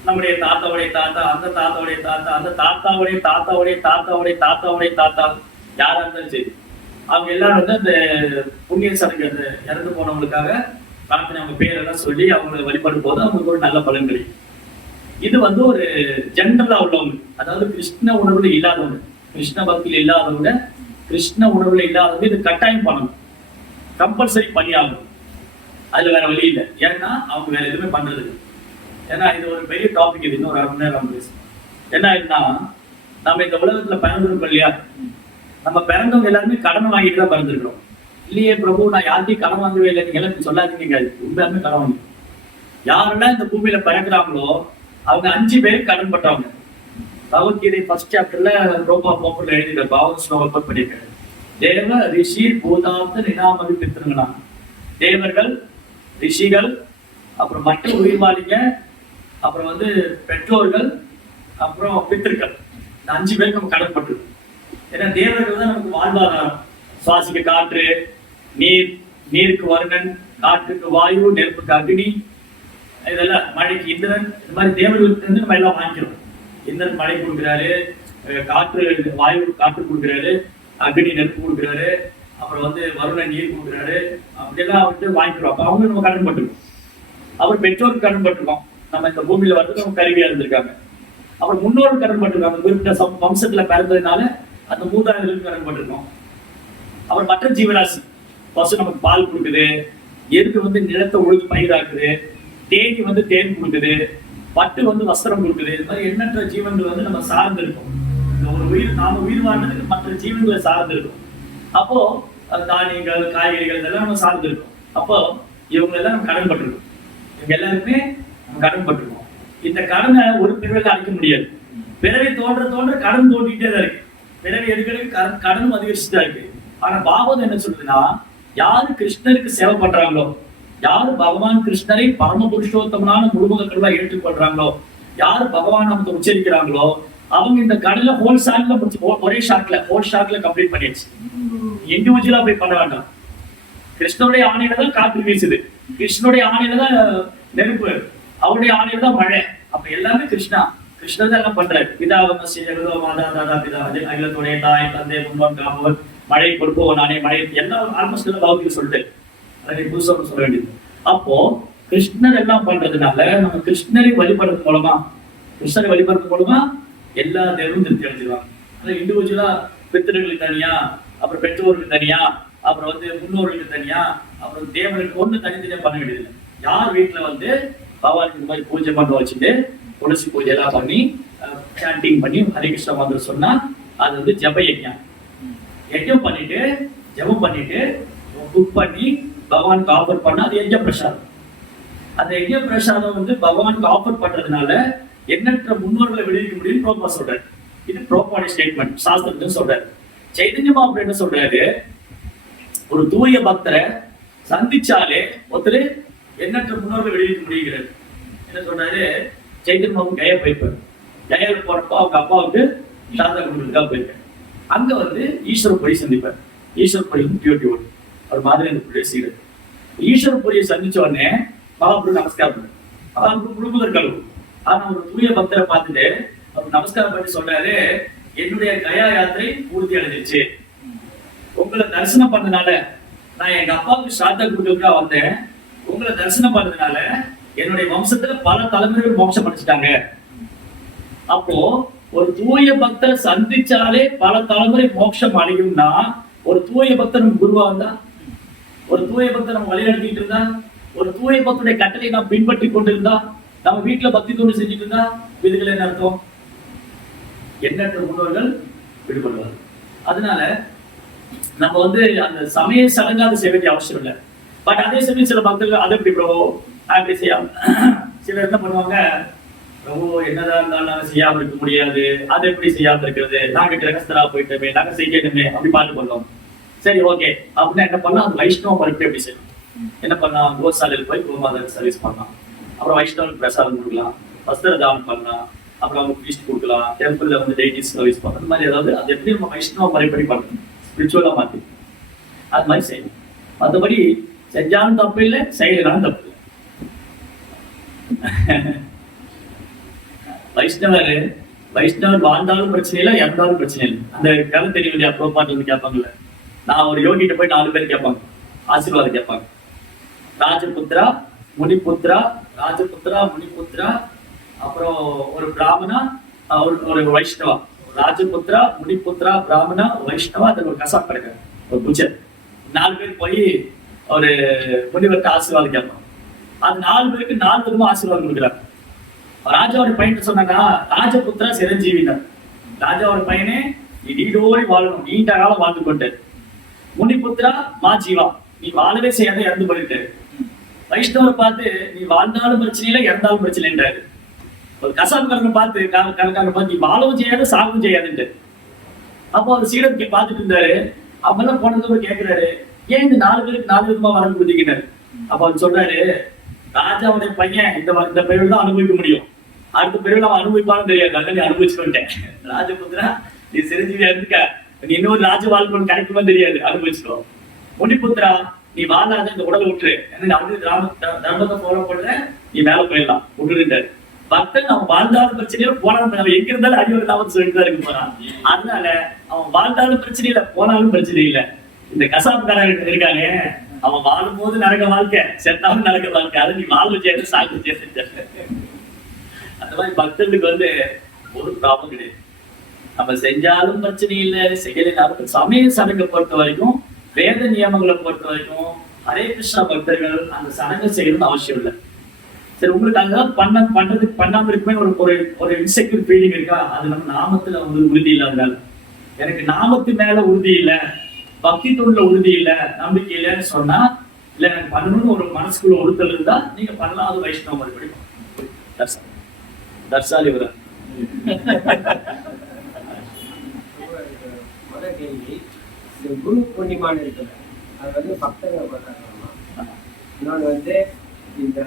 நம்முடைய தாத்தாவுடைய தாத்தா, அந்த தாத்தாவுடைய தாத்தா, அந்த தாத்தாவுடைய தாத்தாவுடைய தாத்தாவுடைய தாத்தாவுடைய தாத்தா, யாரா இருந்தாலும் சரி, அவங்க எல்லாரும் வந்து அந்த புண்ணிய சடங்கு, அந்த இறந்து போனவங்களுக்காக பிரார்த்தனை, அவங்க பேரெல்லாம் சொல்லி அவங்களை வழிபடும் போது அவங்களுக்கு ஒரு நல்ல பலன் கிடைக்கும். இது வந்து ஒரு ஜென்ரலா உள்ளவங்க, அதாவது கிருஷ்ண உணர்வுல இல்லாதவங்க, கிருஷ்ண பக்தியில இல்லாதவங்க, கிருஷ்ண உணர்வுல இல்லாதவங்க இது கட்டாயம் பண்ணணும், கம்பல்சரி பண்ணி ஆகணும். அதுல வேற வழி இல்லை. ஏன்னா அவங்க வேற எதுவுமே பண்றது இல்லை. ஏன்னா இது ஒரு பெரிய டாபிக். இது இன்னும் 1/2 மணி நேரம் பேசு. என்ன ஆயிடுனா, நம்ம இந்த உலகத்துல பிறந்திருக்கோம் இல்லையா, நம்ம பிறந்தவங்க எல்லாருமே கடன் வாங்கிட்டு தான் பிறந்திருக்கிறோம். இல்லையே பிரபு, நான் யார்ட்டையும் கடன் வாங்கவே இல்லை, நீங்க எல்லாம் சொல்லாதீங்க. உண்மையாலுமே கடன் வாங்கி, யாரெல்லாம் இந்த பூமியில பிறக்கிறாங்களோ அவங்க 5 பேருக்கு கடன் பட்டவங்க. பகவத்கீதை ஃபர்ஸ்ட் சாப்டர்ல ரோபா போப்பர்ல எழுதிற பாவம் ஸ்லோகம் பண்ணியிருக்காரு. தேவ ரிஷி பூதாந்த நினாமதி பித்திருங்களா, தேவர்கள், ரிஷிகள், அப்புறம் மற்ற உயிர்வாளிங்க, அப்புறம் வந்து பெற்றோர்கள், அப்புறம் பித்திருக்கள். இந்த 5 பேருக்கு நம்ம கடன்பட்டிருக்கோம். ஏன்னா தேவர்கள் தான் நமக்கு வாழ்வாதாரம். சுவாசிக்க காற்று, நீர், நீருக்கு வருணன், காற்றுக்கு வாயு, நெருப்புக்கு அக்னி, இதெல்லாம் மழைக்கு இந்திரன். இந்த மாதிரி தேவர்களுக்கு இருந்து நம்ம எல்லாம் வாங்கிக்கிறோம். இந்திரன் மழை கொடுக்குறாரு, காற்று வாயு காற்று கொடுக்குறாரு, அக்னி நெருப்பு கொடுக்குறாரு, அப்புறம் வந்து வருணன் நீர் கொடுக்குறாரு. அப்படியெல்லாம் அவர்கிட்ட வாங்கிக்கிறோம். அப்ப அவங்க நம்ம கடன் பட்டிருக்கோம். அவர் பெற்றோருக்கு கடன் பட்டிருக்கோம். நம்ம இந்த பூமியில வரதுக்கு அவங்க கருவியா இருந்திருக்காங்க. அப்புறம் முன்னோருக்கு கடன் பட்டிருக்காங்க. குறிப்பிட்ட வம்சத்துல பிறந்ததுனால அந்த மூதாதையர்களுக்கு கடன் பட்டிருக்கோம். அப்புறம் மற்ற ஜீவராசி, பசு நமக்கு பால் கொடுக்குது, எருக்கு வந்து நிலத்தை உழுது பயிராக்குது, தேனி வந்து தேன் கொடுக்குது, பட்டு வந்து வஸ்திரம் கொடுக்குது. இது மாதிரி எண்ணற்ற ஜீவன்கள் வந்து நம்ம சார்ந்து இருக்கோம். ஒரு உயிர், நாம உயிர் வாழ்றதுக்கு மற்ற ஜீவன்களை சார்ந்து இருக்கும். அப்போ தானியங்கள், காய்கறிகள் இதெல்லாம் நம்ம சார்ந்து இருக்கோம். அப்போ இவங்க எல்லாம் நம்ம கடன் பட்டிருக்கோம். இவங்க எல்லாருக்குமே நம்ம கடன் பட்டிருக்கோம். இந்த கடனை ஒரு பிறவில அடைக்க முடியாது. பிறவி தோன்ற கடன் தோண்டிட்டே தான் இருக்கு. பிறவி எடுக்கிறதுக்கு கடனும் அதிகரிச்சுதான் இருக்கு. ஆனா பாகவதம் என்ன சொல்றதுன்னா, யாரு கிருஷ்ணருக்கு சேவை பண்றாங்களோ, யாரு பகவான் கிருஷ்ணரை பரம புருஷோத்தமனான முழுமுக கடவுளா ஏற்றுக்கொள்றாங்களோ, யாரு பகவான் நமக்கு உச்சரிக்கிறாங்களோ, அவங்க இந்த கடலை ஹோல் ஷாட்ல ஒரே ஷாட்ல ஹோல் ஷாட்ல கம்ப்ளீட் பண்ணிடுச்சு. இண்டிவிஜுவலா போய் பண்ண வேண்டாம். கிருஷ்ணனுடைய ஆணையில தான் காற்று வீசுது, கிருஷ்ணனுடைய ஆணையில தான் நெருப்பு, அவருடைய ஆணையில தான் மழை. அப்ப எல்லாமே கிருஷ்ணர் தான் என்ன பண்றாரு. பிதாவமஸ்ய ஜெகதோ மாதா தாதா பிதா அகிலத்துடைய தாய் தந்தை முன்பன் காப்பவர், மழை கொடுப்போம் நானே, மழை எல்லாம் ஆல்மோஸ்ட் எல்லாம் பௌத்திக சொல்லிட்டு அதை புதுசா சொல்ல வேண்டியது. அப்போ கிருஷ்ணர் எல்லாம் பண்றதுனால நம்ம கிருஷ்ணரை வழிபடுறது மூலமா எல்லா தேவரும் திருப்தி அடைஞ்சிருவாங்க. அது இண்டிவிஜுவலா பித்திருக்களுக்கு தனியா, அப்புறம் பெற்றோருக்கு தனியா, அப்புறம் வந்து முன்னோர்களுக்கு தனியா, அப்புறம் தேவனுக்கு ஒண்ணு தனித்தனியா பண்ண வேண்டியதில்லை. யார் வீட்டுல வந்து பகவானுக்கு இந்த மாதிரி பூஜை பண்ண வச்சுட்டு துளசி பூஜை எல்லாம் பண்ணி சாண்டிங் பண்ணி ஹரே கிருஷ்ண மந்திரம் சொன்னா அது வந்து ஜப யஜ்ஞம். யஜ்ஞம் பண்ணிட்டு ஜபம் பண்ணிட்டு குக் பண்ணி பகவானுக்கு ஆஃபர் பண்ணா அது யஜ்ஞ பிரசாதம். அந்த யஜ்ஞ பிரசாதம் வந்து பகவானுக்கு ஆஃபர் பண்றதுனால எண்ணற்ற முன்னோர்களை விடுவிக்க முடியும் ப்ரோபா சொல்றாரு. இது ப்ரோபாடி ஸ்டேட்மெண்ட், சாஸ்திரத்தை சொல்றாரு. சைதன்ய மகாபிரபு என்ன சொல்றாரு, ஒரு தூய பக்தரை சந்திச்சாலே ஒருத்தர் எண்ணற்ற முன்னோர்களை விடுவிக்க முடிகிறது. என்ன சொல்றாரு, சைதன்ய மகாபிரபு கயா போயிருப்பாரு. கயாவில் போறப்போ அவங்க அப்பாவுக்கு சாந்தா கொடுக்கறதுக்காக போயிருக்காரு. அங்க வந்து ஈஸ்வரபுரி சந்திப்பார். ஈஸ்வரபுரி டியூட்டி ஒன் அவர் மாதிரி சீடு. ஈஸ்வரபுரியை சந்திச்ச உடனே மகாபிரபு நமஸ்காரம் பண்ணார். மகாபிரபு முழுமுதற் கழுவு. ஆனா ஒரு தூய பக்தரை பார்த்துட்டு அவர் நமஸ்காரம் பண்ணி சொல்றாரு, என்னுடைய கயா யாத்திரை பூர்த்தி அடைஞ்சிருச்சு. உங்களை தரிசனம் பண்ணதுனால, நான் எங்க அப்பாவுக்கு ஸ்ராத்தா கொடுக்கறதுக்காக வந்தேன். உங்களை தரிசனம் பண்ணதுனால என்னுடைய வம்சத்துல பல தலைமுறைகள் மோட்சம் அடைச்சிட்டாங்க. அப்போ ஒரு தூய பக்தரை சந்திச்சாலே பல தலைமுறை மோட்சம் அடையும்னா, ஒரு தூய பக்தர் நம்ம குருவா இருந்தா, ஒரு தூய பக்தர் நம்ம வழிநடத்திட்டு இருந்தா, ஒரு தூய பக்தருடைய கட்டளை நாம் பின்பற்றி கொண்டிருந்தா, நம்ம வீட்டுல பக்தி தொண்டு செஞ்சுட்டு இருந்தா, இதுகள் என்ன அர்த்தம்? எண்ணற்ற முன்னோர்கள் விடுபடுவார். அதனால நம்ம வந்து அந்த சமய சடங்காக செய்ய வேண்டிய அவசியம் இல்லை. பட் அதே சமயம் சில பக்தர்கள் அதை எப்படி ப்ரோ அப்படி செய்யாம, சிலர் என்ன பண்ணுவாங்க, ரொம்ப என்னதான் இருந்தாலும் நாங்க செய்யாம இருக்க முடியாது, அதை எப்படி செய்யாம இருக்கிறது, நாங்க கிரகஸ்தரா போயிட்டோமே, நாங்க செய்யணுமே அப்படி பாட்டு பண்ணுவோம். சரி ஓகே அப்படின்னா என்ன பண்ணலாம், அது வைஷ்ணவ மறுபடியும் எப்படி செய்யணும், என்ன பண்ணலாம், கோசாலையில் போய் கோமாதா சர்வீஸ் பண்ணலாம், அப்புறம் வைஷ்ணவனுக்கு பிரசாதம் கொடுக்கலாம், வஸ்திர தானம் பண்ணலாம், அப்புறம் அவங்க ஃபீஸ்ட் கொடுக்கலாம், டெம்பிள்ல வந்து டெய்டிஸ் சர்வீஸ் பண்ணலாம். அந்த மாதிரி ஏதாவது அது எப்படி நம்ம வைஷ்ணவ முறைப்படி பண்ணணும், ஸ்பிரிச்சுவலா மாற்றி அது மாதிரி செய்யணும். மற்றபடி செஞ்சாலும் தப்பு இல்லை, செய்யலாம் தப்பு இல்லை. வைஷ்ணவர் வாழ்ந்தாலும் பிரச்சனை இல்லை, இறந்தாலும் பிரச்சனை இல்லை. அந்த கதை தெரியும் இல்லையா, ப்ரோபாட்ல கேட்பாங்கல்ல, நான் ஒரு யோகிட்ட போய் 4 பேர் கேட்பாங்க, ஆசீர்வாதம் கேட்பாங்க. ராஜபுத்திரா முனிபுத்திரா, ராஜபுத்திரா முனிபுத்திரா, அப்புறம் ஒரு பிராமணா, ஒரு வைஷ்ணவா. ராஜபுத்திரா முனிபுத்திரா பிராமணா வைஷ்ணவா, அதுல ஒரு கசாப் கிடைக்காது, ஒரு புச்சர். 4 பேர் போய் ஒரு முனிவருக்கு ஆசீர்வாதம் கேட்பாங்க. அது 4 பேருக்கு 4 விதமா ஆசீர்வாதம் கொடுக்குறாங்க. ராஜாவோட பையன் சொன்னாங்க, ராஜபுத்திரா சிரஞ்சீவினர், ராஜாவோட பையனே நீ நீடோடி வாழணும், நீண்ட காலம் வாழ்ந்து கொண்டு. முனிபுத்திரா மா ஜீவா, நீ வாழவே செய்யாத இறந்து போயிட்டு. வைஷ்ணவரை பார்த்து நீ வாழ்ந்தாலும் பிரச்சனை இல்லை, இறந்தாலும் பிரச்சனை இல்லைன்றாரு. ஒரு கசாப்காரனை பார்த்து கணக்காரனை பார்த்து நீ வாழவும் செய்யாது சாகவும் செய்யாதுன்ட்டு. அப்போ அவர் சீடத்தை பார்த்துட்டு இருந்தாரு. அவெல்லாம் போனதுக்கு கேட்கிறாரு, ஏன் இந்த 4 பேருக்கு 4 விதமா வரம் கொடுத்தீங்கன்னு. அப்ப அவர் சொல்றாரு, ராஜாவுடைய பையன் இந்த பையன் தான் அனுபவிக்க முடியும், அடுத்த பிறகு அவன் அனுபவிப்பாலும் தெரியாது, நல்லா நீ அனுபவிச்சுக்கிட்டேன் ராஜபுத்திரா, நீ சிரஞ்சீவியா இருந்துக்க, நீ இன்னொரு ராஜ வாழ்க்கை கிடைக்குமா தெரியாது, அனுபவிச்சுக்கோ. முனிபுத்திரா, நீ வாழாத, இந்த உடலை விட்டுரு, தர்மத்தை ஃபாலோ பண்ற, நீ மேல போயிடலாம் விட்டுருந்தாரு. பக்தன் அவன் வாழ்ந்தாலும் பிரச்சனையில போனாலும் அவன் எங்க இருந்தாலும் அறிவு இல்லாமல் சொல்லிட்டு தான் இருக்க போறான். அதனால அவன் வாழ்ந்தாலும் பிரச்சனை இல்லை, போனாலும் பிரச்சனை இல்லை. இந்த கசாப்புக்காரங்க இருக்காங்க, அவன் வாழும் போது நடக்க வாழ்க்கை, செத்தாலும் நடக்க வாழ்க்கை, அதை நீ வாழ்வு செய்ய சாக்கு செய்ய. அந்த மாதிரி பக்தர்களுக்கு வந்து ஒரு ப்ராப்ளம் கிடையாது. நம்ம செஞ்சாலும் பிரச்சனை இல்லை, செய்யலைனாலும். சமய சடங்கை பொறுத்த வரைக்கும், வேத நியமங்களை பொறுத்த வரைக்கும் ஹரே கிருஷ்ணா பக்தர்கள் அந்த சடங்கை செய்யணும்னு அவசியம் இல்லை. சரி, உங்களுக்கு அங்கதான் பண்றதுக்கு பண்ணாம இருக்குமே ஒரு இன்செக்யூர் ஃபீலிங் இருக்கா? அது நம்ம நாமத்துல வந்து உறுதி இல்லாதனால. எனக்கு நாமத்து மேல உறுதி இல்லை, பக்தி தொழில உறுதி இல்லை, நம்பிக்கை இல்லைன்னு சொன்னா, இல்ல எனக்கு பண்ணணும்னு ஒரு மனசுக்குள்ள ஒருத்தல் இருந்தா நீங்க பண்ணலாம். அது வைஷ்ணவ மறுபடி தர்சாலி வர கேள்வி. இந்த குரு பூர்ணிமான்னு இருக்குல்ல, அது வந்து பக்தர்கள் கொண்டாடுறாங்க. இன்னொன்று வந்து இந்த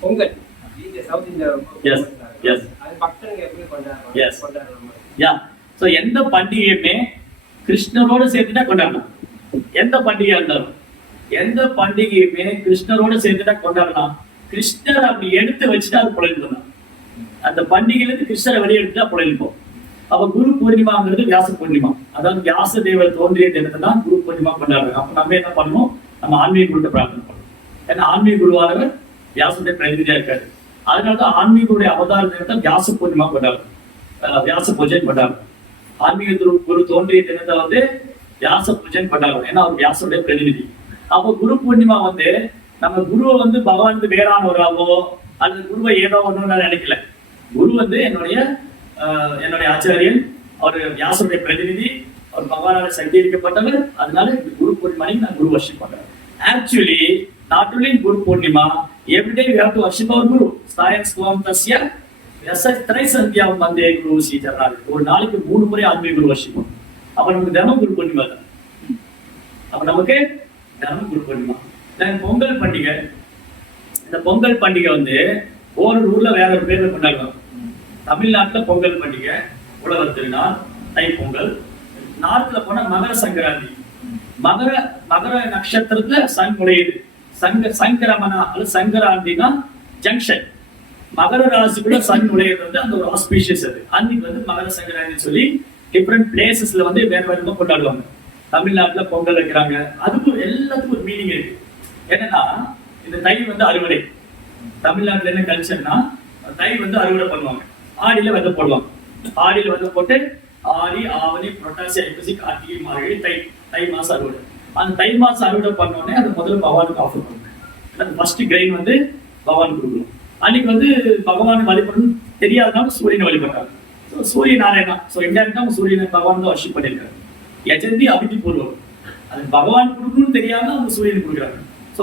பொங்கல், இந்த சவுத் இந்தியா அது பக்தர்கள் எப்படி கொண்டாடுறாங்க? எந்த பண்டிகையுமே கிருஷ்ணரோட சேர்த்துட்டா கொண்டாடலாம். எந்த பண்டிகையா இருந்தாலும் எந்த பண்டிகையுமே கிருஷ்ணரோட சேர்த்துட்டா கொண்டாடலாம். கிருஷ்ணர் அப்படி எடுத்து வச்சுட்டா அது புழைப்போம். அந்த பண்டிகையில இருந்து கிருஷ்ணரை வெளியே எடுத்துட்டா புழைப்போம். அப்ப குரு பூர்ணிமாங்கிறது வியாச பூர்ணிமா, அதாவது வியாச தேவர் தோன்றிய தினத்தை தான் குரு பூர்ணிமா கொண்டாடுறாங்க. அப்ப நம்ம என்ன பண்ணணும்? நம்ம ஆன்மீக குருட்ட பிரார்த்தனை பண்ணணும். ஏன்னா ஆன்மீக குருவானவர் வியாசத்தை பிரதிநிதியா இருக்காரு. அதனாலதான் ஆன்மீகருடைய அவதார தினத்தை வியாச பூர்ணிமா கொண்டாடுறோம், வியாச பூஜை கொண்டாடுறோம். ஆன்மீக குரு தோன்றிய தினத்தை வந்து வியாச பூஜை கொண்டாடுறோம், ஏன்னா அவர் வியாசனுடைய பிரதிநிதி. அப்போ குரு பூர்ணிமா வந்து நம்ம குருவை வந்து பகவானுக்கு வேறானவராவோ அல்லது குருவை ஏதோ ஒண்ணு நான் நினைக்கல. குரு வந்து என்னுடைய ஆச்சாரியன், அவர் வியாசனுடைய பிரதிநிதி, அவர் பகவானால சங்கீரிக்கப்பட்டவர். அதனால குரு பூர்ணிமாவை நான் குரு வர்ஷிப் பண்றேன். Actually not only Guru Purnima, every day we have to worship our guru. ஸ்தாயஸ்வம் தஸ்ய த்ரைசந்தியாம் வந்தே குரு ஸ்ரீ சரணாகதி. ஒரு நாளைக்கு 3 முறை ஆன்மீக குரு வர்ஷிப் பண்ணும். அப்ப நமக்கு தினம் குரு பூர்ணிமா தான். அப்ப நமக்கு தினம் குரு பூர்ணிமா. பொங்கல் பண்டிகை, இந்த பொங்கல் பண்டிகை வந்து ஒரு ஊர்ல வேற ஒரு பேர்ல கொண்டாடுவாங்க. தமிழ்நாட்டுல பொங்கல் பண்டிகை, உழவர் திருநாள், தை பொங்கல். நார்த்ல போனா மகர சங்கராந்தி. மகர நட்சத்திரத்துல சன் நுழையுது. சங்கரமனா அல்லது சங்கராந்தினா ஜங்ஷன். மகர ராசிக்குள்ள சன் நுழையிறது வந்து அந்த ஒரு ஆஸ்பீஷியஸ். அது அன்னைக்கு வந்து மகர சங்கராந்தி சொல்லி டிஃப்ரெண்ட் பிளேசஸ்ல வந்து வேற வேறமா கொண்டாடுவாங்க. தமிழ்நாட்டுல பொங்கல் வைக்கிறாங்க. அதுக்கும் எல்லாத்துக்கும் ஒரு மீனிங் இருக்கு. என்னன்னா இந்த தை வந்து அறுவடை. தமிழ்நாட்டுல என்ன கல்ச்சர்னா, தை வந்து அறுவடை பண்ணுவாங்க. ஆடியில விதை போடுவாங்க. ஆடியில விதை போட்டு ஆடி ஆவணி புரட்டாசி ஐப்பசி கார்த்திகை மார்கழி தை மாசம் அறுவடை. அந்த தை மாசம் அறுவடை பண்ணோடனே அது முதல்ல பகவானுக்கு ஆஃபர் பண்ணுவாங்க. அந்த ஃபர்ஸ்ட் கிரெயின் வந்து பகவானுக்கு கொடுக்கணும். அன்னைக்கு வந்து பகவானை வழிபடணும் தெரியாதனால சூரியனை வழிபடுறாங்க. சூரிய நாராயணா. இந்தியாவுக்கு தான் சூரியனை பகவான் தான் வர்ஷிப் பண்ணியிருக்காரு. யஜந்தி அபிதி பூர்வம். அது பகவான் கொடுக்கணும்னு தெரியாம அவங்க சூரியனுக்கு கொடுக்குறாங்க.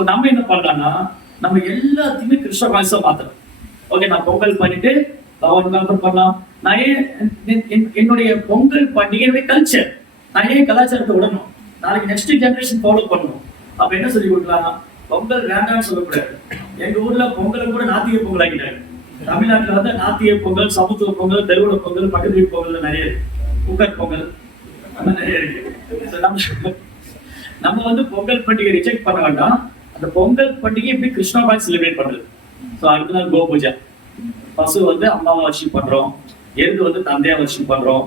நம்ம என்ன பண்ணலாம்னா, நம்ம எல்லாத்தையுமே கிருஷ்ண கான்சா மாத்தணும். ஓகே, நான் பொங்கல் பண்ணிட்டு பகவான் பண்ணலாம். நான் என்னுடைய பொங்கல் பண்டிகையுடைய கல்ச்சர், நான் ஏன் கலாச்சாரத்தை விடணும்? நாளைக்கு நெக்ஸ்ட் ஜெனரேஷன் ஃபாலோ பண்ணணும். அப்ப என்ன சொல்லி கொடுக்கலாம்? பொங்கல் வேண்டாம்னு சொல்லக்கூடாது. எங்க ஊர்ல பொங்கலை கூட நாத்திக பொங்கல் ஆக்கிட்டாங்க. தமிழ்நாட்டுல வந்து நாத்திக பொங்கல், சமத்துவ பொங்கல், தெருவுல பொங்கல், பக்கத்து வீட்டு பொங்கல் நிறைய இருக்கு. குக்கர் பொங்கல் நிறைய இருக்கு. நம்ம வந்து பொங்கல் பண்டிகை ரிஜெக்ட் பண்ண வேண்டாம். அந்த பொங்கல் பண்டிகை எப்படி கிருஷ்ணாபாய் செலிப்ரேட் பண்றது. அடுத்த நாள் கோ பூஜா. பசு வந்து அம்மாவை வர்ஷிப் பண்றோம், எருது வந்து தந்தையா வர்ஷிப் பண்றோம்.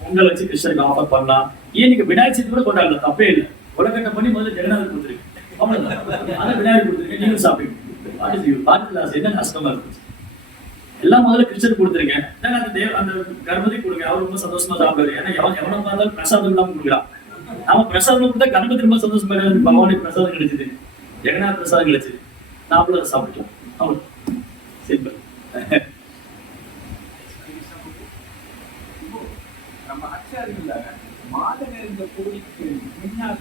பொங்கல் வச்சு கிருஷ்ணருக்கு ஆஃபர் பண்ணலாம். ஏன் நீங்க விநாயகர் சதுர்த்தி கூட கொண்டாடலாம், தப்பே இல்லை. உலகத்தை பண்ணி முதல்ல ஜெகநாதர் கொடுத்துருக்கு, அவ்வளவுதான். விநாயகர் கொடுத்துருக்கேன், நீங்களும் சாப்பிடுங்க. என்ன நஷ்டமா இருக்கு? எல்லாம் முதல்ல கிருஷ்ணர் கொடுத்துருக்கேன், அந்த கணபதி கொடுங்க, அவர் ரொம்ப சந்தோஷமா சாப்பிடுவாரு. ஏன்னா எவனை பார்த்தாலும் பிரசாதம் இல்லாம கொடுக்குறான். நாம பிரசாதம் கொடுத்தா கணபதி ரொம்ப சந்தோஷமா இருக்காது. பகவானுக்கு பிரசாதம் கிடைச்சது, ஜெகநாத் பிரசாதம் கிடைச்சது, நாமளும் அதை சாப்பிட்டோம். அவ்வளவு சிம்பிள். நம்ம ஆச்சாரியர்கள மாதவேந்த கோடிக்கு முன்னால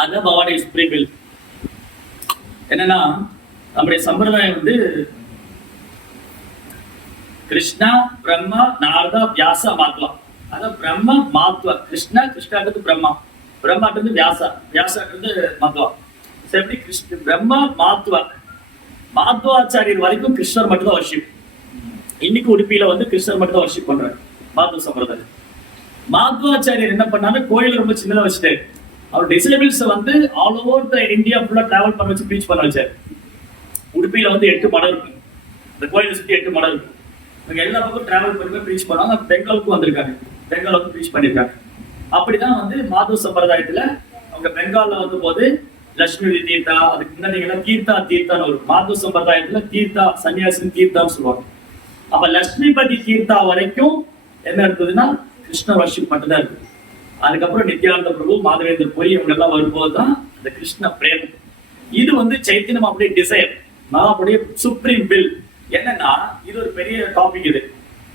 அதான் பகவான் ஸ்பிரிபிள். என்னன்னா நம்முடைய சம்பிரதாயம் வந்து கிருஷ்ணா, பிரம்மா, நாரதா, வியாசா மாத்தலாம். அதான் பிரம்ம மாத்வா. கிருஷ்ணா, கிருஷ்ணாட்டு பிரம்மா, பிரம்மாட்டு வியாசா, வியாசாட்டு மத்வா. எப்படி கிருஷ்ண பிரம்மா மாத்வா, மாத்வாச்சாரியர் வரைக்கும் கிருஷ்ணர் மட்டும் தான் வர்ஷிப். இன்னைக்கு உடுப்பியில வந்து கிருஷ்ணர் மட்டும் தான் வர்ஷிப் பண்றாரு மாத்வ சம்பிரதாயம். மாத்வாச்சாரியர் என்ன பண்ணாரு, கோயில் ரொம்ப சின்னதா வச்சுட்டு அவர் டிசேபிள்ஸ் வந்து ஆல் ஓவர் த இந்தியா ஃபுல்லா டிராவல் பண்ண வச்சு ப்ரீச் பண்ண வச்சாரு. உடுப்பியில வந்து 8 மடம் இருக்கு, இந்த கோயிலை சுற்றி 8 மடம் இருக்கு. இவங்க எல்லா பக்கம் டிராவல் பண்ணி ப்ரீச் பண்ணாங்க. பெங்காலுக்கும் வந்திருக்காங்க, பெங்கால் வந்து ப்ரீச் பண்ணியிருக்காங்க. அப்படிதான் வந்து மாதவ சம்பிரதாயத்துல அவங்க பெங்கால்ல வந்து போது லட்சுமி தீர்த்தா, அதுக்கு முன்னாடி தீர்த்தா தீர்த்தான்னு ஒரு மாதவ சம்பிரதாயத்துல தீர்த்தா சன்னியாசின் தீர்த்தான்னு சொல்லுவாங்க. அப்ப லட்சுமிபதி தீர்த்தா வரைக்கும் என்ன இருந்ததுன்னா கிருஷ்ண வர்ஷிப் மட்டும்தான் இருக்கு. அதுக்கப்புறம் நித்யானந்த பிரபு, மாதவேந்திர புரி இவங்க எல்லாம் வரும்போதுதான் இந்த கிருஷ்ண பிரேமம். இது வந்து சைத்தன்யம் அப்படியே டிசைர், அப்படியே சுப்ரீம் வில். என்னன்னா இது ஒரு பெரிய டாபிக். இது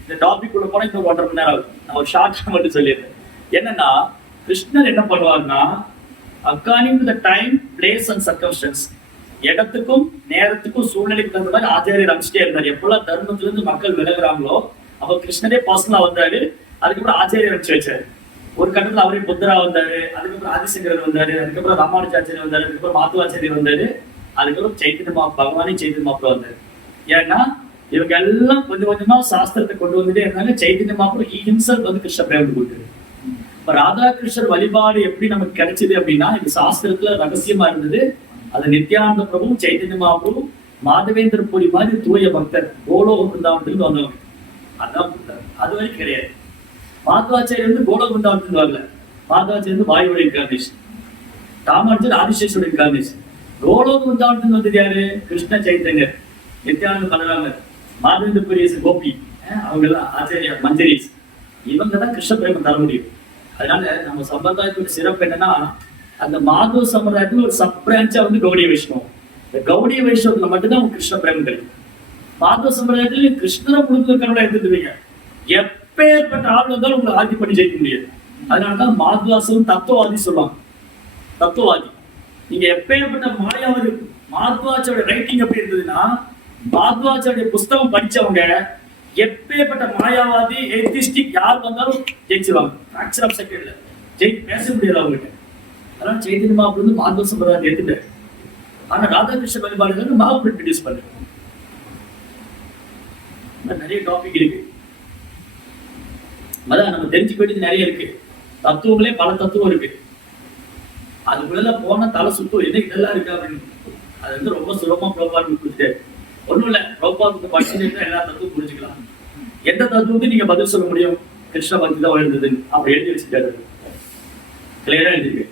இந்த டாபிக் உள்ள போனா இன்னும் 1.5 மணி நேரம் ஆகும். நான் ஒரு ஷார்ட் மட்டும் சொல்லிடுறேன். என்னன்னா கிருஷ்ணர் என்ன பண்ணுவார்னா according to the time, place and circumstances, இடத்துக்கும் நேரத்துக்கும் சூழ்நிலைக்கு தகுந்த மாதிரி ஆச்சாரியர் அமைச்சிட்டே இருந்தார். எப்பெல்லாம் தர்மத்துல இருந்து மக்கள் விலகுறாங்களோ அப்ப கிருஷ்ணரே பர்சனலா வந்தாரு. அதுக்கப்புறம் ஆச்சாரியர் அமைச்சு வச்சாரு. ஒரு கட்டத்துல அவரே புத்தரா வந்தாரு, அதுக்கப்புறம் ஆதிசங்கரர் வந்தாரு, அதுக்கப்புறம் ராமானுஜாச்சாரியர் வந்தாரு, அதுக்கப்புறம் மாத்துவாச்சாரியர் வந்தாரு, அதுக்கப்புறம் சைத்தன்ய பகவானே சைத்தன்ய மாப்பிள்ள வந்தாரு. ஏன்னா இவங்க எல்லாம் கொஞ்சம் கொஞ்சமா சாஸ்திரத்தை கொண்டு வந்துட்டே இருந்தாங்க. சைத்தன்ய மாப்பிள்ள ஹிம்செல்ஃப் வந்து கிருஷ்ண பிரேமத்தை கொடுத்தாரு. இப்ப ராதாகிருஷ்ணர் வழிபாடு எப்படி நமக்கு கிடைச்சது அப்படின்னா இது சாஸ்திரத்துல ரகசியமா இருந்தது. அது நித்யானந்த பிரபு, சைத்தன்ய மாப்பிள்ள, மாதவேந்திர புரி மாதிரி தூய பக்தர் கோலோக பிருந்தாவனத்திலிருந்து வந்தவங்க. அதான் அது வரைக்கும் கிடையாது. மாதவாச்சாரியர் வந்து கோலோக பிருந்தாவனத்திலிருந்து வரல. மாதவாச்சாரியர் வந்து வாயுவோட இன்கார்னேஷன், ராமானுஜர் ஆதிசேஷோட இன்கார்னேஷன். கோலோக பிருந்தாவனத்திலிருந்து வந்தது யாரு? கிருஷ்ண சைத்தன்யர், நித்யானந்த பலராமர், மாதவேந்திர புரியஸ், கோபி, அவங்க எல்லாம் ஆச்சாரியா மஞ்சரிஸ், இவங்க தான் கிருஷ்ண பிரேமம் தர முடியும். அதனால நம்ம சம்பிரதாயத்தோட சிறப்பு என்னன்னா அந்த மாதவ சம்பிரதாயத்துல ஒரு சப் பிரான்ச்சா வந்து கௌடிய வைஷ்ணவம். இந்த கௌடிய வைஷ்ணவத்துல மட்டும்தான் உங்களுக்கு கிருஷ்ண பிரேமம் கிடைக்கும். மாதவ சம்பிரதாயத்துல கிருஷ்ணரை முழுக்க கடவுளை எடுத்துருவீங்க. எப்பேற்பட்ட ஆள் வந்தாலும் உங்களை ஆதி பண்ணி ஜெயிக்க முடியாது. அதனாலதான் மாத்வாசம் தத்துவவாதி சொல்லுவாங்க. தத்துவவாதி நீங்க எப்பேற்பட்ட மாயாவது, மாத்வாச்சோட ரைட்டிங் எப்படி இருந்ததுன்னா மாத்வாச்சோடைய புஸ்தகம் படிச்சவங்க எப்பேற்பட்ட மாயாவாதி ஏத்திஸ்டிக் யார் வந்தாலும் ஜெயிச்சுவாங்க. ஃபிராக்சர் ஆஃப் செகண்ட்ல பேச முடியாது அவங்களுக்கு. அதனால சைத்தன்ய மாப்பிள்ள வந்து மாதவ சம்பிரதாயத்தை எடுத்துட்டாரு. ஆனா ராதாகிருஷ்ண வழிபாடுகள் மாப்பிள்ள இன்ட்ரடியூஸ் பண்ணு. நிறைய டாபிக் இருக்கு, அதான் நம்ம தெரிஞ்சுக்க வேண்டியது நிறைய இருக்கு. தத்துவங்களே பல தத்துவம் இருக்கு. அதுக்குள்ள போன தலை சுத்தம் என்ன இதெல்லாம் இருக்கு அப்படின்னு அது வந்து ரொம்ப சுலபமா ப்ரோபால் கொடுத்துட்டாரு. ஒண்ணும் இல்ல, ப்ரோபால் படிச்சுட்டு எல்லா தத்துவம் புரிஞ்சுக்கலாம். எந்த தத்துவத்துக்கு நீங்க பதில் சொல்ல முடியும்? கிருஷ்ண பக்தி தான் எழுந்தது அப்படி எழுதி வச்சுட்டாரு. கிளியரா எழுதிருக்கு.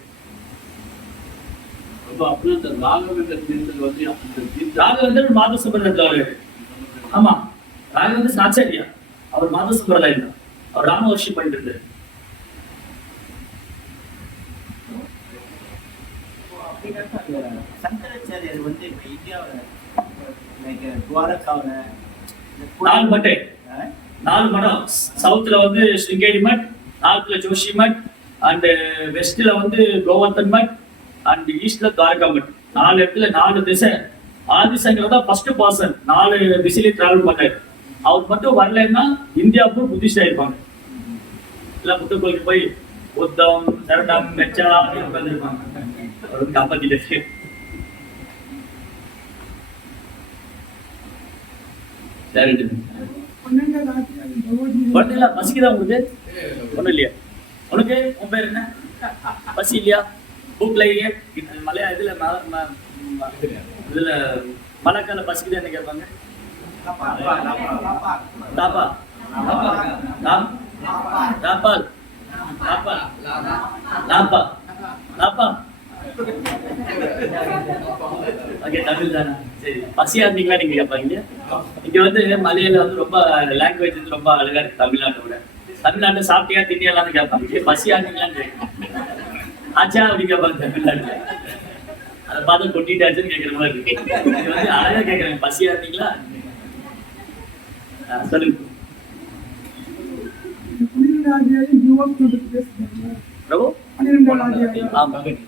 ராகவேந்தர் மாதவ சம்பிரதாயத்துல வருவாரு. ஆமா, ராகவேந்தர் ஆச்சாரியா, அவர் மாதவ சம்பிரதாயம் தான். அவர் ராம வர்ஷிப் பண்ணிட்டு இருந்தாரு. சங்கராச்சாரியர் வந்து இப்ப இந்தியாவில் துவாரகாவில் 4 மட்டை, 4 மடம். சவுத்ல வந்து ஸ்ருங்கேரி மட், நார்த்ல ஜோஷி மட், அண்ட் வெஸ்ட்ல வந்து கோவர்தன் மட், அண்ட் ஈஸ்ட்ல துவாரகா மட். 4 இடத்துல 4 திசை. ஆதிசங்கர் தான் ஃபர்ஸ்ட் பர்சன் 4 திசையிலே டிராவல் பண்ணாரு. அவர் மட்டும் வரலன்னா இந்தியாவுக்கு புத்திஸ்ட் ஆயிருப்பாங்க. எல்லாம் புத்த கோயிலுக்கு போய் புத்தம் சரணம் மெச்சா உட்காந்துருப்பாங்க. அவர் காப்பாத்திட்டு பசிக்குதா உங்களுக்கு? ஒண்ணும் இல்லையா? உனக்கு உன் பேர் என்ன? பசி இல்லையா? பூக்ல மலையா இதுல மழைக்கால பசிக்குதா என்ன கேட்பாங்க? தாப்பா தாப்பால் தாப்பா தாப்பா தாப்பா. ஓகே, தமிழ் தானே? சரி, பசியா இருந்தீங்களா நீங்க கேட்பாங்க. இங்க வந்து மலையில வந்து ரொம்ப லாங்குவேஜ் வந்து ரொம்ப அழகா இருக்கு. தமிழ்நாட்டோட தமிழ்நாட்டுல சாப்பிட்டியா திண்டியெல்லாம் கேட்பாங்க. பசியா இருந்தீங்களான்னு ஆச்சா அப்படி கேட்பாங்க தமிழ்நாட்டுல. அதை பார்த்து கொட்டிட்டாச்சுன்னு கேட்கற மாதிரி இருக்கு. இது வந்து அழகா கேட்கறாங்க, பசியா இருந்தீங்களா? சொல்லுங்க பிரபு. ஆமா, புரியல.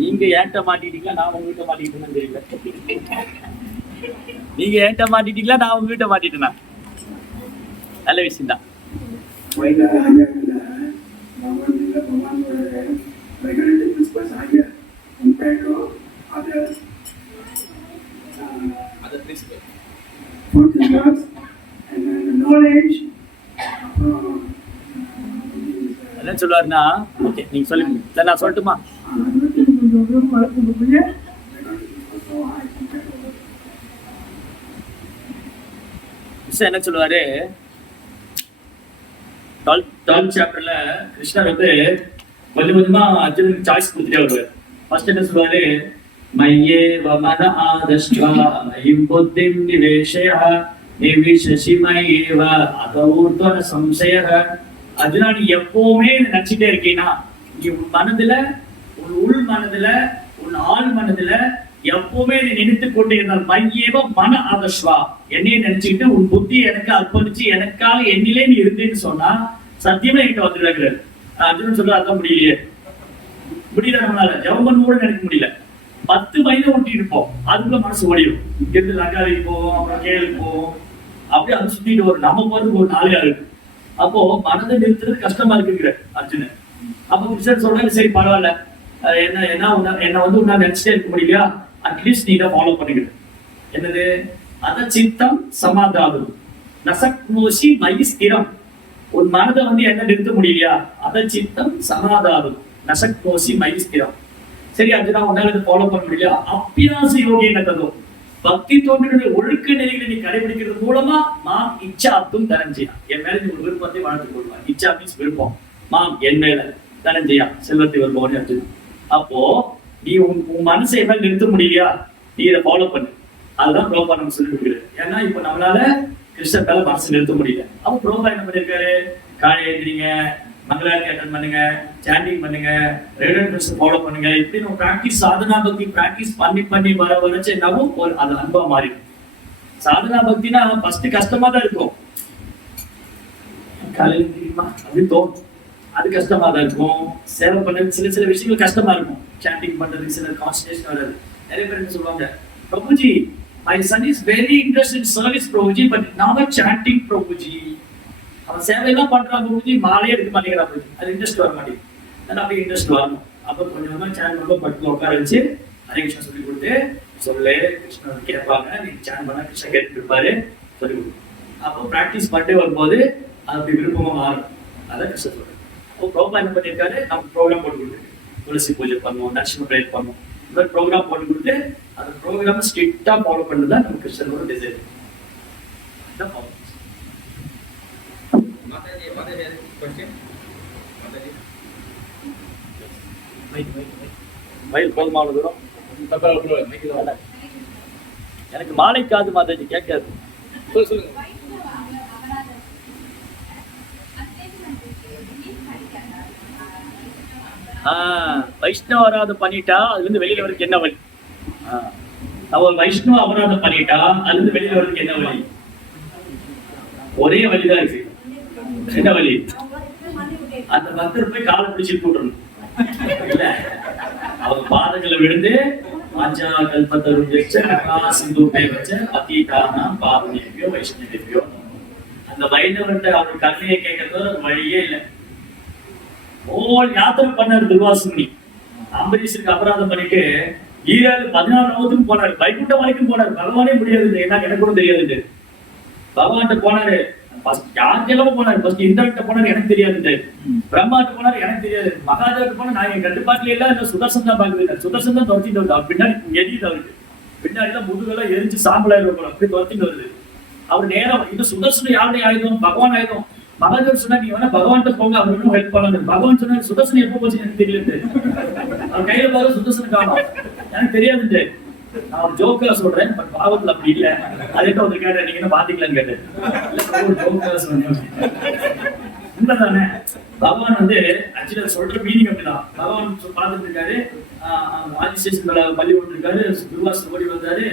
நீங்க ஏன்ட்ட மாட்டிட்டீங்களா நான் உங்ககிட்ட மாட்டிக்கிட்டேன்னு தெரியல. நீங்க ஏன்ட்ட மாட்டிட்டீங்களா நான் உங்ககிட்ட மாட்டிட்டேனா? நல்ல விஷயம் தான். Other principle. என்ன சொல்லுவாருன்னா, ஓகே நீங்க சொல்லுங்க, இல்லை நான் சொல்லட்டுமா? என்ன சொல்லுவாரு, 12th சாப்டர்ல கிருஷ்ணர் வந்து கொஞ்சம் கொஞ்சமா அர்ஜுனுக்கு சாய்ஸ் கொடுத்துட்டே வருவார். ஃபர்ஸ்ட் என்ன சொல்லுவாரு, மையே வமன ஆதஷ்வா மயிம் புத்திம் நிவேஷய நிவிஷசி மயேவ அதௌர்த்வ சம்சய. அர்ஜுனா நீ எப்பவுமே நினைச்சிட்டே இருக்கீனா, நீ உன் மனதுல, உன் உள் மனதுல, உன் ஆள் மனதுல எப்பவுமே நீ நினைத்து கொண்டு இருந்தால் மையேவ மன ஆதஷ்வா, என்னையே நினைச்சுக்கிட்டு உன் புத்தி எனக்கு அர்ப்பணிச்சு எனக்காக என்னிலே நீ இருந்தேன்னு சொன்னா சத்தியமா என்கிட்ட வந்துடுறாரு. அர்ஜுனன் சொல்ற அதான் முடியலையே, முடியல, நம்மளால ஜெபம் பண்ண கூட நினைக்க முடியல. 10 மைல ஓட்டி இருப்போம், அதுக்குள்ள மனசு ஓடிடும். இங்க இருந்து லங்காவிக்கு போவோம், அப்புறம் கேளுக்கு போவோம், அப்படியே அது சுத்திட்டு வரும். நம்ம போறதுக்கு ஒரு 4 இருக்கு. அப்போ மனதை நிறுத்துறது கஷ்டமா இருக்குங்கிற அர்ஜுனன். அப்போ கிருஷ்ணன் சொல்றாரு, சரி பரவாயில்ல, என்ன வந்து உன்னால நினைச்சிட்டே இருக்க முடியலையா, அட்லீஸ்ட் நீ இதை ஃபாலோ பண்ணிக்கிற. என்னது, அத சித்தம் சமாதானம் நசக்னோசி மயி ஸ்திரம். உன் மனதை வந்து என்ன நிறுத்த முடியலையா, அத சித்தம் சமாதானம் நசக்னோசி மயி ஸ்திரம். சரி அர்ஜுனா, உன்னால இதை ஃபாலோ பண்ண முடியலையா, அபியாச யோகின ததோ, பக்தி தோன்றினுடைய ஒழுக்க நெறிகளை நீ கடைபிடிக்கிறது மூலமா மாம் இச்சாத்தும் தனஞ்சயா, என் மேல நீ ஒரு விருப்பத்தை வளர்த்துக் கொள்வார். இச்சா மீன்ஸ் விருப்பம், மாம் என் மேல தனஞ்சயா செல்வத்தை வருபவனே அர்ஜுனா. அப்போ நீ உன் மனசை மேல நிறுத்த முடியலையா, நீ இதை ஃபாலோ பண்ணு. அதுதான் ப்ரோபா நம்ம சொல்லி கொடுக்குறது. ஏன்னா இப்ப நம்மளால கிருஷ்ணர் மேல மனசு நிறுத்த முடியல. அப்போ ப்ரோபா என்ன பண்ணிருக்காரு, காலையில எழுந்திரிங்க, மங்களாரத்தி அட்டன் பண்ணுங்க, சாண்டிங் பண்ணுங்க, ரெகுலர் ஃபாலோ பண்ணுங்க. இப்படி நம்ம பிராக்டிஸ், சாதனா பக்தி பிராக்டிஸ் பண்ணி பண்ணி வர வரைச்சு என்னாவும் ஒரு அது அன்பா மாறிடும். சாதனா பக்தினா ஃபர்ஸ்ட் கஷ்டமா தான் இருக்கும், காலையில தெரியுமா அப்படி தோணும், அது கஷ்டமா தான் இருக்கும். சேவை பண்றது சில விஷயங்கள் கஷ்டமா இருக்கும். சாண்டிங் பண்றதுக்கு சில கான்சன்ட்ரேஷன் வராது. நிறைய பேர் என்ன சொல்லுவாங்க, Prabhuji my son is very interested in service Prabhuji, but not chanting Prabhuji. அவன் சேவையெல்லாம் பண்றான் பிரபுஜி, மாலையே எடுக்க மாட்டேங்கிறான் பிரபுஜி, அது இன்ட்ரெஸ்ட் வர மாட்டேங்குது. அப்படி இன்ட்ரெஸ்ட் வரணும். அப்போ கொஞ்சம் கொஞ்சமா சேனல் ரொம்ப பட்டு உட்கார வச்சு ஹரே கிருஷ்ணன் சொல்லி கொடுத்து, சொல்லு கிருஷ்ணன் கேட்பாங்க, நீ சேனல் பண்ணா கிருஷ்ணன் கேட்டு இருப்பாரு, சொல்லி கொடுக்கும். அப்போ ப்ராக்டிஸ் பண்ணிட்டே வரும்போது அது அப்படி விருப்பமா மாறும். அதான் கிருஷ்ணன் சொல்றேன். அப்போ ப்ரோக்ராம் என்ன பண்ணியிருக்காரு, நம்ம ப்ரோக்ராம் போட்டு கொடுத்துருக்கு, துளசி பூஜை பண்ணுவோம், நரசிம்ம பிரேயர் பண்ணுவோம், இந்த மாதிரி ப்ரோக்ராம் போட்டு கொடுத்து அந்த ப்ரோக்ராம் ஸ்ட்ரிக்டா ஃபாலோ பண்ணுறது தான் நம்ம கிருஷ்ணனோட டிசைன். மயில் போதுமான தூரம் எனக்கு மாலை காது மாதாஜி கேட்காது. சொல்லுங்க. வைஷ்ணவ அபராதம் பண்ணிட்டா அதுல இருந்து வெளியில வரதுக்கு என்ன வழி? அவ வைஷ்ணவ அபராதம் பண்ணிட்டா அதுல இருந்து வெளியில வரதுக்கு என்ன வழி? ஒரே வழிதான் இருக்கு. என்ன வழி? அந்த பக்தர் போய் காலை பிடிச்சு போட்டுறணும். இல்ல, அவங்க பாதங்களை விழுந்து மாஞ்சா கல்பத்தரும் சிந்துப்பை வச்ச பத்தீதானா பாவனேபியோ வைஷ்ணவேபியோ, அந்த வைணவர்கிட்ட அவர் கருணையை கேட்கறது வழியே இல்லை. யாத்திரை பண்ணாரு துர்வாசுமணி. அம்பரீஷருக்கு அபராதம் பண்ணிட்டு 14 போனாரு, வைகுண்டம் வரைக்கும் போனாரு. பகவானே முடியாது, என்ன எனக்கு கூட தெரியாது. பகவான்கிட்ட போனாரு, யாருக்கெல்லாம் போனாரு, ஃபர்ஸ்ட் இந்திரன்ட்ட போனாரு, எனக்கு தெரியாது. பிரம்மாட்ட போனாரு, எனக்கு தெரியாது. மகாதேவர்கிட்ட போனா நான் என் கட்டுப்பாட்டுல இல்ல, இந்த சுதர்சன் தான் பாக்குது. சுதர்சன் தான் துரத்திட்டு வருது. பின்னாடி எரியுது அவருக்கு, பின்னாடி எல்லாம் முதுகெல்லாம் எரிஞ்சு சாம்பலாயிருக்கும், அப்படி துரத்திட்டு வருது. அவர் நேரம் இது சுதர்சனம் யாருடைய ஆயுதம்? பகவான் ஆயுதம். மகாதேவர் சொன்னா நீ வேணா பகவான்கிட்ட போங்க, அவர் இன்னும் ஹெல்ப் பண்ணாரு. பகவான் சொன்னா சுதர்சனம் எப்போ போச்சு எனக்கு தெரியல, அவர் கையில போக சுதர்சனம் காணும், எனக்கு தெரியாது. நான் ஒரு ஜோக்கா சொல்றேன், பட் பாவத்துல அப்படி இல்ல. அதுக்கிட்ட வந்து கேட்டேன், நீங்க என்ன பாத்தீங்களான்னு கேட்டேன். உண்மைதானே? பகவான் வந்து ஆக்சுவலா சொல்ற மீனிங் அப்படிதான். பகவான் பார்த்துட்டு இருக்காரு, ஆதிசேஷன் பள்ளி கொண்டு இருக்காரு, துர்வாசன் ஓடி வந்தாரு,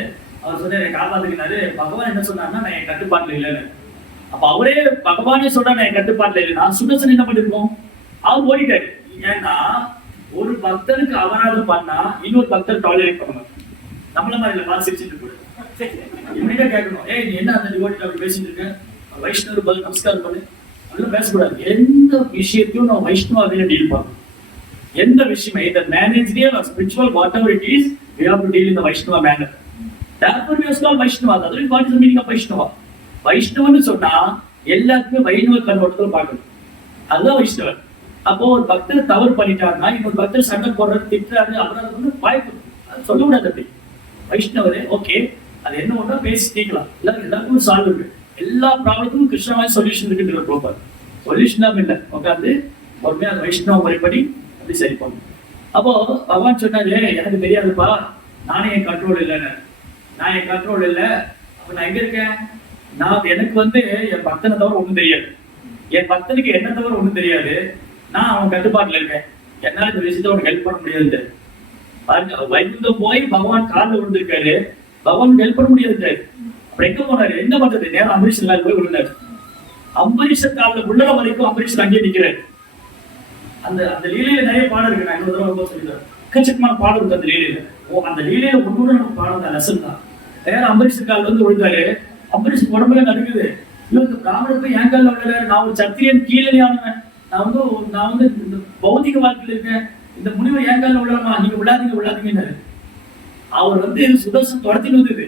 அவர் சொன்ன காப்பாத்துக்கினாரு. பகவான் என்ன சொன்னாருன்னா, நான் என் கட்டுப்பாட்டுல இல்லைன்னு. அப்ப அவரே பகவானே சொல்ற நான் கட்டுப்பாட்டுல இல்லைன்னா சுதர்சன் என்ன பண்ணிருக்கோம், அவர் ஓடிட்டாரு. ஏன்னா ஒரு பக்தருக்கு அபராதம் பண்ணா இன்னொரு பக்தர் டாலரேட் பண்ணணும். நம்மள மாதிரி இல்ல, பார்த்து சிரிச்சுட்டு கூட இவனிட்ட கேட்கணும், ஏய் நீ என்ன அந்த டிவோட்டி அப்படி பேசிட்டு இருக்க, வைஷ்ணவர் பதில் நமஸ்காரம் பண்ணு, அதெல்லாம் பேசக்கூடாது. எந்த விஷயத்தையும் நம்ம வைஷ்ணவாவே டீல் பண்ணணும். எந்த விஷயம் either managerial or spiritual, whatever it is, we have to deal in the Vaishnava manner. Therefore we are called Vaishnava. That is what is the meaning of Vaishnava. வைஷ்ணவன்னு சொன்னா எல்லாத்துக்குமே வைணவ கண்ணோட்டத்துல பார்க்கணும், அதுதான் வைஷ்ணவர். அப்போ ஒரு பக்தர் தவறு பண்ணிட்டாருன்னா இன்னொரு பக்தர் சண்டை போடுறது, திட்டுறாரு, அபராதம் வந்து வாய்ப்பு சொல்ல கூடாது. அப்படி வைஷ்ணவரே ஓகே, அது என்ன ஒன்றா பேசி தீக்கலாம், எல்லாருக்கும் சால்வ் இருக்கு, எல்லா ப்ராப்ளத்துக்கும் கிருஷ்ணமாய் சொல்யூஷன் இருக்குன்ற ப்ரோப்பர் சொல்யூஷன் தான் இல்லை. உட்காந்து பொறுமையா அந்த வைஷ்ணவ முறைப்படி அப்படி சரி பண்ணும். அப்போ பகவான் சொன்னாரு, எனக்கு தெரியாதுப்பா, நானே என் கண்ட்ரோல் இல்லைன்னு. நான் என் கண்ட்ரோல் இல்லை, அப்ப நான் எங்க இருக்கேன், நான் எனக்கு வந்து என் பக்தனை தவிர ஒண்ணும் தெரியாது, என் பக்தனுக்கு என்ன தவிர ஒண்ணும் தெரியாது, நான் அவன் கட்டுப்பாட்டுல இருக்கேன், என்னால இந்த விஷயத்த அவனுக்கு ஹெல்ப் பண்ண முடியாது. பாருங்க, வைகுந்தம் போய் பகவான் காலில் விழுந்திருக்காரு, பகவான் ஹெல்ப் பண்ண முடியாது. அப்புறம் எங்க போனாரு, என்ன பண்றது, நேரம் அம்பரீஷன் காலில் போய் விழுந்தாரு. அம்பரீஷன் காலில் உள்ளற வரைக்கும் அம்பரீஷன் அங்கேயே நிக்கிறாரு. அந்த அந்த லீலையில நிறைய பாடம் இருக்கு, நான் இன்னொரு தடவை சொல்லிடுறேன். எக்கச்சக்கமான பாடம் இருக்கு அந்த லீலையில. அந்த லீலையில ஒன்னோட நம்ம பாடம் தான், லெசன் தான். நேரம் அம்பரீஷன் காலில் வந்து விழுந்தாரு, அம்பரீஷ் உடம்புல நடுக்குது. இவருக்கு பிராமணர் போய் என் காலில் விழுறாரு, நான் ஒரு சத்திரியன் கீழே ஆனவன், நான் வந்து இந்த பௌதிக வாழ்க்கையில் இருக்கேன், இந்த முனிவர் என் காலில் விழாமா, நீங்க விழாதீங்கன்னாரு. அவர் வந்து சுதர்சன் துரத்தின்னு வந்தது.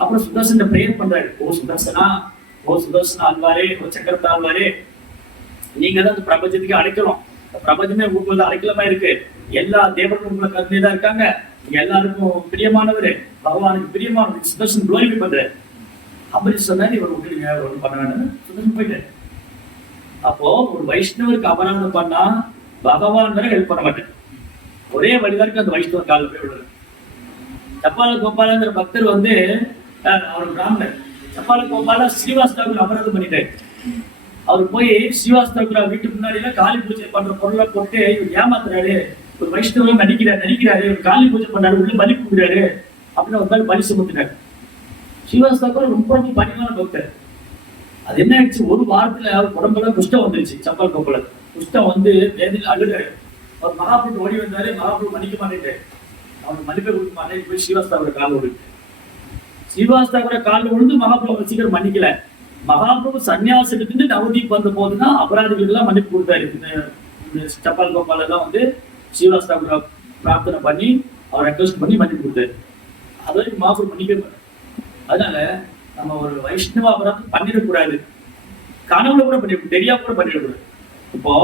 அப்புறம் சுதர்சன் பிரேயர் பண்றாரு, ஓ சுதர்சனா ஆழ்வாரே, ஓ சக்கரத்தா ஆழ்வாரே, நீங்க தான் அந்த பிரபஞ்சத்துக்கு அடைக்கிறோம், பிரபஞ்சமே உங்களுக்கு அடைக்கலமா இருக்கு, எல்லா தேவர்களும் உங்களை கருணையா இருக்காங்க, நீங்க எல்லாருக்கும் பிரியமானவரு, பகவானுக்கு பிரியமானவர். சுதர்சன் குளோரிஃபை பண்றாரு. அம்பரீஷ் சொன்னாரு, இவர் விட்டுடுங்க, அவர் ஒன்றும் பண்ண வேண்டாம், சுதர்சன் போயிட்டாரு. அப்போ ஒரு வைஷ்ணவருக்கு அபராதம் பண்ணா பகவான் வரை ஹெல்ப் பண்ண மாட்டேன், ஒரே வழிதான் அந்த வைஷ்ணவர் காலில் போய் விடுறாரு. சப்பால கோபாலங்கிற பக்தர் வந்து அவர் பிராமணர். சப்பால கோபால ஸ்ரீவாஸ்தவருக்கு அபராதம் பண்ணிட்டாரு. அவர் போய் ஸ்ரீவாஸ்தவ வீட்டுக்கு முன்னாடி காளி பூஜை பண்ற பொருளை போட்டு இவர் ஏமாத்துறாரு, ஒரு வைஷ்ணவரும் நடிக்கிறாரு, இவர் காளி பூஜை பண்றாரு, உள்ள பலி கொடுக்குறாரு அப்படின்னு ஒரு மேல பலி சுமத்துறாரு. ஸ்ரீவாஸ்தவ ரொம்ப பணிவான பக்தர். அது என்ன ஆயிடுச்சு, ஒரு வாரத்துல அவர் உடம்புல குஷ்டம் வந்துருச்சு. சப்பால் கோபால குஷ்டம் வந்து வேதியில் அழுதாரு. அவர் மகாபுரு ஓடி வந்தாரு, மகாபுரு மன்னிக்க மாட்டேன், அவனுக்கு மன்னிப்பை கொடுக்க மாட்டேன், போய் ஸ்ரீவாஸ்தவர காலில் விழுந்து ஸ்ரீவாஸ்தவர காலில் விழுந்து மகாபிரபு சீக்கிரம் மன்னிக்கல. மகாபிரபு சன்னியாசம் எடுத்துட்டு நவதீப் வந்த போதுதான் அபராதிகளுக்கு எல்லாம் மன்னிப்பு கொடுத்தாரு. இந்த சப்பால் கோபால் எல்லாம் வந்து ஸ்ரீவாஸ்தவர பிரார்த்தனை பண்ணி அவர் ரெக்வஸ்ட் பண்ணி மன்னிப்பு கொடுத்தாரு. அது வரைக்கும் மகாபிரபு மன்னிக்கவே மாட்டார். அதனால நம்ம ஒரு வைஷ்ணவ அபராதம் பண்ணிடக்கூடாது, கனவுல கூட பண்ணிடக்கூடாது, தெரியாம கூட பண்ணிடக்கூடாது. இப்போ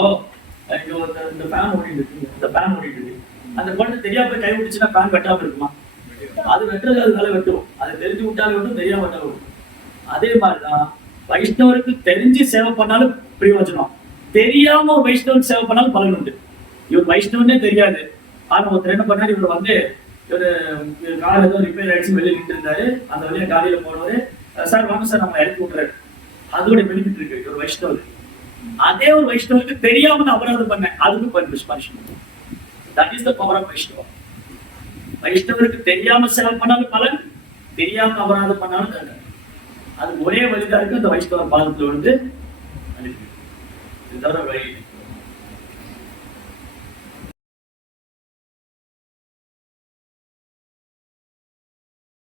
இந்த ஃபேன் ஓடிட்டு அந்த குழந்தை தெரியாம போய் கை விட்டுச்சுன்னா ஃபேன் வெட்டாம இருக்குமா? அது வெட்டுறது அதனால வெட்டும், அது தெரிஞ்சு விட்டாலும் வெட்டும், தெரியாம விட்டாலும் வெட்டும். அதே மாதிரிதான் வைஷ்ணவருக்கு தெரிஞ்சு சேவை பண்ணாலும் பிரயோஜனம், தெரியாம ஒரு வைஷ்ணவருக்கு சேவை பண்ணாலும் பலன் உண்டு. இவர் வைஷ்ணவனே தெரியாது, ஆனா ஒருத்தர் என்ன பண்ணாரு, இவர் வந்து இவர் கார் ஏதோ ரிப்பேர் ஆயிடுச்சு, வெளியே நின்று இருந்தாரு, அந்த வழியா காலையில போனவரு, சார் வாங்க சார் நம்ம இறக்கி விட்டுறாரு. அதோட பெனிஃபிட் இருக்கு ஒரு வைஷ்ணவருக்கு. அதே ஒரு வைஷ்ணவருக்கு தெரியாம நான் அபராதம் பண்ணேன், அதுக்கு punishment. That is the power of வைஷ்ணவம். வைஷ்ணவருக்கு தெரியாம சேவை பண்ணாலும் பலன், தெரியாம அபராதம் பண்ணாலும் தண்டனை. அது ஒரே வழிதான் இருக்கு, அந்த வைஷ்ணவ பாதத்துல வந்து இதுதான் வழி.